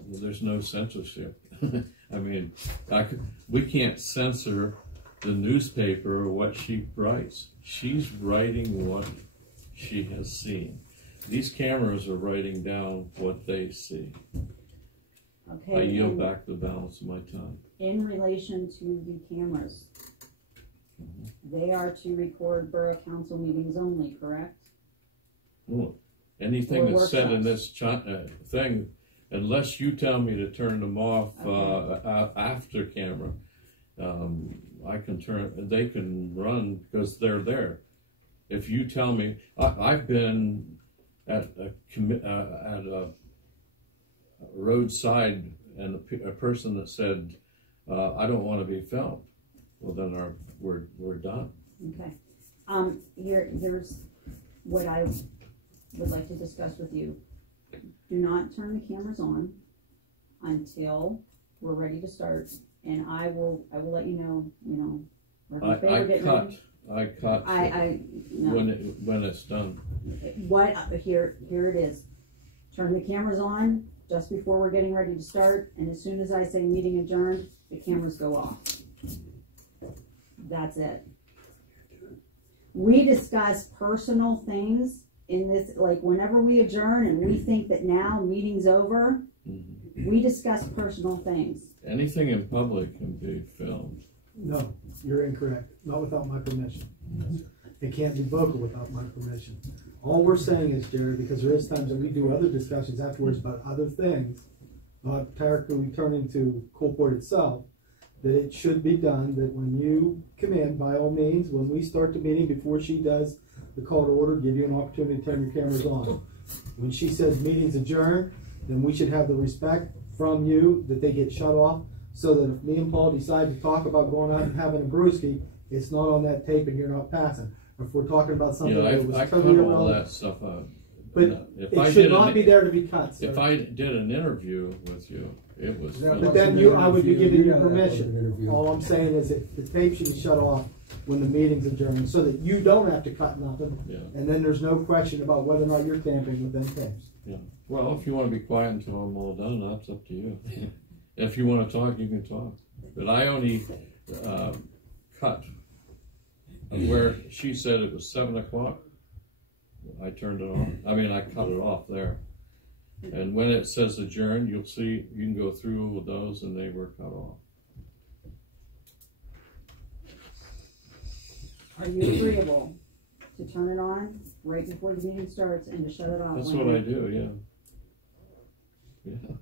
There's no censorship. I mean, we can't censor the newspaper or what she writes. She's writing what she has seen. These cameras are writing down what they see. Okay. I yield back the balance of my time. In relation to the cameras, they are to record borough council meetings only, correct? Well, anything Or that's said in workshops. this thing, unless you tell me to turn them off after camera, I can turn. They can run because they're there. If you tell me, I've been at a roadside and a person that said, "I don't want to be filmed." Well, then we're done. Okay. Here's what I would like to discuss with you. Do not turn the cameras on until we're ready to start, and I will let you know. I cut no. when it's done. Here it is. Turn the cameras on just before we're getting ready to start, and as soon as I say meeting adjourned, the cameras go off. That's it. We discuss personal things in this, like whenever we adjourn and we think that now meeting's over, we discuss personal things. Anything in public can be filmed. No, you're incorrect. Not without my permission. It can't be vocal without my permission. All we're saying is, Jerry, because there is times that we do other discussions afterwards about other things, not directly returning to Coalport itself, that it should be done, that when you come in, by all means, when we start the meeting, before she does the call to order, give you an opportunity to turn your cameras on. When she says meeting's adjourned, then we should have the respect from you that they get shut off, so that if me and Paul decide to talk about going out and having a brewski, it's not on that tape and you're not passing. Or if we're talking about something that was I cut totally all irrelevant. that stuff out. But it should not be there to be cut, sir. If I did an interview with you, it was. But then I would be giving you permission. All I'm saying is that the tape should be shut off when the meeting's adjourned, so that you don't have to cut nothing. Yeah. And then there's no question about whether or not you're tampering with them tapes. Yeah. Well, if you want to be quiet until I'm all done, that's up to you. If you want to talk, you can talk. But I only cut where she said it was 7 o'clock. I turned it off. I mean, I cut it off there. And when it says adjourn, you'll see, you can go through with those and they were cut off. Are you agreeable to turn it on right before the meeting starts and to shut it off? That's what I do, yeah. Yeah.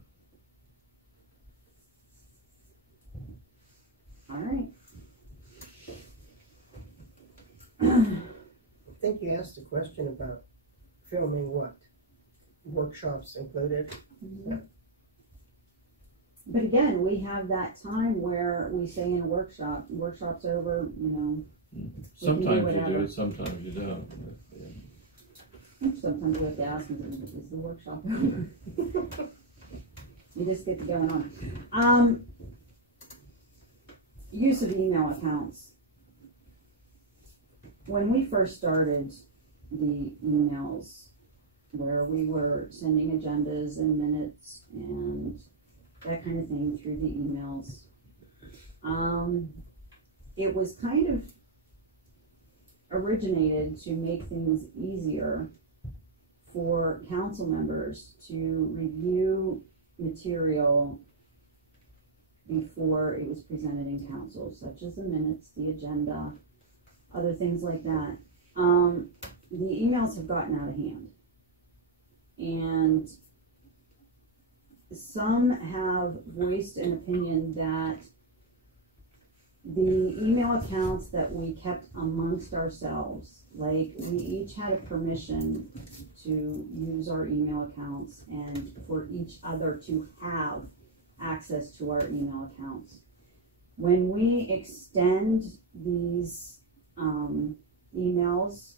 All right. I think you asked a question about filming what? Workshops included? Mm-hmm. Yeah. But again, we have that time where we say in a workshop's over, Sometimes you do, sometimes you don't. Yeah. Sometimes we have to ask them, is the workshop over? You just get going on. Use of email accounts. When we first started the emails where we were sending agendas and minutes and that kind of thing through the emails. It was kind of originated to make things easier for council members to review material before it was presented in council, such as the minutes, the agenda, other things like that. The emails have gotten out of hand, and some have voiced an opinion that the email accounts that we kept amongst ourselves, like we each had a permission to use our email accounts and for each other to have access to our email accounts. When we extend these emails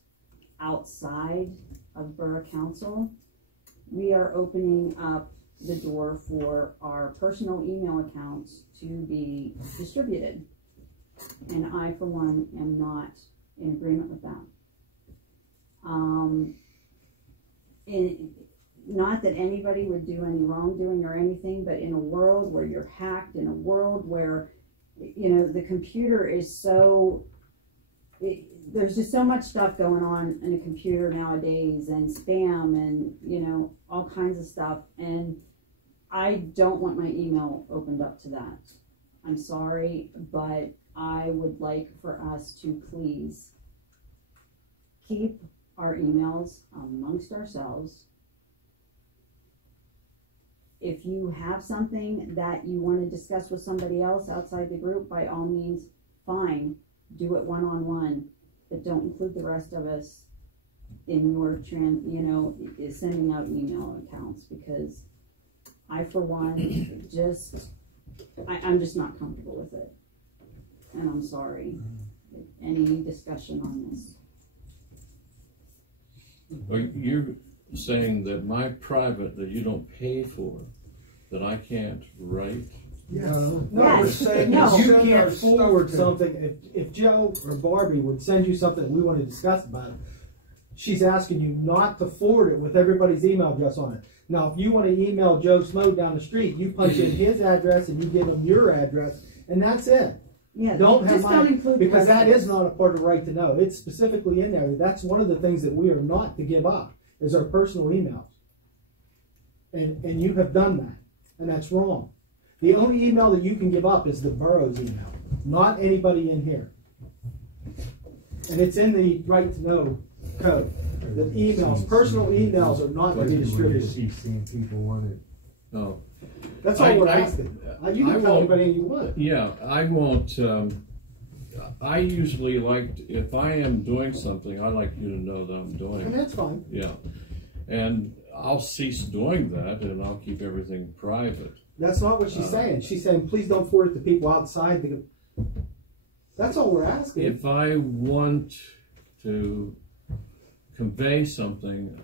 outside of Borough Council, we are opening up the door for our personal email accounts to be distributed. And I, for one, am not in agreement with that. Not that anybody would do any wrongdoing or anything, but in a world where you're hacked, in a world where, you know, the computer is so, there's just so much stuff going on in a computer nowadays, and spam and, you know, all kinds of stuff. And I don't want my email opened up to that. I'm sorry, but I would like for us to please keep our emails amongst ourselves. If you have something that you want to discuss with somebody else outside the group, by all means, fine, do it one-on-one, but don't include the rest of us in your sending out email accounts, because I, for one, I'm just not comfortable with it. And I'm sorry. Any discussion on this? Are you saying that my private that you don't pay for, that I can't write? No, Yes. we're saying No. you can't forward something. If Joe or Barbie would send you something we want to discuss about it, she's asking you not to forward it with everybody's email address on it. Now, if you want to email Joe Smo down the street, you punch in his address and you give him your address, and that's it. Yeah, don't include because that questions. is not a part of right to know. It's specifically in there. That's one of the things that we are not to give up, is our personal emails. And you have done that, and that's wrong. The only email that you can give up is the borough's email, not anybody in here. And it's in the right to know code. The emails, personal emails, are not to be distributed. Seeing people want it. No. That's all we're asking. You can tell anybody you want. Yeah, I won't. I usually like, if I am doing something, I like you to know that I'm doing it. And that's fine. Yeah. And I'll cease doing that, and I'll keep everything private. That's not what she's saying. She's saying, please don't forward it to people outside. That's all we're asking. If I want to convey something,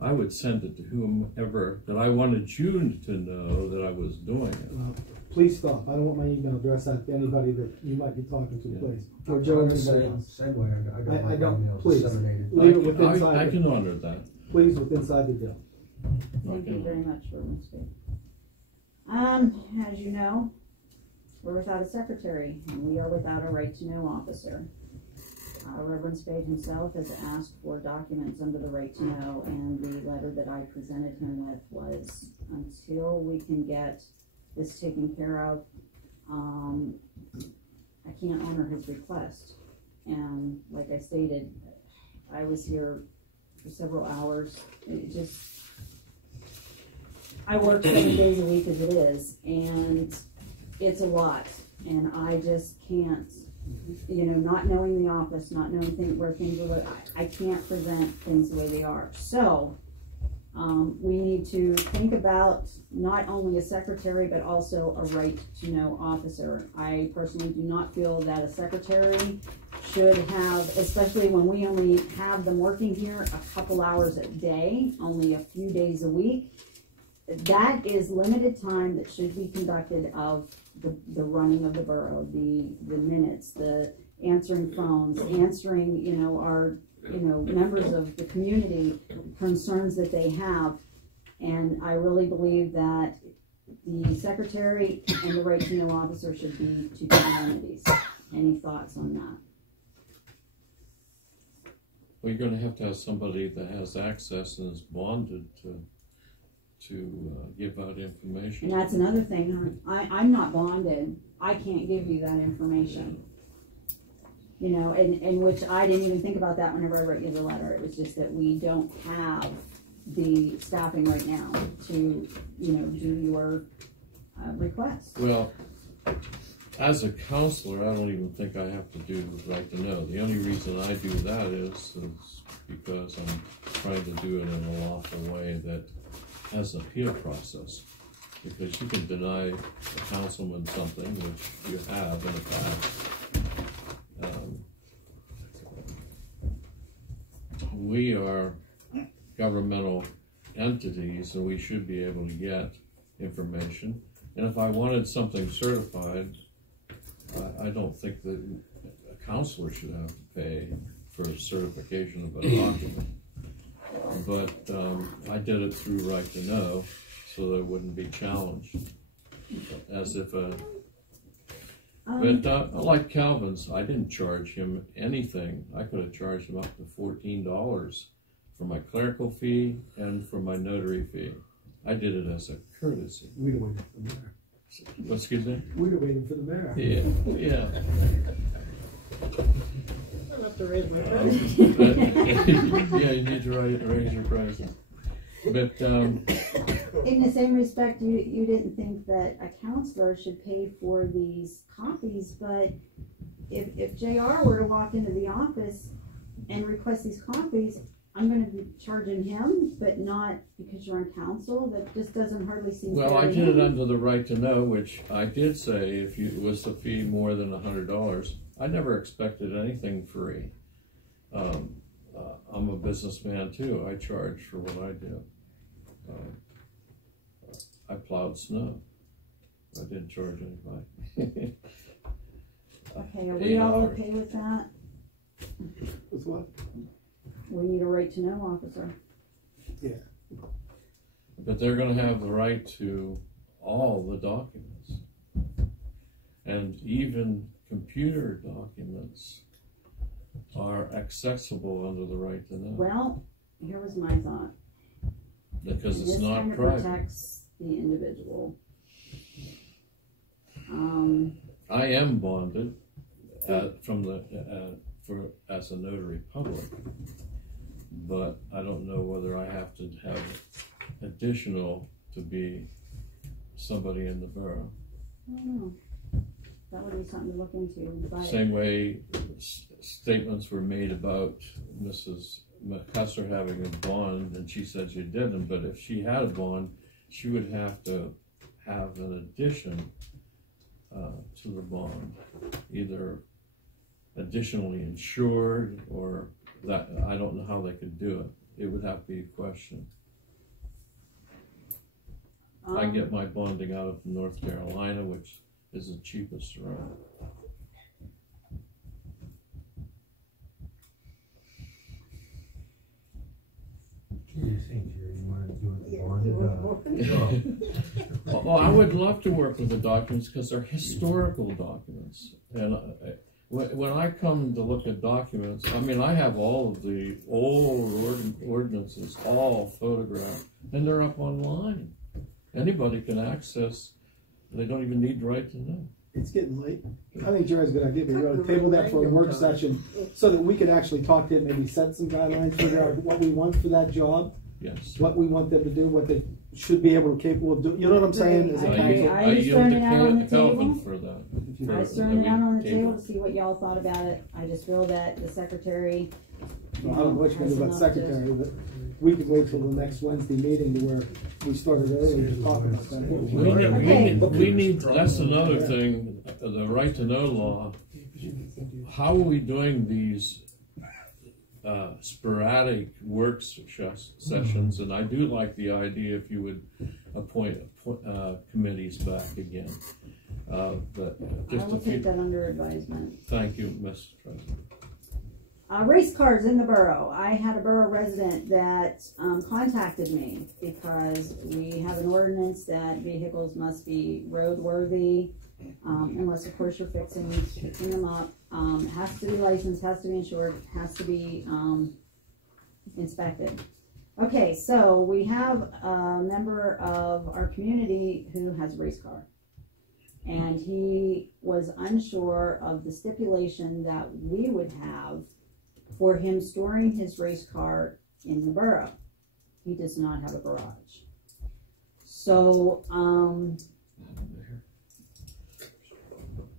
I would send it to whomever that I wanted you to know that I was doing it. Please stop. I don't want my email address out to anybody that you might be talking to, please. Or Joe or anybody else. Same way, I don't. Please. Leave it within inside. I can honor that. Please, within inside the deal. Thank you very much for listening. As you know, we're without a secretary, and we are without a right to know officer. Reverend Spade himself has asked for documents under the right to know, and the letter that I presented him with was, until we can get this taken care of, I can't honor his request. And like I stated, I was here for several hours. I work 7 days a week as it is, and it's a lot, and I just can't, not knowing the office, not knowing where things are, I can't present things the way they are. So we need to think about not only a secretary, but also a right to know officer. I personally do not feel that a secretary should have, especially when we only have them working here a couple hours a day, only a few days a week. That is limited time that should be conducted of the running of the borough, the minutes, the answering phones, answering, our, members of the community concerns that they have. And I really believe that The secretary and the right to know officer should be two different entities. Any thoughts on that? Well, you're going to have somebody that has access and is bonded to give out information. And that's another thing. I'm not bonded. I can't give you that information. You know, and which I didn't even think about that whenever I wrote you the letter. It was just that we don't have the staffing right now to, you know, do your request. Well, as a counselor, I don't even think I have to do right to know. The only reason I do that is because I'm trying to do it in a lawful way that has an appeal process. Because you can deny a councilman something, which you have in the past. We are governmental entities, and we should be able to get information. And if I wanted something certified, I don't think that a counselor should have to pay for a certification of a document. But I did it through Right to Know, so that it wouldn't be challenged. As if but like Calvin's, I didn't charge him anything. I could have charged him up to $14 for my clerical fee and for my notary fee. I did it as a courtesy. We'd have waited for the mayor. Excuse me? We'd have waited for the mayor. Yeah, yeah. I don't have to raise my price. Yeah, you need to raise your prices. But in the same respect, you didn't think that a counselor should pay for these copies, but if JR were to walk into the office and request these copies, I'm going to be charging him, but not because you're on council. That just doesn't hardly seem fair. well, I did it under the Right to Know, which I did say if it was the fee more than $100, I never expected anything free. I'm a businessman too. I charge for what I do. I plowed snow. I didn't charge anybody. Okay, are we all okay with that? With what? We need a right to know officer. Yeah. But they're going to have the right to all the documents. And even computer documents are accessible under the Right to Know. Well, here was my thought. Because it's this not kind of private. Protects the individual. I am bonded from the as a notary public, but I don't know whether I have to have additional to be somebody in the borough. I don't know. That would be something to look into. But Same way statements were made about Mrs. McCusker having a bond, and she said she didn't, but if she had a bond, she would have to have an addition to the bond, either additionally insured or that. I don't know how they could do it. It would have to be a question. I get my bonding out of North Carolina, which is the cheapest around. Oh, I would love to work with the documents because they're historical documents. And when I come to look at documents, I mean, I have all of the old ordinances all photographed, and they're up online. Anybody can access. They don't even need the Right to Know. It's getting late. I think Jerry's a good idea. Maybe we ought to table that for a work session so that we can actually talk to it, maybe set some guidelines, figure out what we want for that job. Yes. What we want them to do, what they should be able to capable of doing. You know what I'm saying? As a council. I just throwing it out on the table. For that. I was throwing it out on the table to see what y'all thought about it. I just feel that the secretary. Well, I don't know what you're going to do about secretary, but we could wait till the next Wednesday meeting to where we started earlier to talk about that. We need, that's another thing, the Right to Know law. How are we doing these sporadic work sessions? And I do like the idea if you would appoint committees back again. But just I will take that under advisement. Thank you, Mr. President. Race cars in the borough. I had a borough resident that contacted me because we have an ordinance that vehicles must be roadworthy, unless of course you're fixing them up. Has to be licensed, has to be insured, has to be inspected. Okay, so we have a member of our community who has a race car. And he was unsure of the stipulation that we would have for him storing his race car in the borough. He does not have a garage. So,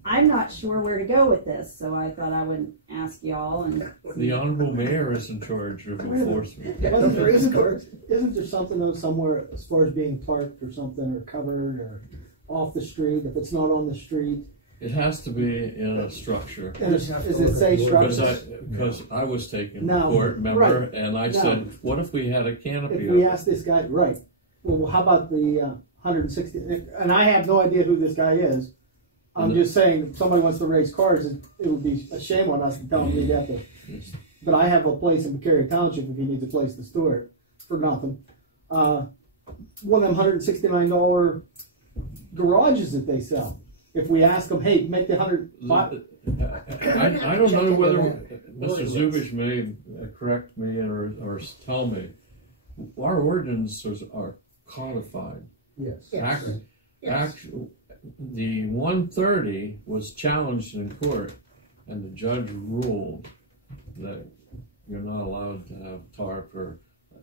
I'm not sure where to go with this, so I thought I would ask y'all. And the Honorable Mayor is in charge of enforcement. Isn't there something though somewhere as far as being parked or something, or covered, or off the street, if it's not on the street? It has to be in a structure. Is it say structure? Because I was taken No, to court, remember, right. and I said, what if we had a canopy? If we asked this guy, right, well, how about the 160, and I have no idea who this guy is. I'm just saying, if somebody wants to race cars, it would be a shame on us to tell them we'd have to. But I have a place in McCary Township if he needs a place to store it for nothing. One of them $169 garages that they sell. If we ask them, hey, make the 100. I don't know whether Mr. Zubich may correct me or tell me. Our ordinances are codified. Yes. Actually, the 130 was challenged in court, and the judge ruled that you're not allowed to have tarp or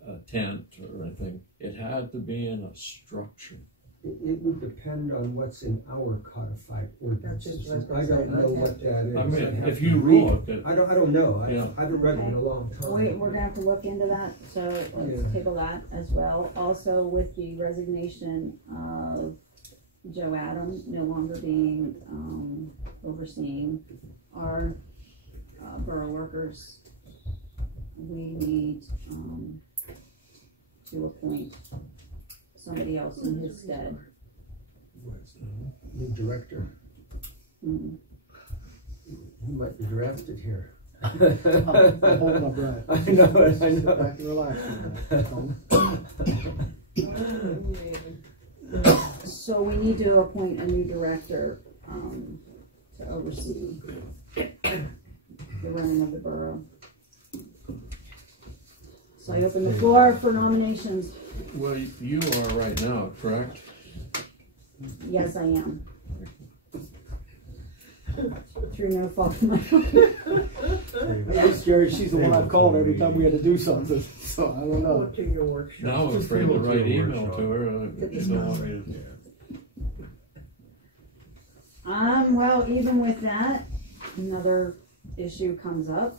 a tent or anything. It had to be in a structure. It would depend on what's in our codified ordinances. I don't know what that is. I mean, if you rule it, I don't know. Yeah. I haven't read it in a long time. we're gonna have to look into that, so let's table that as well. Also, with the resignation of Joe Adams no longer being overseeing our borough workers, we need to appoint somebody else in his stead. New director. Mm-hmm. He might be drafted here. I'm holding my breath. I know it. Back and relax. So we need to appoint a new director to oversee the running of the borough. So I open the floor for nominations. Well, you are right now, correct? Yes, I am. Through no fault of my own. This Jerry, she's the one I've called every time we had to do something, so I don't know. Go to your workshop. Now I'm afraid to write email to her. She don't want me to. Well, even with that, another issue comes up.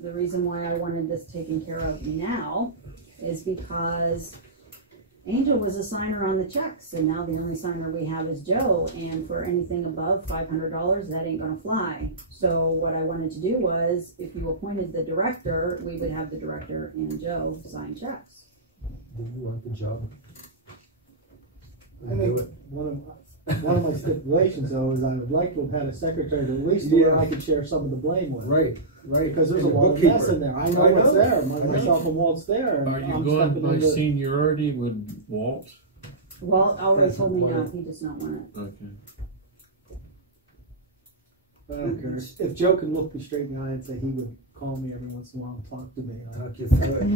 The reason why I wanted this taken care of now is because Angel was a signer on the checks, and now the only signer we have is Joe, and for anything above $500, that ain't gonna fly. So what I wanted to do was, if you appointed the director, we would have the director and Joe sign checks. Do you want the job? I think one of my stipulations, though, is I would like to have had a secretary to at least where I could share some of the blame with. Right. Because there's a lot of mess in there. I know what's there. Myself and Walt's there. Are you going by seniority with Walt? Walt already told me no, he does not want it. Okay. I don't care. If Joe can look me straight in the eye and say he would call me every once in a while and talk to me. Talk you through it.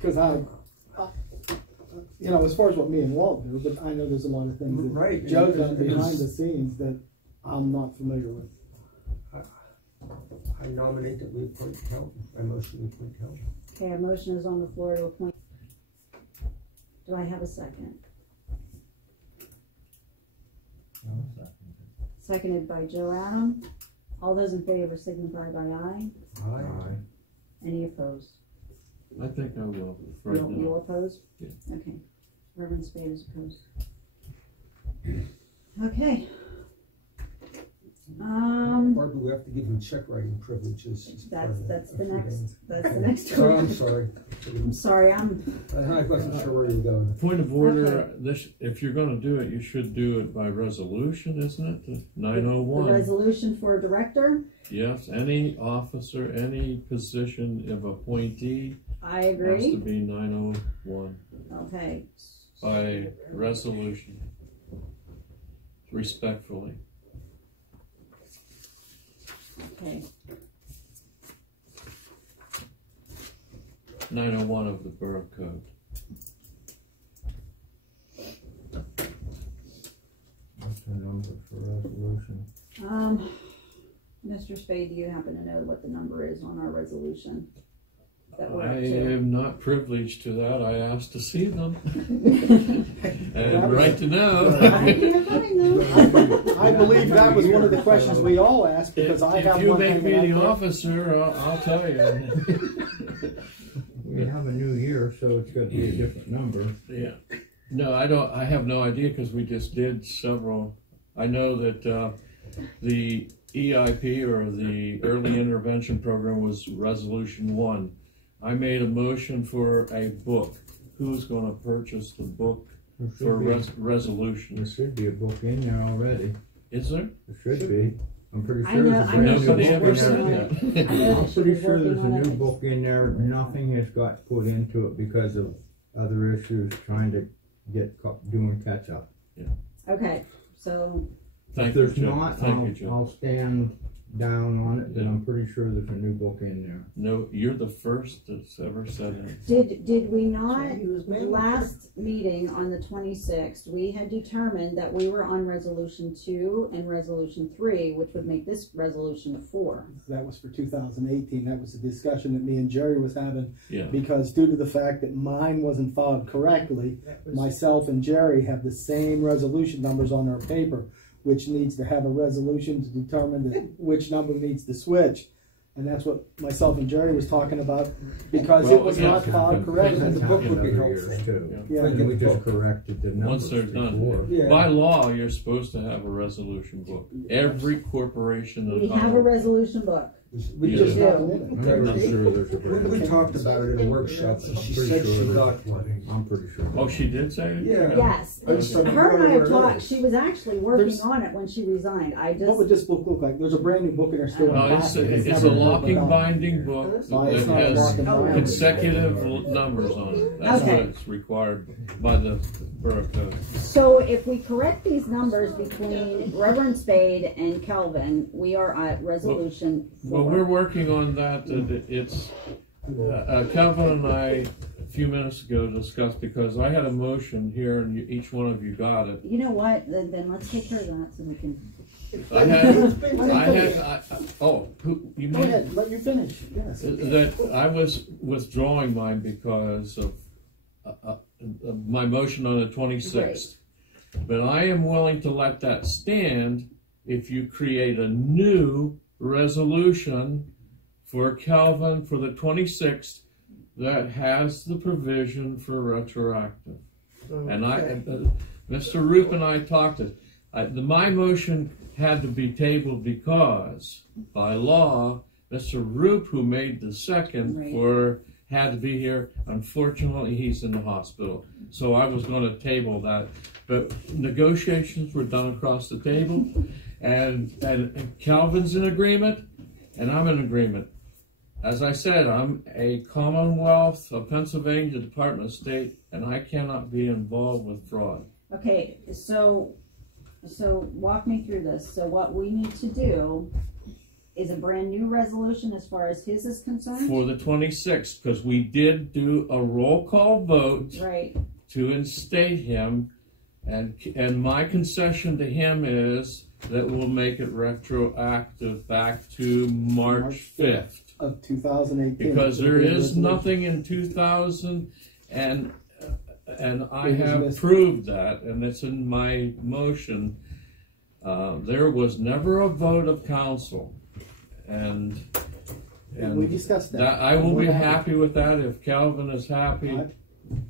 Because you know, as far as what me and Walt do, but I know there's a lot of things that Joe does behind the scenes that I'm not familiar with. I nominate that we appoint Kelton. I motion we appoint Kelton. Okay, a motion is on the floor to appoint. Do I have a second? Seconded by Joe Adam. All those in favor signify by aye. Aye. Any opposed? I think I will. You'll oppose? Yeah. Okay. Reverend Spade is opposed. Okay. Barbara, we have to give him check writing privileges. That's the next Oh, one. I'm sorry. I'm sorry, I wasn't sure where you were going. Point of order, Okay. this, if you're gonna do it, you should do it by resolution, isn't it? The 901. resolution for a director, Yes, any officer, any position of appointee I has to agree. be 901 Okay, by resolution. Respectfully. okay. 901 of the Borough Code. What's the number for resolution? Mr. Spade, do you happen to know what the number is on our resolution? That we're up I to? am not privileged to that. I asked to see them. And right to know. I believe that was one of the questions we all asked because I have If you one make me hanging the out officer, I'll tell you. We have a new year, so it's got to be a different number. Yeah. No, I don't. I have no idea because we just did several. I know that the EIP or the Early Intervention Program was Resolution 1. I made a motion for a book. Who's going to purchase the book for resolution? There should be a book in there already. Is there? There should be. I'm pretty I sure know- there's I a know new she book was in working there. on it. I know I'm that she pretty was sure there's a working on new it. book in there. Nothing has got put into it because of other issues trying to get doing catch up. Yeah. Okay, so, Thank If you, there's Jim. not, Thank you, Jim. I'll stand down on it, but I'm pretty sure there's a new book in there. No, you're the first that's ever said it. did we not, last meeting on the 26th, we had determined that we were on resolution 2 and resolution 3, which would make this resolution 4. That was for 2018. That was a discussion that me and Jerry was having. Yeah. Because due to the fact that mine wasn't filed correctly, myself and Jerry have the same resolution numbers on our paper, which needs to have a resolution to determine which number needs to switch. And that's what myself and Jerry was talking about, because it was not filed correctly. And the book would be helpful. Yeah. And we just corrected the numbers Once they're done. before. Yeah. By law, you're supposed to have a resolution book. Every corporation in We have a Commonwealth. resolution book. We You just do. not I'm not sure there's a We talked about it in a workshop, and she said she got one. I'm pretty sure. Oh, she did say it? Yeah. Yes, I just don't know her and I where have it talked, is. she was actually working There's- on it when she resigned. I What would just, this book look like? There's a brand new book in there still. No, in it's plastic. a never been locking opened up. binding book No, that it's not a has locking binding. consecutive numbers on it. That's Okay. what it's required by the Borough Code. so if we correct these numbers between Reverend Spade and Kelvin, we are at resolution Well, 4. we're working on that. It's Calvin and I a few minutes ago discussed, because I had a motion here and each one of you got it. You know what, then let's take care of that so we can. You Go mean? ahead, let you finish, yes. That I was withdrawing mine because of my motion on the 26th. But I am willing to let that stand if you create a new resolution for Calvin for the 26th that has the provision for retroactive. And Mr. Roop and I talked it. My motion had to be tabled because, by law, Mr. Roop, who made the second, had to be here. Unfortunately, he's in the hospital. So I was going to table that. But negotiations were done across the table, and Calvin's in agreement, and I'm in agreement. As I said, I'm a Commonwealth of Pennsylvania Department of State, and I cannot be involved with fraud. Okay, so walk me through this. So what we need to do is a brand new resolution as far as his is concerned? For the 26th, because we did do a roll call vote to instate him, and my concession to him is that we'll make it retroactive back to March 5th. Of 2018. Because there is nothing in 2000, and I have proved that, and it's in my motion. There was never a vote of council, and we discussed that. I will be happy with that if Calvin is happy.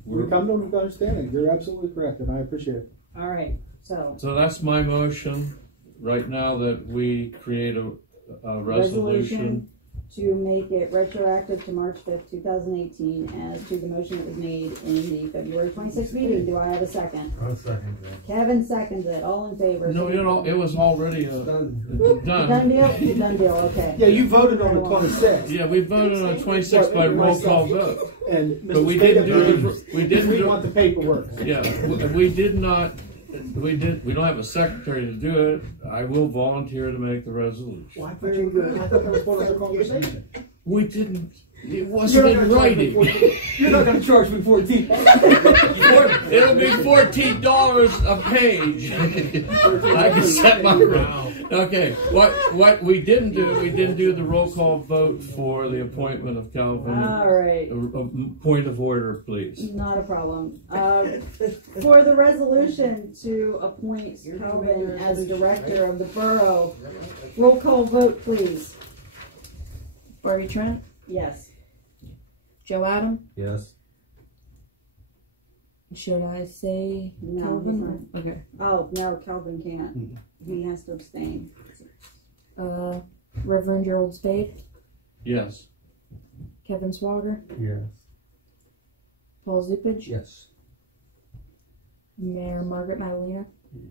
We come to an understanding. You're absolutely correct, and I appreciate it. All right, so that's my motion. right now that we create a resolution to make it retroactive to March 5th, 2018, as to the motion that was made in the February 26th meeting. Do I have a second? I'll second that. Kevin seconds it. All in favor? No, you know, it was already done. Done deal? Done deal, okay. Yeah, you voted on the 26th. Yeah, we voted on the 26th by roll call vote. And but we didn't do we want the paperwork. Yeah, we did not. We don't have a secretary to do it. I will volunteer to make the resolution. Well, very good. I thought that was part of the conversation. We didn't. It wasn't in writing. You're not going to charge me $14. It'll be $14 a page. I can set my round. Okay. What we didn't do? We didn't do the roll call vote for the appointment of Calvin. All right. A point of order, please. Not a problem. For the resolution to appoint Calvin as director of the borough, roll call vote, please. Barbie Trent? Yes. Joe Adam? Yes. Should I say No, Calvin? he's not. Okay. Oh, no, Calvin can't. He has to abstain. Reverend Gerald Spade? Yes. Kevin Swager? Yes. Paul Zupich? Yes. Mayor Margaret Madalena?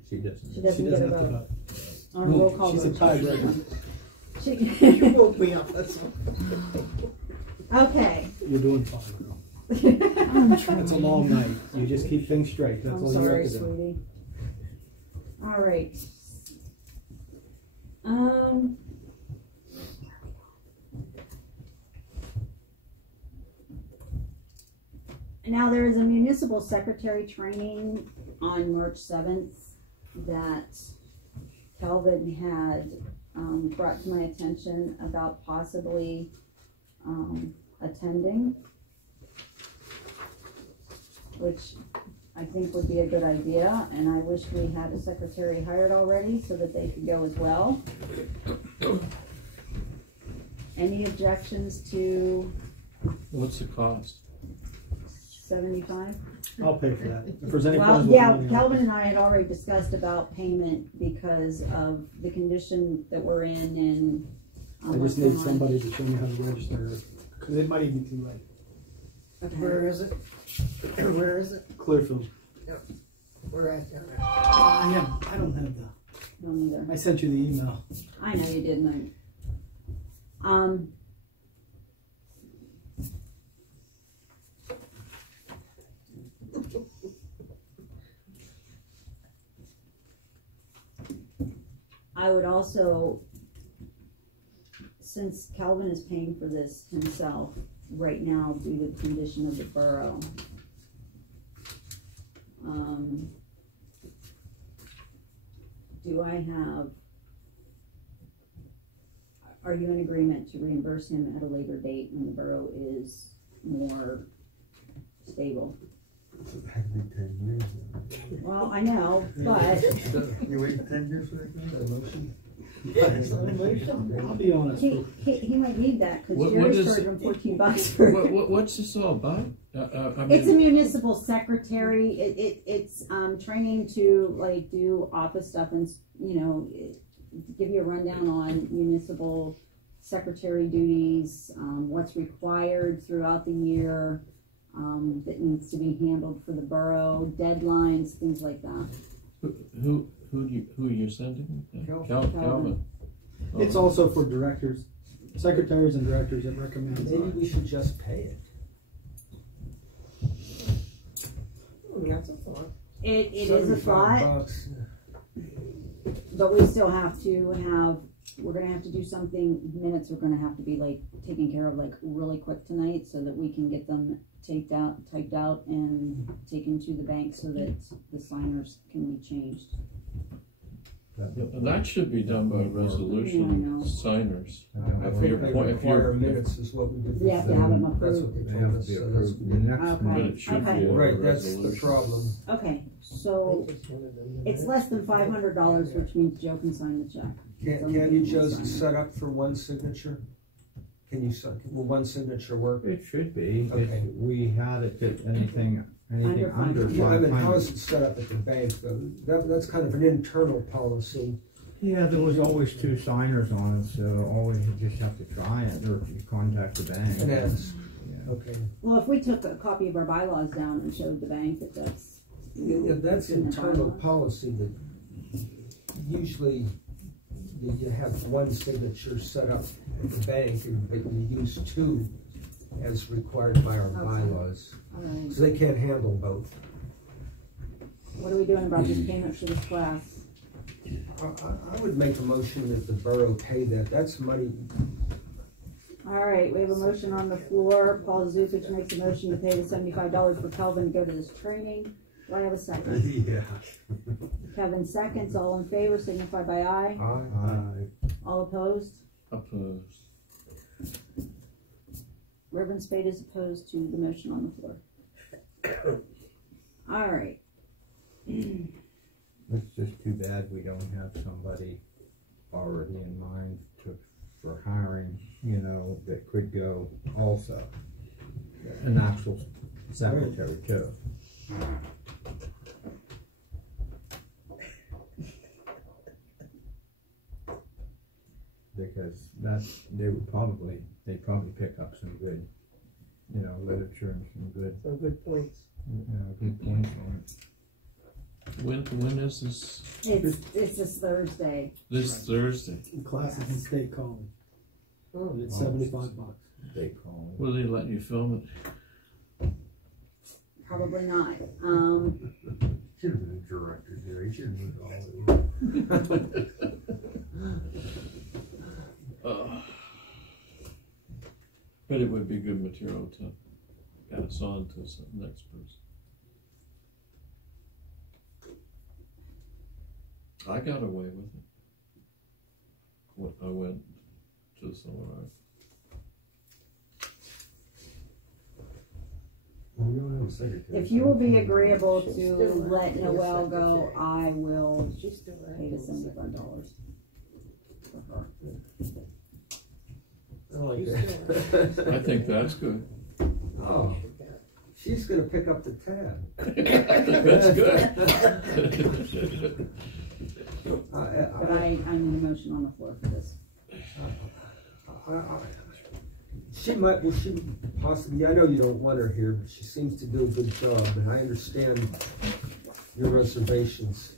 She doesn't. She doesn't get a vote. On roll call She's vote. a tiebreaker. You woke me up, that's all. Okay. You're doing fine, girl. It's a long night. You just keep things straight. That's I'm all sorry, you have to do. sweetie. All right. Now there is a municipal secretary training on March 7th that Calvin had brought to my attention about possibly attending, which I think would be a good idea, and I wish we had a secretary hired already so that they could go as well. Any objections to What's the cost? 75? I'll pay for that. If there's any Well, problems yeah, with Kelvin and I had already discussed about payment because of the condition that we're in and I just need somebody to show me how to register, because it might even be too late. Okay. Where is it? Where is it? Clearfield. Yep. We're at there. I don't have the. No, neither. I sent you the email. I know you didn't. I would also, since Calvin is paying for this himself right now due to the condition of the borough, are you in agreement to reimburse him at a later date when the borough is more stable? Well, I know, but You wait 10 years for that motion? I'll be honest. he might need that because What Jerry's is- charging him $14 for it. What's this all about? I mean, It's a municipal secretary. It's training to like do office stuff and give you a rundown on municipal secretary duties, what's required throughout the year, that needs to be handled for the borough, deadlines, things like that. who are you sending? Calvin. It's also for directors, secretaries and directors that recommend. Maybe we should just pay it. That's a thought. It is a thought, $75. but we still have to have. We're gonna have to do something. Minutes are gonna have to be like taken care of like really quick tonight, so that we can get them typed out, and taken to the bank, so that the signers can be changed. That should be done by resolution, signers. I think they require minutes is what we did. We have to have them That's approved. what they told us. So that's But it should be a right, that's the resolution. problem. Okay, so it's less than $500, which means Joe can sign the check. Can you just set up for one signature? Can you will one signature work? It should be. Okay. We had it at anything under Yeah, I mean, how 500. is it set up at the bank though? That's kind of an internal policy. Yeah, there was always 2 signers on it, so always you just have to try it, or you contact the bank. And that's, okay. Well, if we took a copy of our bylaws down and showed the bank that that's. Yeah, that's in the internal bylaws. policy that usually you have one signature set up at the bank, but you use 2 as required by our bylaws. All right. So they can't handle both. What are we doing about this payment for this class? I would make a motion that the borough pay that. That's money. All right, we have a motion on the floor. Paul Zupich makes a motion to pay the $75 for Kelvin to go to this training. Do I have a second? Yeah. Kevin seconds. All in favor signify by aye. Aye. All opposed? Opposed. Reverend Spade is opposed to the motion on the floor. All right. It's just too bad we don't have somebody already in mind for hiring, that could go also. An actual secretary too. Because they'd probably pick up some good, literature and some good points. Good points on it. When is this? It's this Thursday. This Thursday. Classes in State College. Oh, it's $75. State College. Will they let you film it? Probably not. Should have been a director there. He should have moved all of But it would be good material to pass on to the next person. I got away with it. When I went to the seminar. If you will be agreeable to let Noelle go, I will pay the $75 for her. I like that. I think that's good. Oh, she's going to pick up the tab. That's good. But I need a motion on the floor for this. She possibly, I know you don't want her here, but she seems to do a good job, and I understand your reservations.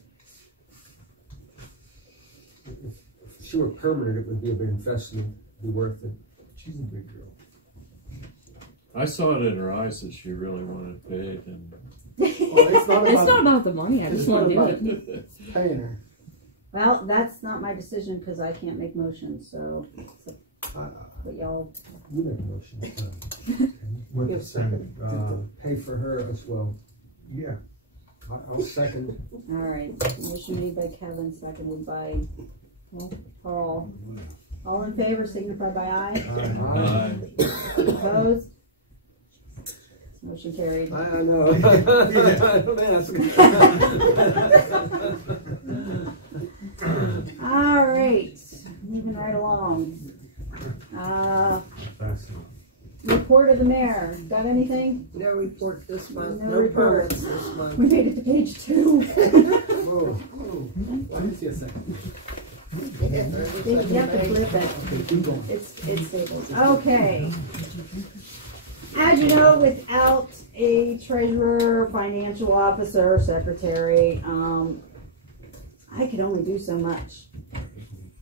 If she were permanent, it would be a big investment, be worth it. She's a big girl. I saw it in her eyes that she really wanted paid, and it's not about the money. I just want to do it. Paying her. Well, that's not my decision because I can't make motions. So, but y'all. You make a motion. What the second? Pay for her as well. Yeah. I'll second. All right. Motion made by Kevin, seconded by Paul. All in favor, signify by aye. Aye. Opposed? Motion carried. I know. Don't ask. All right. Moving right along. Report of the mayor. Got anything? No report this month. No No report. permits this month. We made it to page 2. Whoa. Let me see a second. You have to flip it. It's staples. Okay. As you know, without a treasurer, financial officer, secretary, I could only do so much.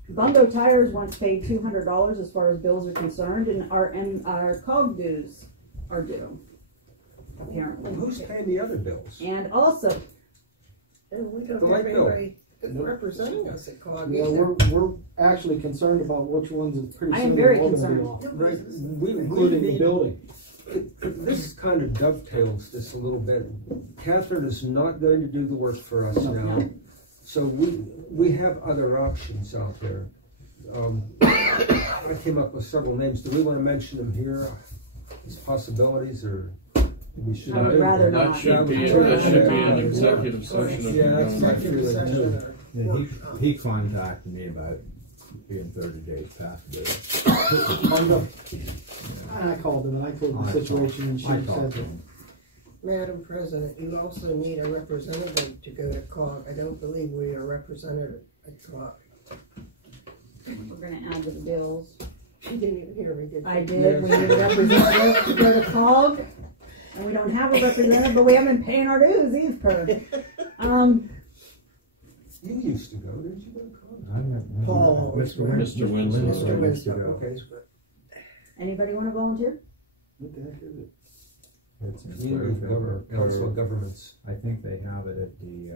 Bungo Tires once paid $200 as far as bills are concerned, and our COG dues are due, apparently. Who's paying the other bills? And also, And we don't The have light bill. anybody representing us at COG Yeah, either. we're actually concerned about which ones is pretty I soon am very will be concerned. off, Right. including the building. This kind of dovetails this a little bit. Catherine is not going to do the work for us now. So we have other options out there. I came up with several names. Do we want to mention them here as possibilities, or we should? I would rather not. That should be an executive session. If Yeah, you're that's going executive to. session. Yeah, he contacted me about being 30 days past due. I called him and I told him the situation and she said that. Madam President, you also need a representative to go to COG. I don't believe we are represented at COG. we're gonna add to the bills. She didn't even hear me, did she? I did, we need a representative to go to COG, and we don't have a representative, but we haven't been paying our dues either. You used to go, didn't you go to COG? Paul. Mr. Winslow. Used to go. Okay. Anybody wanna volunteer? What the heck is it? It's in Community Clearfield. Council of Governments. I think they have it at the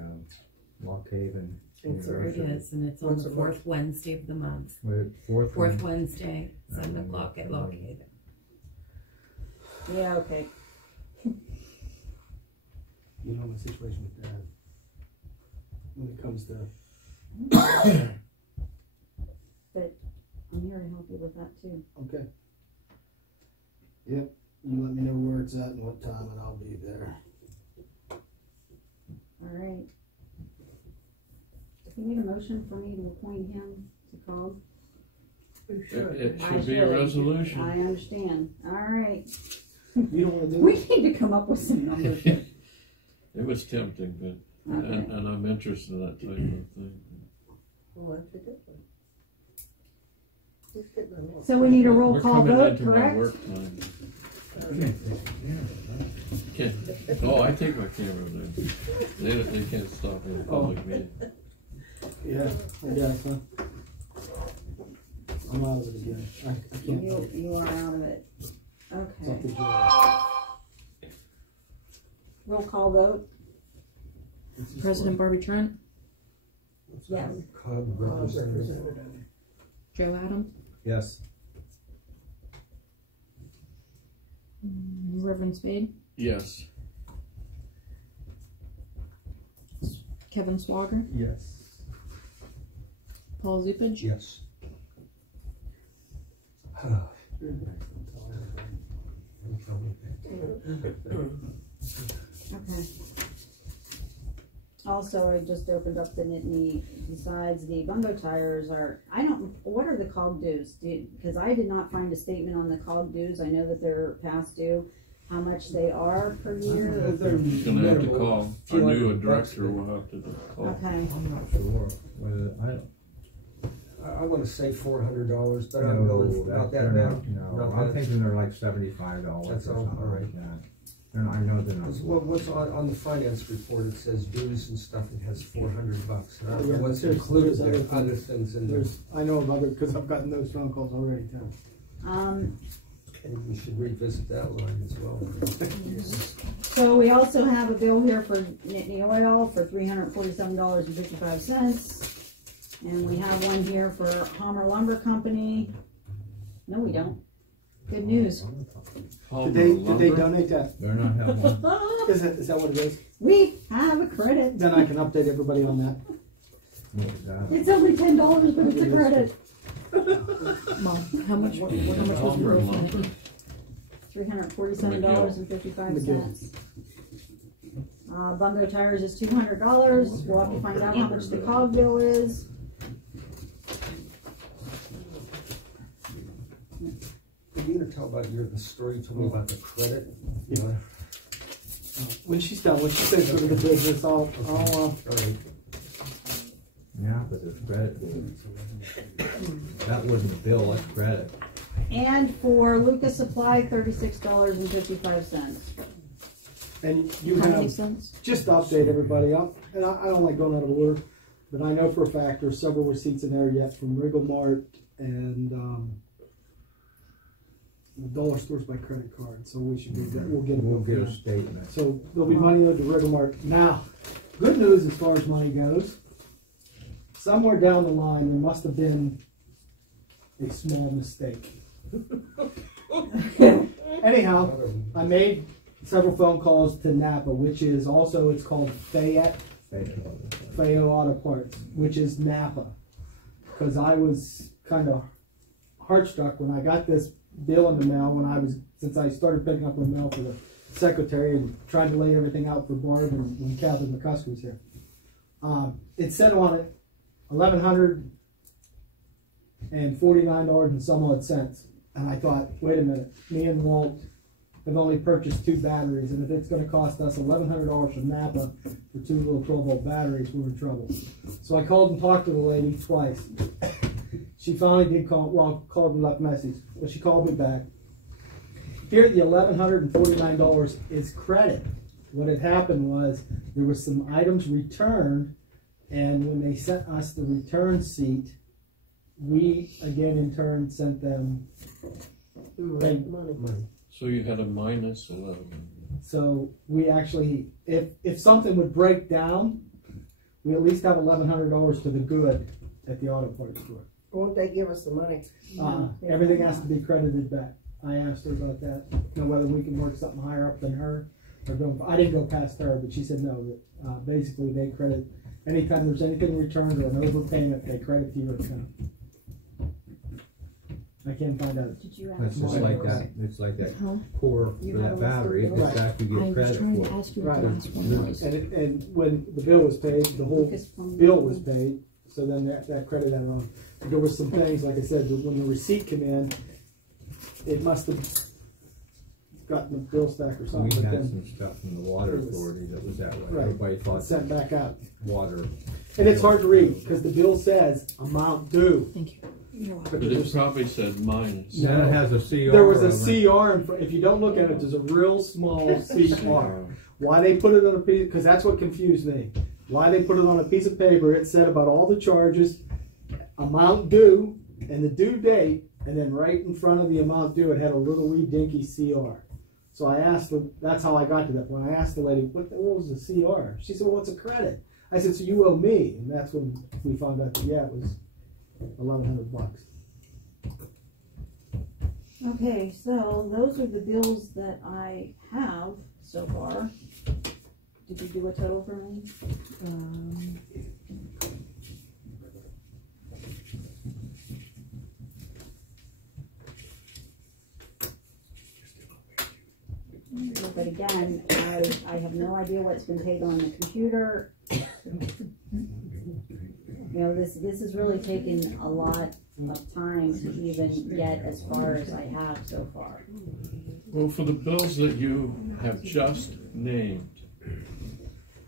Lock Haven. It's It is, and it's on the fourth Wednesday of the month. Fourth Wednesday, 7 o'clock at Lock Haven. Yeah, okay. You know my situation with Dad. When it comes to But I'm here to help you with that too. okay. Yep. You let me know where it's at and what time, and I'll be there. Alright. Do you need a motion for me to appoint him to COG? It should be a resolution. I understand. Alright. You don't want to do We it? need to come up with some numbers. It was tempting, but, Okay. and I'm interested in that type of thing. Well, that's a good one. Just get them all. So we need a roll We're call coming vote, into my correct? work time. Oh, I take my camera there. They can't stop in a public meeting. Yeah, I guess, huh? I'm out of it again. I can't. You are out of it. It's Okay. up to Joe. Roll call vote. President Barbie Trent, Yes. COG representative. Joe Adams, Yes. Reverend Spade, Yes. Kevin Swager, Yes. Paul Zupage, Yes. Okay. Also, I just opened up the Nittany, besides the bungo tires what are the COG dues? Because I did not find a statement on the COG dues. I know that they're past due. How much they are per year? He's gonna have to call. Our new director will have to call. Okay. I'm not sure whether I want to say $400, but No, I'm going about that now. No, I'm thinking they're like $75 or That's all, something all right. like that. I know they're not. What's on the finance report, it says dues and stuff, it has $400. And I don't know Yeah, what's there's included there, other other things in there. I know of other, because I've gotten those phone calls already too. And we should revisit that line as well. So we also have a bill here for Nittany Oil for $347.55. And we have one here for Homer Lumber Company. No, we don't. Good news. Did they donate that? They're not having one. Is that what it is? We have a credit. Then I can update everybody on that. It's only $10, but it's a credit. Mom, how much was the roof on it? $347.55. Bungo tires is $200. We'll have to find out how much the COG bill is. Could you tell about the story you told me about the credit? Yeah. When she's done, when she says we're going to do this, I'll Yeah, but it's credit. That wasn't a bill, that's credit. And for Lucas Supply, $36.55. And you How many have, cents? just to update everybody up, and I don't like going out of order, but I know for a fact there's several receipts in there yet from Regal Mart and the dollar stores by credit card, so we should do that. We'll get a statement. So there'll be money owed to Regal Mart. Now, good news as far as money goes, somewhere down the line there must have been a small mistake. Anyhow, I made several phone calls to Napa, which is also, it's called Fayette Auto Parts, which is Napa, because I was kind of heartstruck when I got this bill in the mail since I started picking up the mail for the secretary and trying to lay everything out for Barb and when Catherine McCusker was here. It said on it $1,149 and some odd cents. And I thought, wait a minute, me and Walt have only purchased 2 batteries, and if it's going to cost us $1,100 from Napa for 2 little 12-volt batteries, we're in trouble. So I called and talked to the lady twice. She finally did called and left a message, but she called me back. Here, the $1,149 is credit. What had happened was there was some items returned, and when they sent us the return receipt, we again in turn sent them money. So you had a minus 11. So we actually, if something would break down, we at least have $1,100 to the good at the auto parts store. Won't they give us the money? Everything has to be credited back. I asked her about that, whether we can work something higher up than her. I didn't go past her, but she said no, that basically they credit, anytime there's anything returned or an overpayment, they credit to your account. I can't find out. That's just like that. It's like that core for that battery. It's back, you get credit for it. Right. And when the bill was paid, the whole bill was paid, so then that credit added on. There was some things, like I said, when the receipt came in, it must have gotten the bill stack or something. We had some stuff from the water authority that was that way. Right. Everybody thought sent back out. Water. And it's hard to read because the bill says amount due. Thank you. But it probably said minus. No, it has a CR. There was a CR in front. If you don't look at it, there's a real small CR. Why they put it on a piece? Because that's what confused me. Why they put it on a piece of paper? It said about all the charges, amount due, and the due date, and then right in front of the amount due, it had a little wee dinky CR. So I asked them. That's how I got to that. When I asked the lady, what was the CR? She said, "Well, it's a credit." I said, "So you owe me?" And that's when we found out that yeah, it was $1,100. Okay, so those are the bills that I have so far. Did you do a total for me? But again, I have no idea what's been paid on the computer. This is really taken a lot of time to even get as far as I have so far. Well, for the bills that you have just named,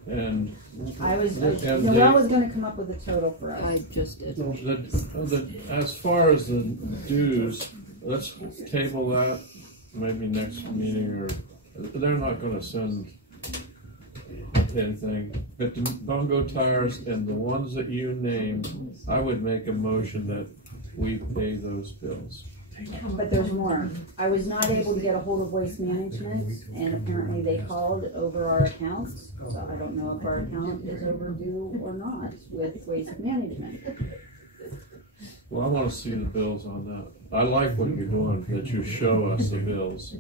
and Noelle was going to come up with a total for us. I just did. As far as the dues, let's table that maybe next meeting, or they're not going to send anything. But the Bongo tires and the ones that you named, I would make a motion that we pay those bills. But there's more. I was not able to get a hold of Waste Management, and apparently they called over our accounts. So I don't know if our account is overdue or not with Waste Management. Well, I want to see the bills on that. I like what you're doing, that you show us the bills.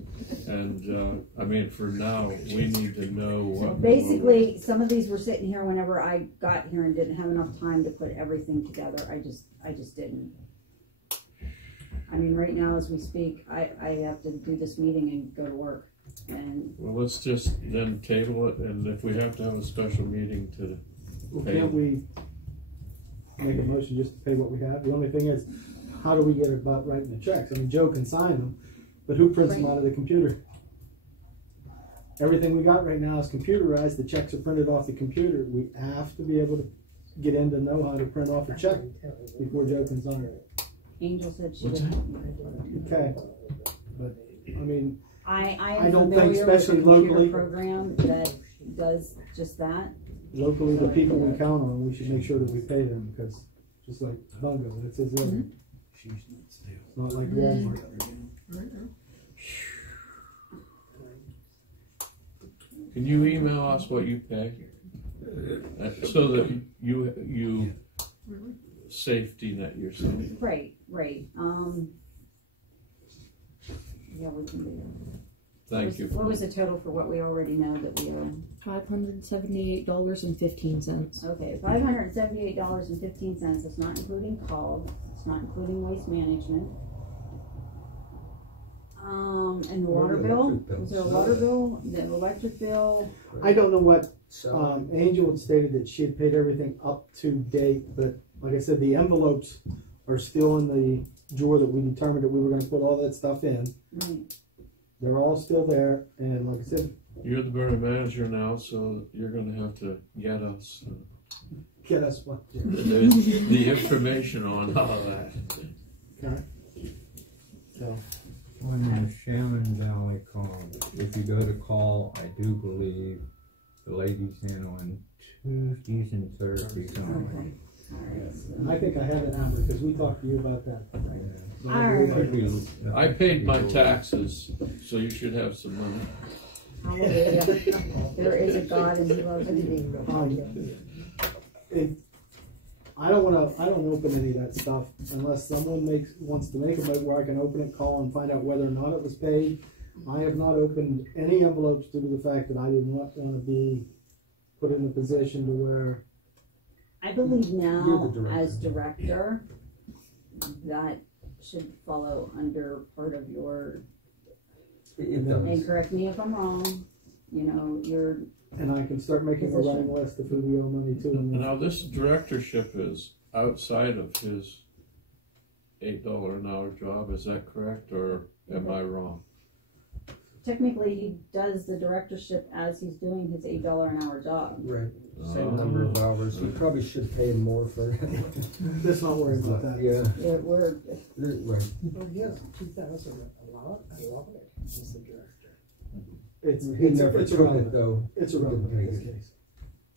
And, I mean, for now, we need to know what. Basically, some of these were sitting here whenever I got here and didn't have enough time to put everything together. I just didn't. I mean, right now as we speak, I have to do this meeting and go to work. And well, let's just then table it, and if we have to have a special meeting to pay. Can't we make a motion just to pay what we have? The only thing is, how do we get about writing the checks? I mean, Joe can sign them, but who prints them out of the computer? Everything we got right now is computerized. The checks are printed off the computer. We have to be able to get in to know how to print off a check before Joe can sign it. Angel said she would help me. Okay, but I mean, I don't familiar think, especially with a computer locally, program that does just that. Locally, the people we count on, we should make sure that we pay them, because just like Bungo, it's his living. It's not like Walmart. Can you email us what you pay, so that you safety net yourself? Right. Yeah, we can do that. Thank you. What was the total for what we already know that we owe? $578.15. Okay, $578.15. It's not including call. It's not including Waste Management. And the water bill. Was there a water bill? The electric bill? I don't know what Angel had stated that she had paid everything up to date, but like I said, the envelopes are still in the drawer that we determined that we were going to put all that stuff in. Right. They're all still there, and like I said, you're the borough manager now, so you're going to have to get us get us one. There's the information on all that. Okay. So. On the Shannon Valley call, if you go to call, I do believe the lady's handling Tuesdays and Thursdays only. I think I have it, Amber, because we talked to you about that. I paid my taxes, so you should have some money. There is a God and He loves me. I don't open any of that stuff unless someone wants to make a note where I can open it, call, and find out whether or not it was paid. I have not opened any envelopes due to the fact that I did not want to be put in a position to where. I believe now, as director, that should follow under part of your. And correct me if I'm wrong. You know, your. And I can start making a running list of who we owe money to. Now, this directorship is outside of his $8 an hour job. Is that correct, or am I wrong? Technically, he does the directorship as he's doing his $8 an hour job. Right. Same number of hours. You probably should pay him more for it. Let's not worry about that. Yeah. We're right. Oh, he has 2011 as the director. It's irrelevant, though. It's irrelevant in this case.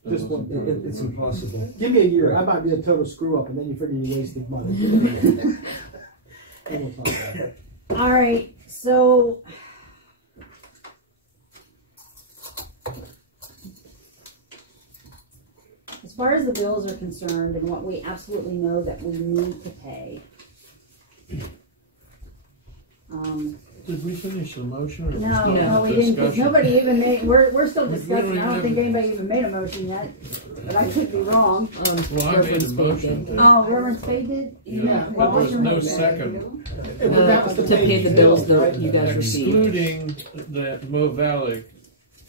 Just one. It's impossible. Give me a year. I might be a total screw up, and then you figure you wasted money. And we'll talk about that. all right. So. As far as the bills are concerned and what we absolutely know that we need to pay. Did we finish the motion? Or No, we didn't, because nobody even made, we're still discussing, I don't think anybody even made a motion yet, but I could be wrong. Well, I made a motion to. Oh, Reverend Spade did? Yeah, What was your no motion? second. To pay the bills that you guys received. Excluding the Mo Valley,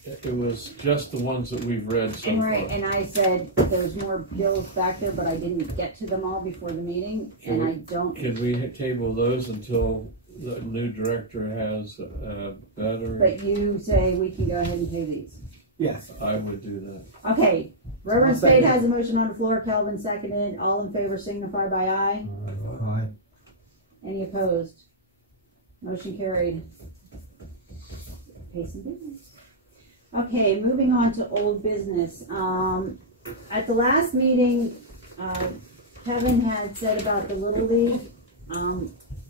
it was just the ones that we've read so And far. right, and I said there's more bills back there, but I didn't get to them all before the meeting, and I don't. Can we table those until the new director has better? But you say we can go ahead and pay these. Yes. I would do that. Okay, Reverend Spade has a motion on the floor, Kelvin seconded, all in favor signify by aye. Aye. Any opposed? Motion carried. Pay some bills. Okay, moving on to old business. At the last meeting, Kevin had said about the Little League.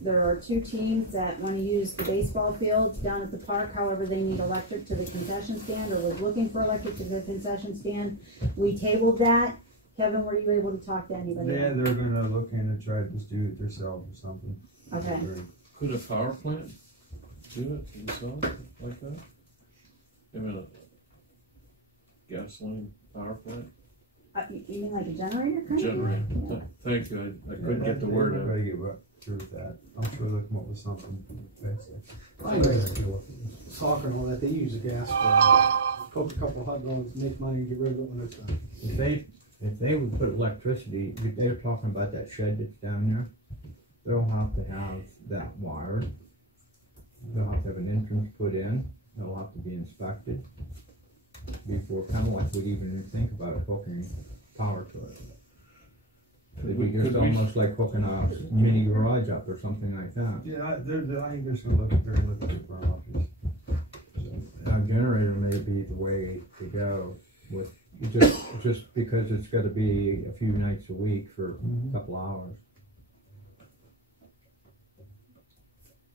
There are two teams that want to use the baseball fields down at the park. However, they need electric to the concession stand, or was looking for electric to the concession stand. We tabled that. Kevin, were you able to talk to anybody? Yeah, they're gonna look in and try to just do it themselves or something. Okay. Could a power plant do it themselves like that? I mean, a gasoline power plant? You mean like a generator? Kind Generator. Yeah. Thank you. I couldn't get the word out. Gotta get through with that. I'm sure they'll come up with something. Soccer and all that, they use the gas for cook a couple hot dogs, make money, and get rid of it when it's done. If they would put electricity, they were talking about that shed that's down there, they'll have to have that wired. They'll have to have an entrance put in. They'll have to be inspected before, kind of like we'd even think about hooking power to it. It'd be just almost like hooking a mini garage up or something like that. Yeah, I think there's some very limited for options. A generator may be the way to go with just because it's got to be a few nights a week for a couple hours.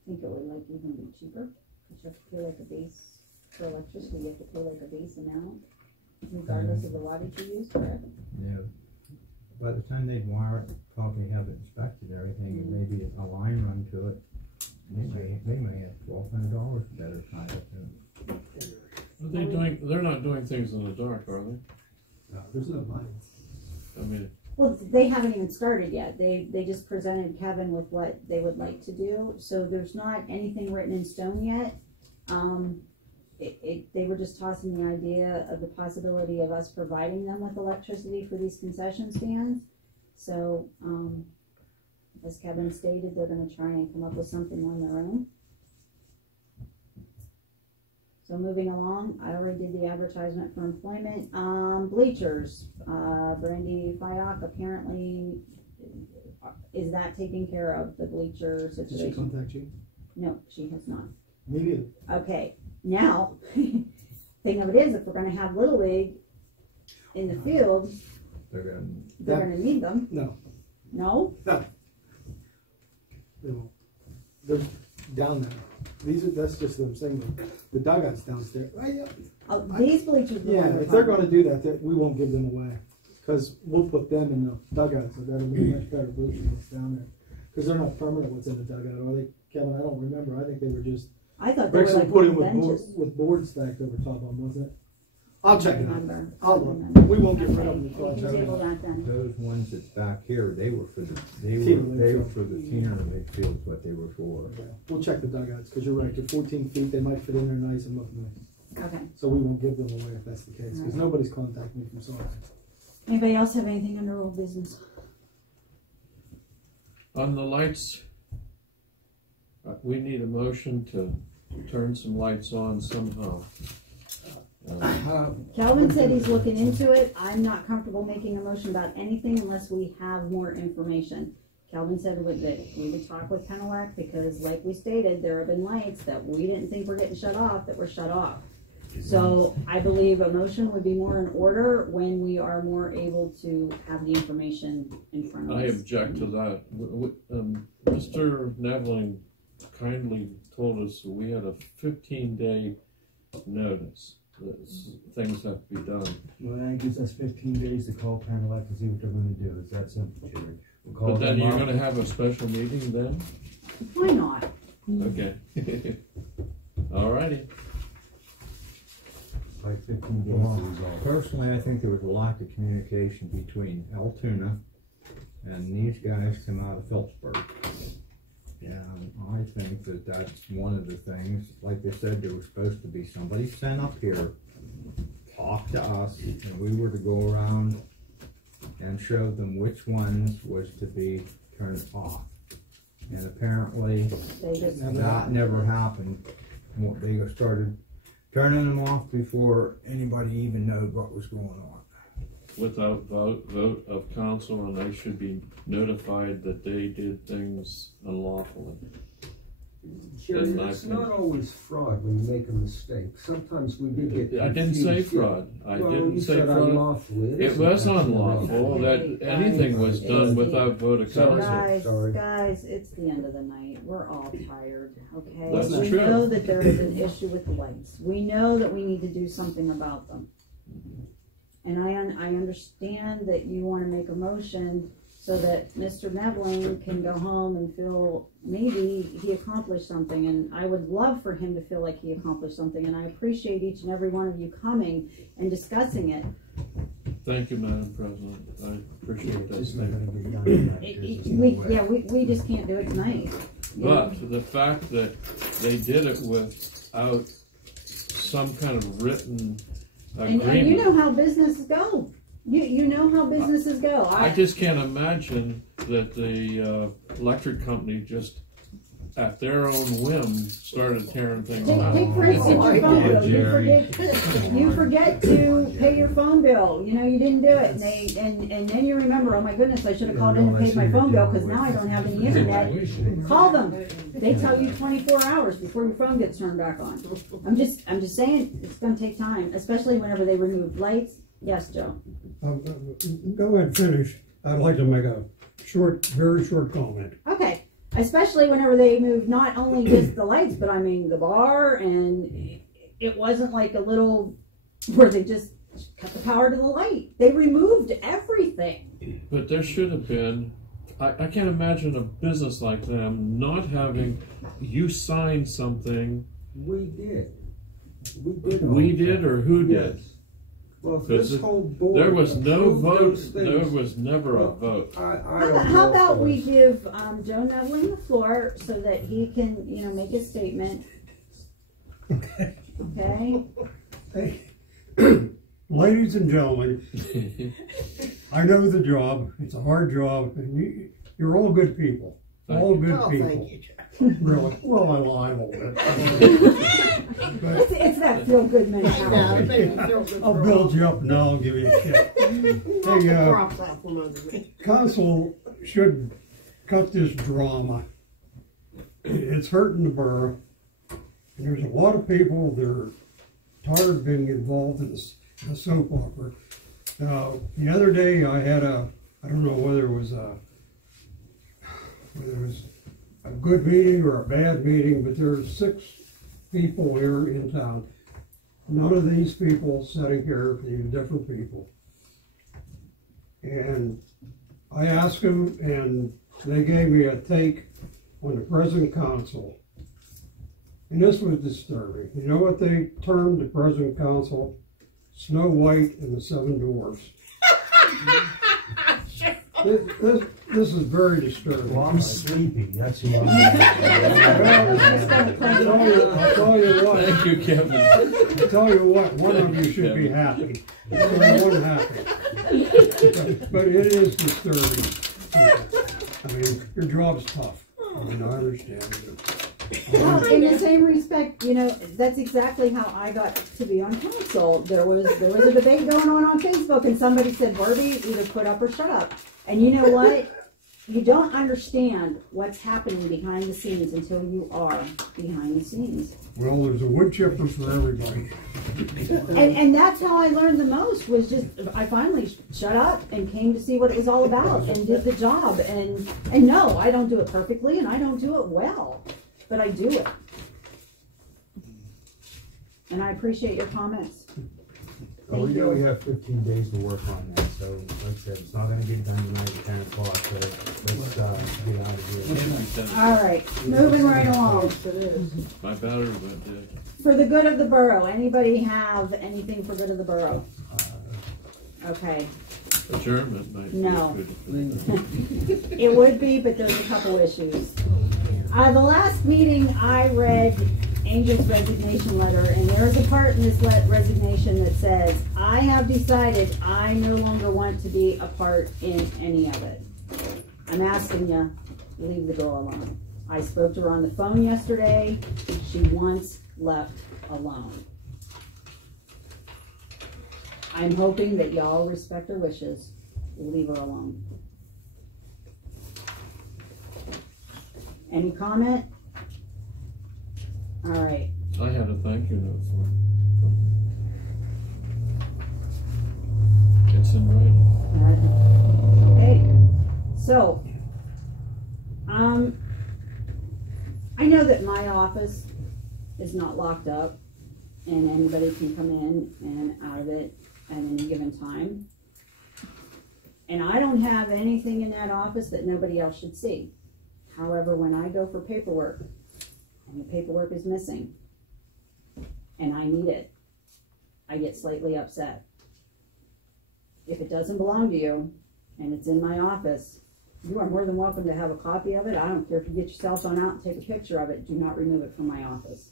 I think it would like even be cheaper, because you have to pay like a base for electricity, you have to pay like a base amount, regardless of the wattage you use, correct? Yeah. By the time they'd wire it, probably have it inspected and everything, and maybe a line run to it, they may have $1,200 better tied up in it. Are they doing? They're not doing things in the dark, are they? No, there's no lines. I mean. Well, they haven't even started yet. They just presented Kevin with what they would like to do. So there's not anything written in stone yet. They were just tossing the idea of the possibility of us providing them with electricity for these concession stands. So, as Kevin stated, they're going to try and come up with something on their own. So moving along, I already did the advertisement for employment. Bleachers, Brandy Fayok apparently, is that taken care of, the bleacher situation? Did she contact you? No, she has not. Maybe. Okay, now, thing of it is, if we're gonna have Little League in the field, they're gonna need them. No. No? No. They're down there. That's just what I'm saying. The dugout's downstairs. These bleachers. Yeah, if they're going to do that, we won't give them away, because we'll put them in the dugout. So that'll be much better bleachers that's down there, because they're not permanent. What's in the dugout? Are they, Kevin? I don't remember. I think they were just. I thought they were like put in benches. with boards stacked over top of them, wasn't it? I'll check it out. I'll look. Remember. We won't get rid of them. Those ones that's back here, they were for the they were for the Teener midfield, what they were for. Okay. We'll check the dugouts, because you're right. They're 14 feet. They might fit in there nice and look nice. Okay. So we won't give them away if that's the case, because nobody's contacted me from Sorry. Anybody else have anything under old business? On the lights, we need a motion to turn some lights on somehow. Calvin said he's looking into it. I'm not comfortable making a motion about anything unless we have more information. Calvin said that we would talk with Penelec, because like we stated, there have been lights that we didn't think were getting shut off that were shut off. So I believe a motion would be more in order when we are more able to have the information in front of us. I object to that. Mr. Nevling kindly told us we had a 15-day notice. Things have to be done. Well, that gives us 15 days to call Penelec to see what they're going to do. It's that simple, Jerry. We'll But then you're going to have a special meeting then? Why not? Okay. All righty. Like 15 days Well, to resolve. personally, I think there was a lack of communication between Altoona and these guys come out of Phillipsburg. And I think that that's one of the things, like they said, there was supposed to be somebody sent up here, talk to us, and we were to go around and show them which ones was to be turned off. And apparently that never happened. They started turning them off before anybody even knew what was going on. Without vote of council, and they should be notified that they did things unlawfully. Jerry, it's not always fraud when you make a mistake. Sometimes we do get confused. I didn't say fraud. I didn't say fraud. Unlawful. It was unlawful that anything was done without vote of council. Guys, it's the end of the night. We're all tired, okay? That's we true. know that there is an issue with the lights. We know that we need to do something about them. And I understand that you want to make a motion so that Mr. Nevling can go home and feel maybe he accomplished something. And I would love for him to feel like he accomplished something. And I appreciate each and every one of you coming and discussing it. Thank you, Madam President. I appreciate that statement. We just can't do it tonight. But the fact that they did it without some kind of written agreement. And you know how businesses go. You know how businesses go. I just can't imagine that the electric company just, at their own whim, started tearing things out. Take for instance your phone bill. You forget to pay your phone bill. You know you didn't do it, and then you remember, oh my goodness, I should have called in and paid my phone bill because now I don't have any internet. Call them. They tell you 24 hours before your phone gets turned back on. I'm just saying it's going to take time, especially whenever they remove lights. Yes, Joe. Go ahead and finish. I'd like to make a very short comment. Okay. Especially whenever they moved not only just the lights, but I mean the bar, and it wasn't like a little where they just cut the power to the light. They removed everything. But there should have been, I can't imagine a business like them not having, you signed something. We did. We did, or who did? Well, this whole board there was no vote. There was never a vote. How about we give Joe Nevling the floor so that he can, make a statement. Okay. Okay. Ladies and gentlemen, I know the job. It's a hard job, and you're all good people. All good Oh, people. thank you, Jack. Really. Well, I lie a little bit. It's that feel-good mentality. I'll build you up and now I'll give you a kick. Hey, council should cut this drama. It's hurting the borough. And there's a lot of people that are tired of being involved in the soap opera. The other day I had I don't know whether it was a good meeting or a bad meeting, but there's 6 people here in town. None of these people sitting here, these different people. And I asked them, and they gave me a take on the present council. And this was disturbing. You know what they termed the present council? Snow White and the 7 Dwarfs. This is very disturbing. Well, I'm sleepy. That's who I'm. I'll tell you what. Thank you, Kevin. I'll tell you what. One of you should be happy. One happy. But it is disturbing. I mean, your job's tough. I mean, I understand it. Well, in the same respect, you know, that's exactly how I got to be on council. There was a debate going on Facebook, and somebody said, Barbie, either put up or shut up. And you know what? You don't understand what's happening behind the scenes until you are behind the scenes. Well, there's a wood chipper for everybody. And that's how I learned the most, was just, I finally shut up and came to see what it was all about and did the job. And no, I don't do it perfectly and I don't do it well, but I do it. And I appreciate your comments. Well, we know we have 15 days to work on that, so like I said, it's not going to get done tonight at 10 o'clock, so let's get out of here. All right, moving right along. My battery went dead. For the good of the borough, anybody have anything for good of the borough? Okay. Adjournment might be No. good. It would be, but there's a couple issues. The last meeting I read Angel's resignation letter, and there is a part in this resignation that says, I have decided I no longer want to be a part in any of it. I'm asking you, leave the girl alone. I spoke to her on the phone yesterday. She wants left alone. I'm hoping that y'all respect her wishes. Leave her alone. Any comment? All right. I had a thank you note for it. It's in writing. Okay. So, I know that my office is not locked up and anybody can come in and out of it at any given time. And I don't have anything in that office that nobody else should see. However, when I go for paperwork, and the paperwork is missing, and I need it, I get slightly upset. If it doesn't belong to you, and it's in my office, you are more than welcome to have a copy of it. I don't care if you get your cell phone out and take a picture of it. Do not remove it from my office.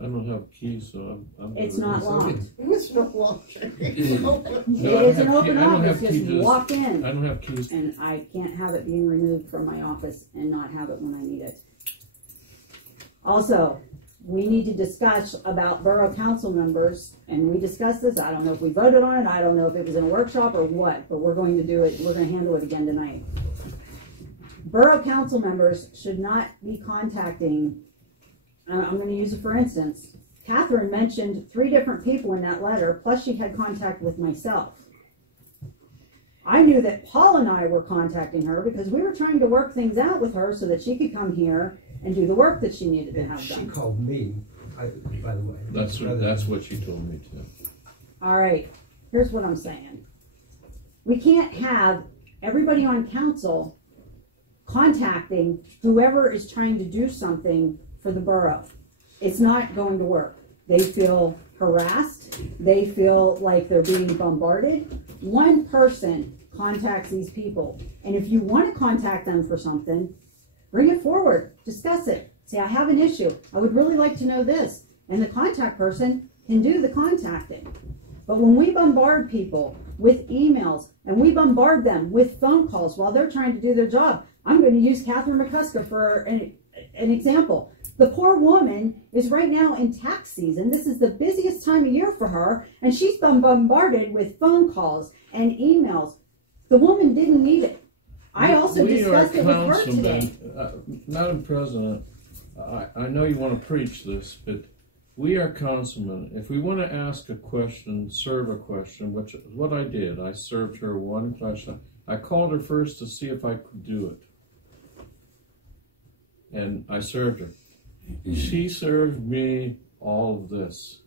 I don't have keys, so I'm It's not locked. It's not locked. It's open. It's an open office. Just walk in. I don't have keys. And I can't have it being removed from my office and not have it when I need it. Also, we need to discuss about borough council members, and we discussed this. I don't know if we voted on it. I don't know if it was in a workshop or what, but we're going to do it. We're going to handle it again tonight. Borough council members should not be contacting, I'm going to use it for instance. Catherine mentioned 3 different people in that letter, plus she had contact with myself. I knew that Paul and I were contacting her because we were trying to work things out with her so that she could come here and do the work that she needed to have done. She called me, by the way. That's what she told me too. All right, here's what I'm saying. We can't have everybody on council contacting whoever is trying to do something for the borough. It's not going to work. They feel harassed. They feel like they're being bombarded. One person contacts these people. And if you want to contact them for something, bring it forward, discuss it. Say, I have an issue. I would really like to know this. And the contact person can do the contacting. But when we bombard people with emails and we bombard them with phone calls while they're trying to do their job, I'm going to use Catherine McCusker for an example. The poor woman is right now in tax season. This is the busiest time of year for her, and she's been bombarded with phone calls and emails. The woman didn't need it. I also discussed it with her today. Madam President, I know you want to preach this, but we are councilmen. If we want to ask a question, serve a question, which is what I did. I served her one question. I called her first to see if I could do it. And I served her. She served me all of this.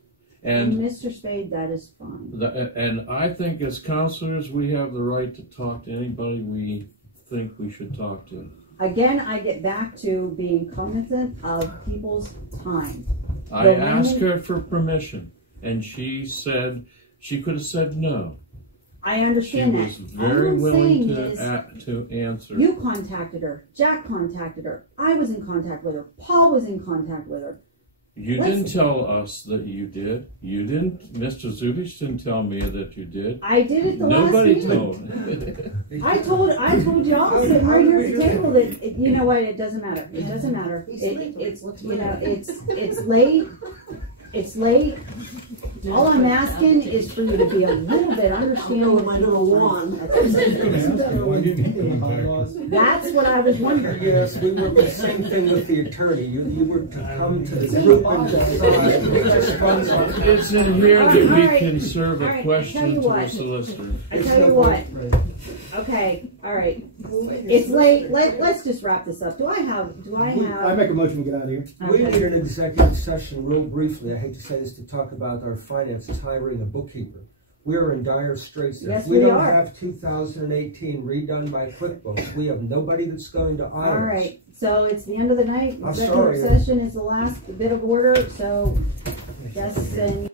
And Mr. Spade, that is fine. And I think as councilors, we have the right to talk to anybody we think we should talk to. Again, I get back to being cognizant of people's time. I asked her for permission, and she said she could have said no. I understand that. She was very willing to answer. You contacted her. Jack contacted her. I was in contact with her. Paul was in contact with her. You didn't tell us that you did. You didn't. Mr. Zubich didn't tell me that you did. I did it the Nobody last told. I told y'all sitting right here at the table that you know what? It doesn't matter. It doesn't matter. It's late. It's late. All I'm asking is for you to be a little bit understanding with my little wand. That's what I was wondering. Yes, we were the same thing with the attorney. You were to come to the group and decide. It's in here that we can serve a question to the solicitor. I tell you what. Okay, all right. It's late. Let's just wrap this up. I make a motion to get out of here. We need an executive session real briefly. I hate to say this, to talk about our finances, hiring a bookkeeper. We are in dire straits. Yes, if we don't are. have 2018 redone by QuickBooks, we have nobody that's going to hire us. All right. So it's the end of the night. I'm Executive sorry. session is the last bit of order. So, yes, and.